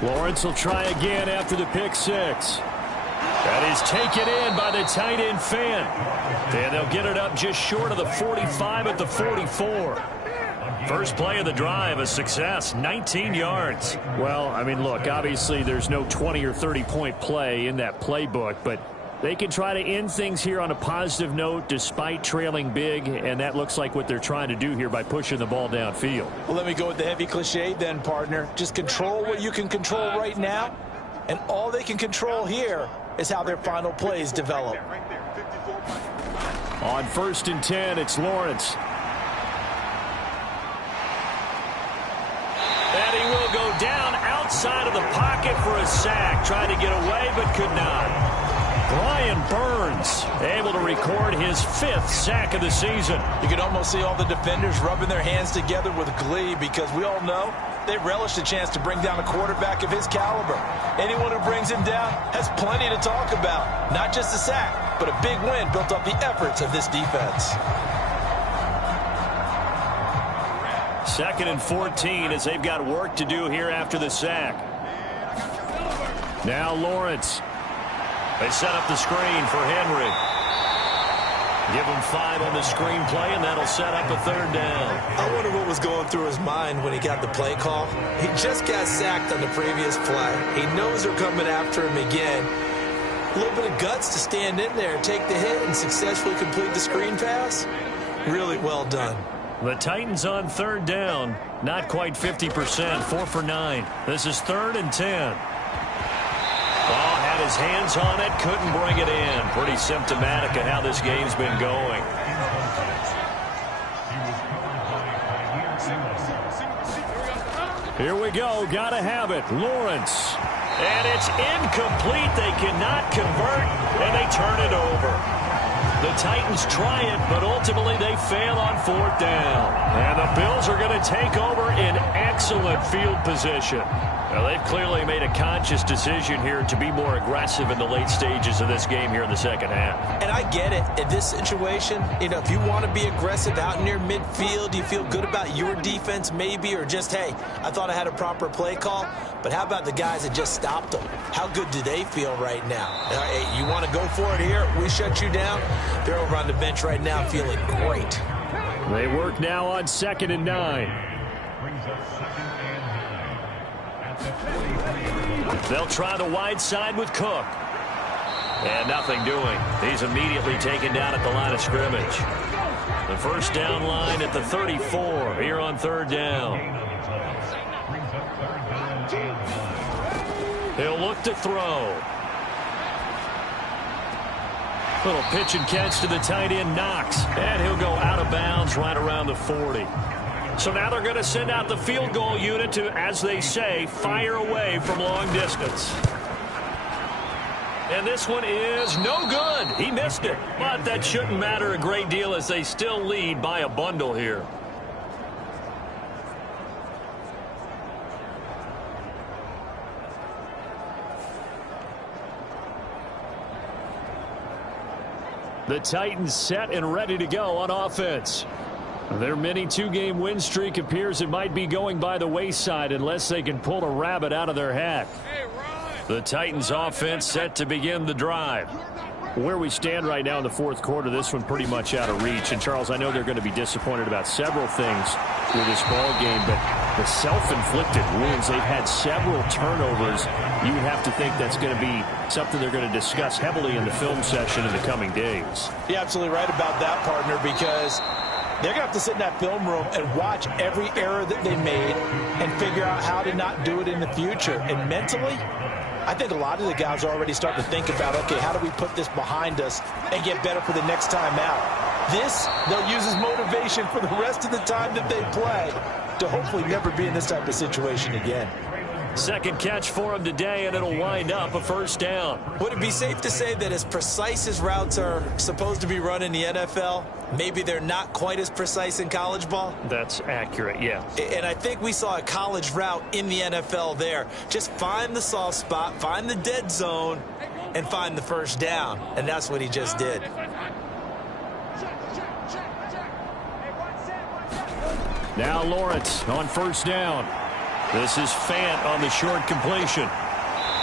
Lawrence will try again after the pick 6. That is taken in by the tight end Fan. And they'll get it up just short of the 45 at the 44. First play of the drive, a success, 19 yards. Well, I mean, look, obviously there's no 20 or 30-point play in that playbook, but they can try to end things here on a positive note despite trailing big, and that looks like what they're trying to do here by pushing the ball downfield. Well, let me go with the heavy cliche then, partner. Just control what you can control right now, and all they can control here is how their final plays develop. On 1st and 10, it's Lawrence. And he will go down outside of the pocket for a sack. Tried to get away, but could not. Brian Burns able to record his 5th sack of the season. You can almost see all the defenders rubbing their hands together with glee because we all know they relish the chance to bring down a quarterback of his caliber. Anyone who brings him down has plenty to talk about. Not just a sack, but a big win built up the efforts of this defense. 2nd and 14 as they've got work to do here after the sack. Now Lawrence. They set up the screen for Henry. Give him 5 on the screen play, and that'll set up a 3rd down. I wonder what was going through his mind when he got the play call. He just got sacked on the previous play. He knows they're coming after him again. A little bit of guts to stand in there, take the hit, and successfully complete the screen pass. Really well done. The Titans on 3rd down, not quite 50%, 4 for 9. This is 3rd and 10. Oh, had his hands on it, couldn't bring it in. Pretty symptomatic of how this game's been going. Here we go, gotta have it, Lawrence. And it's incomplete, they cannot convert, and they turn it over. The Titans try it, but ultimately they fail on 4th down. And the Bills are going to take over in excellent field position. Now, they've clearly made a conscious decision here to be more aggressive in the late stages of this game here in the second half. And I get it. In this situation, if you want to be aggressive out near midfield, you feel good about your defense maybe, or just, hey, I thought I had a proper play call. But how about the guys that just stopped them? How good do they feel right now? Hey, you want to go for it here? We shut you down. They're over on the bench right now feeling great. They work now on 2nd and 9. They'll try the wide side with Cook. And nothing doing. He's immediately taken down at the line of scrimmage. The first down line at the 34 here on third down. He'll look to throw. Little pitch and catch to the tight end, Knox. And he'll go out of bounds right around the 40. So now they're going to send out the field goal unit to, as they say, fire away from long distance. And this one is no good. He missed it. But that shouldn't matter a great deal as they still lead by a bundle here. The Titans set and ready to go on offense. Their mini two-game win streak appears it might be going by the wayside unless they can pull a rabbit out of their hat. The Titans offense set to begin the drive. Where we stand right now in the fourth quarter, this one pretty much out of reach. And, Charles, I know they're going to be disappointed about several things with this ball game, but the self-inflicted wounds, they've had several turnovers. You would have to think that's going to be something they're going to discuss heavily in the film session in the coming days. You're absolutely right about that, partner, because they're going to have to sit in that film room and watch every error that they made and figure out how to not do it in the future. And mentally, I think a lot of the guys are already starting to think about, okay, how do we put this behind us and get better for the next time out? This, they'll use as motivation for the rest of the time that they play to hopefully never be in this type of situation again. Second catch for him today, and it'll wind up a first down. Would it be safe to say that as precise as routes are supposed to be run in the NFL, maybe they're not quite as precise in college ball? That's accurate, yeah. And I think we saw a college route in the NFL there. Just find the soft spot, find the dead zone, and find the first down. And that's what he just did. Now Lawrence on first down. This is Fant on the short completion.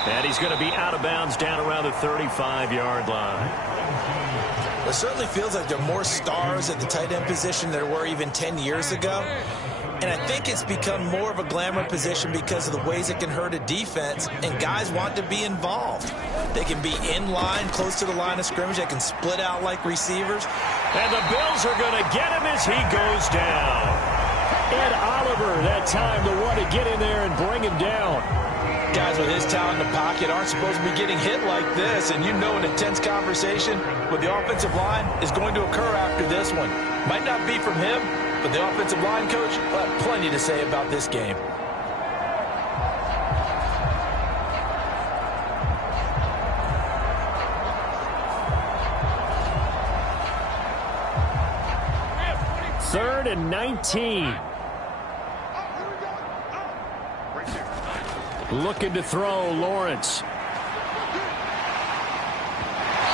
And he's going to be out of bounds down around the 35-yard line. It certainly feels like there are more stars at the tight end position than there were even 10 years ago. And I think it's become more of a glamour position because of the ways it can hurt a defense, and guys want to be involved. They can be in line, close to the line of scrimmage. They can split out like receivers. And the Bills are going to get him as he goes down. Ed Oliver, that time, the one to get in there and bring him down. Guys with his talent in the pocket aren't supposed to be getting hit like this, and you know an intense conversation with the offensive line is going to occur after this one. Might not be from him, but the offensive line coach will have plenty to say about this game. Third and 19. Looking to throw, Lawrence.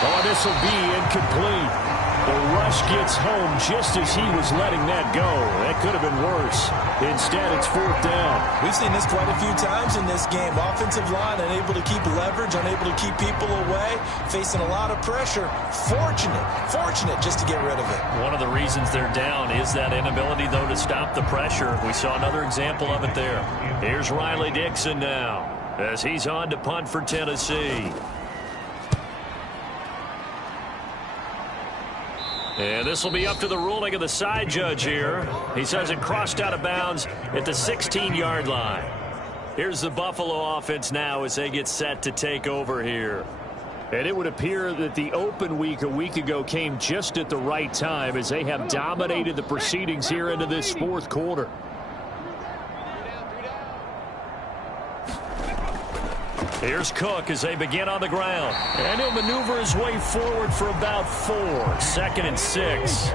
Oh, this will be incomplete. The rush gets home just as he was letting that go. That could have been worse. Instead, it's fourth down. We've seen this quite a few times in this game. Offensive line unable to keep leverage, unable to keep people away, facing a lot of pressure. Fortunate just to get rid of it. One of the reasons they're down is that inability, though, to stop the pressure. We saw another example of it there. Here's Riley Dixon now as he's on to punt for Tennessee. And this will be up to the ruling of the side judge here. He says it crossed out of bounds at the 16-yard line. Here's the Buffalo offense now as they get set to take over here. And it would appear that the open week a week ago came just at the right time as they have dominated the proceedings here into this fourth quarter. Here's Cook as they begin on the ground. And he'll maneuver his way forward for about 4. 2nd and 6.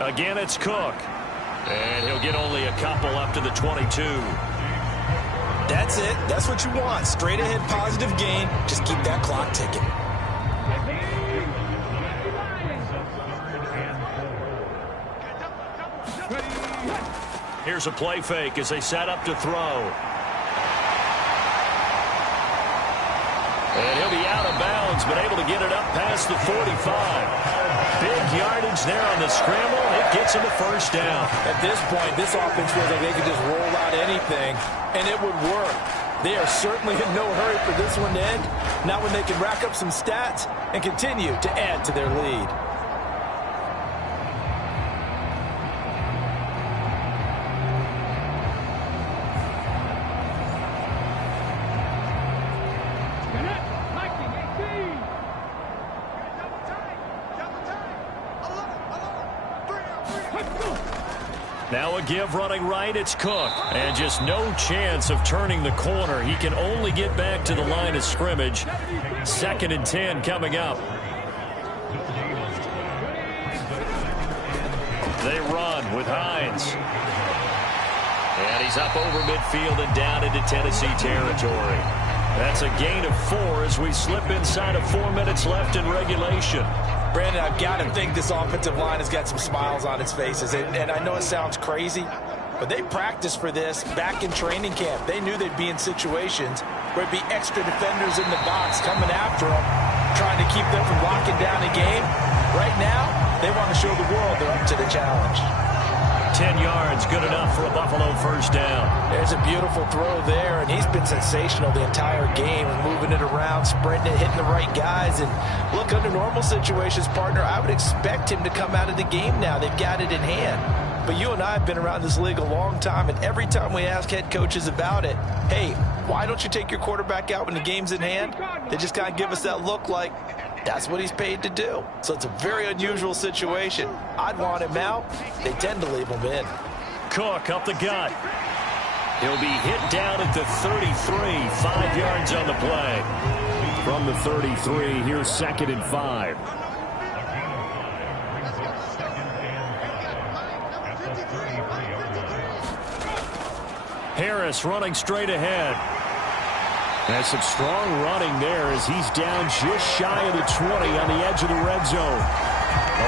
Again, it's Cook. And he'll get only a couple up to the 22. That's it. That's what you want. Straight ahead positive gain. Just keep that clock ticking. Here's a play fake as they set up to throw. And he'll be out of bounds Browns, but able to get it up past the 45. Big yardage there on the scramble. It gets him a first down. At this point, this offense feels like they could just roll out anything, and it would work. They are certainly in no hurry for this one to end. Now when they can rack up some stats and continue to add to their lead. Now a give running right, it's Cook. And just no chance of turning the corner. He can only get back to the line of scrimmage. 2nd and 10 coming up. They run with Hines. And he's up over midfield and down into Tennessee territory. That's a gain of 4 as we slip inside of 4 minutes left in regulation. Brandon, I've got to think this offensive line has got some smiles on its faces. And I know it sounds crazy, but they practiced for this back in training camp. They knew they'd be in situations where it'd be extra defenders in the box coming after them, trying to keep them from locking down a game. Right now, they want to show the world they're up to the challenge. 10 yards, good enough for a Buffalo first down. There's a beautiful throw there, and he's been sensational the entire game, moving it around, spreading it, hitting the right guys. And look, under normal situations, partner, I would expect him to come out of the game now. They've got it in hand. But you and I have been around this league a long time, and every time we ask head coaches about it, hey, why don't you take your quarterback out when the game's in hand? They just kind of give us that look like, that's what he's paid to do. So it's a very unusual situation. I'd want him out. They tend to leave him in. Cook up the gut. He'll be hit down at the 33. 5 yards on the play. From the 33, here's 2nd and 5. Harris running straight ahead. There's some strong running there as he's down just shy of the 20 on the edge of the red zone.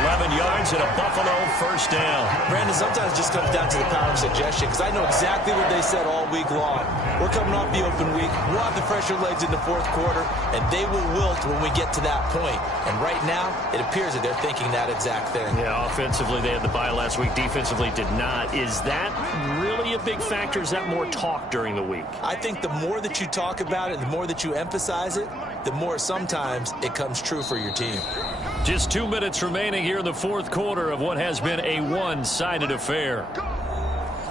11 yards and a Buffalo first down. Brandon, sometimes it just comes down to the power of suggestion, because I know exactly what they said all week long. We're coming off the open week. We'll have the fresher legs in the fourth quarter, and they will wilt when we get to that point. And right now, it appears that they're thinking that exact thing. Yeah, offensively, they had the bye last week. Defensively, did not. Is that really a big factor? Is that more talk during the week? I think the more that you talk about it, the more that you emphasize it, the more sometimes it comes true for your team. Just 2 minutes remaining here in the fourth quarter of what has been a one-sided affair.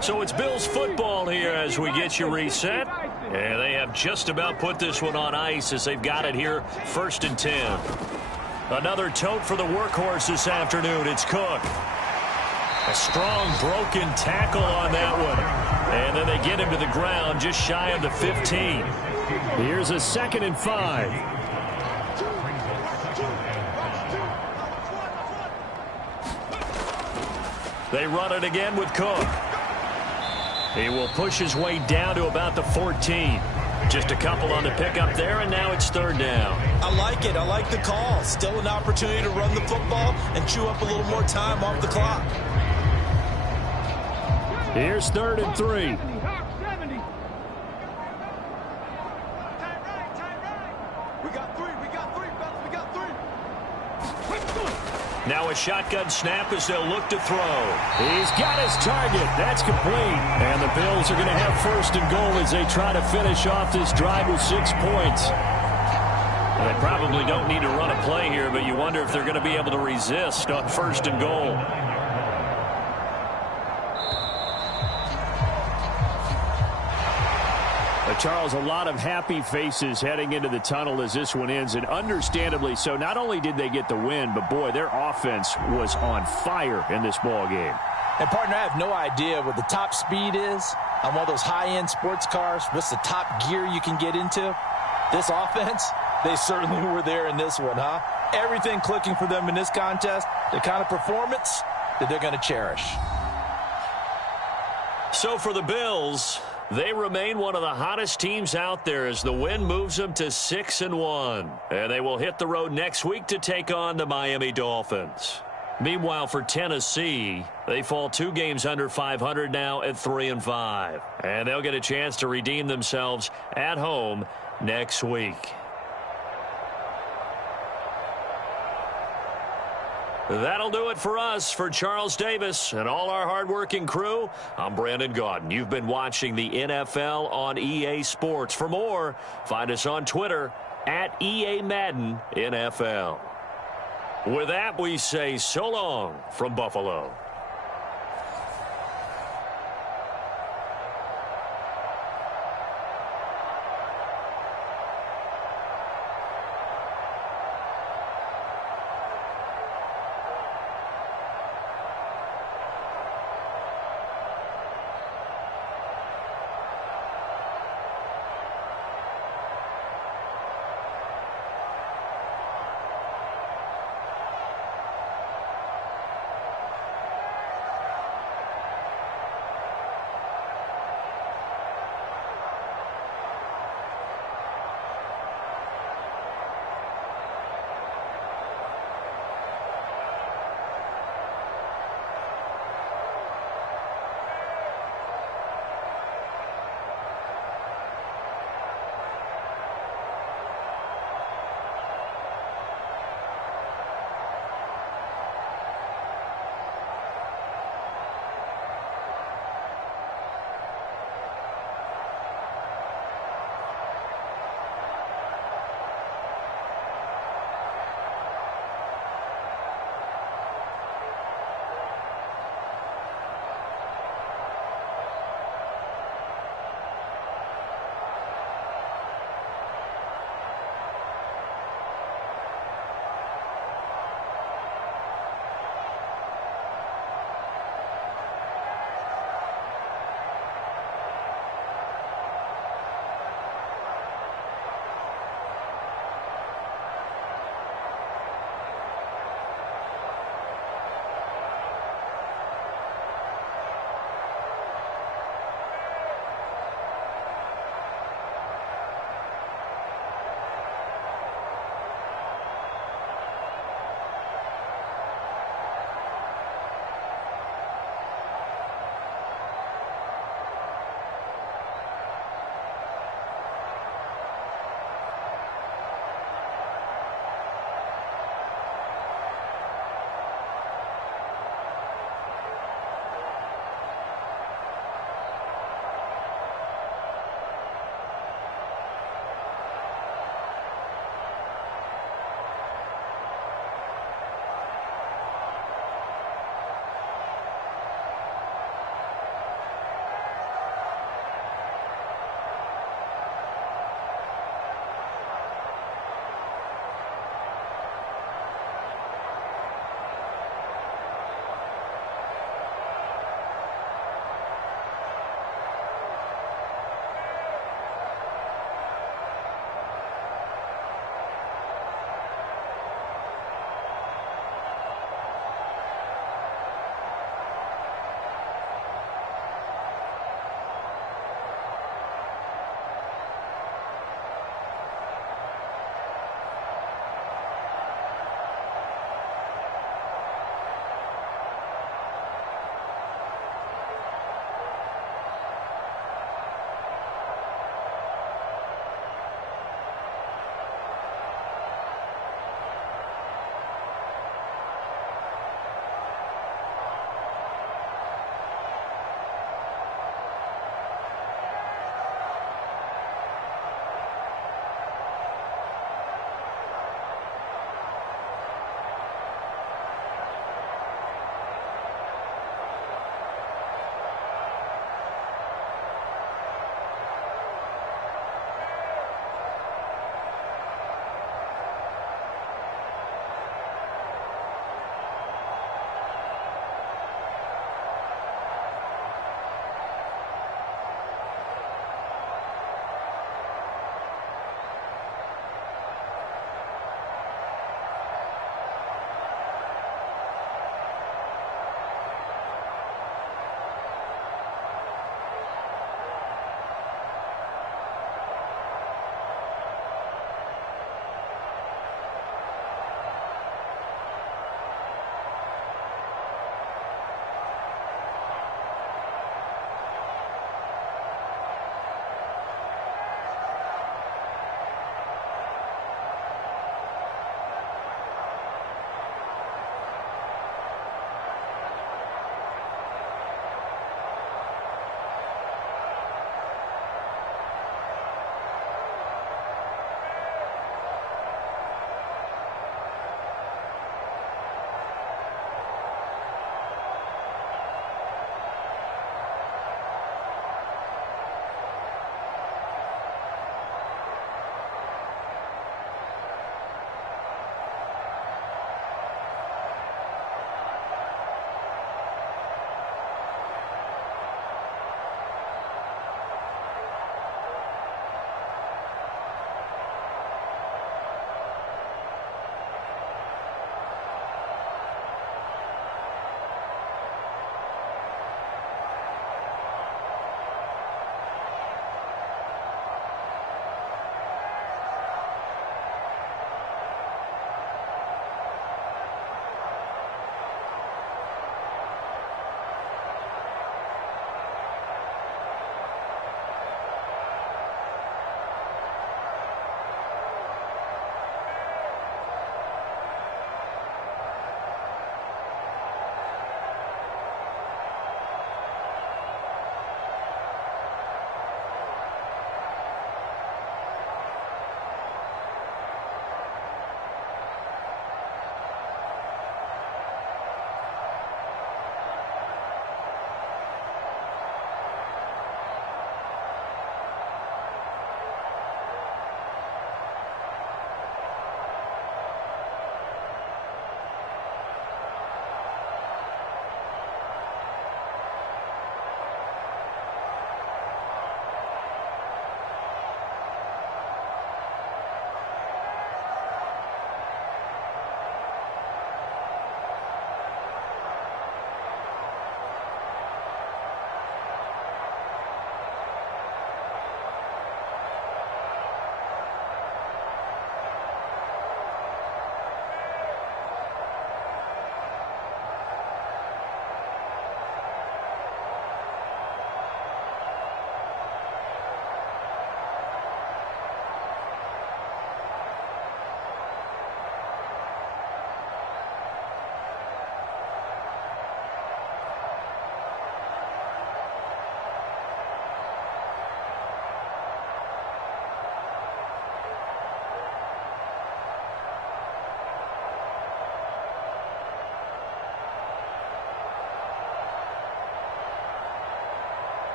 So it's Bills football here as we get you reset. And they have just about put this one on ice as they've got it here 1st and 10. Another tote for the workhorse this afternoon. It's Cook. A strong broken tackle on that one. And then they get him to the ground just shy of the 15. Here's a 2nd and 5. They run it again with Cook. He will push his way down to about the 14. Just a couple on the pickup there, and now it's 3rd down. I like it. I like the call. Still an opportunity to run the football and chew up a little more time off the clock. Here's 3rd and 3. Now a shotgun snap as they'll look to throw. He's got his target. That's complete. And the Bills are going to have 1st and goal as they try to finish off this drive with 6 points. Well, they probably don't need to run a play here, but you wonder if they're going to be able to resist on 1st and goal. Charles, a lot of happy faces heading into the tunnel as this one ends, and understandably so. Not only did they get the win, but, boy, their offense was on fire in this ball game. And, partner, I have no idea what the top speed is on one of those high-end sports cars. What's the top gear you can get into? This offense, they certainly were there in this one, huh? Everything clicking for them in this contest, the kind of performance that they're going to cherish. So for the Bills, they remain one of the hottest teams out there as the win moves them to 6-1. And they will hit the road next week to take on the Miami Dolphins. Meanwhile, for Tennessee, they fall 2 games under 500 now at 3-5. And they'll get a chance to redeem themselves at home next week. That'll do it for us. For Charles Davis and all our hardworking crew, I'm Brandon Gaudin. You've been watching the NFL on EA Sports. For more, find us on Twitter at EA Madden NFL. With that, we say so long from Buffalo.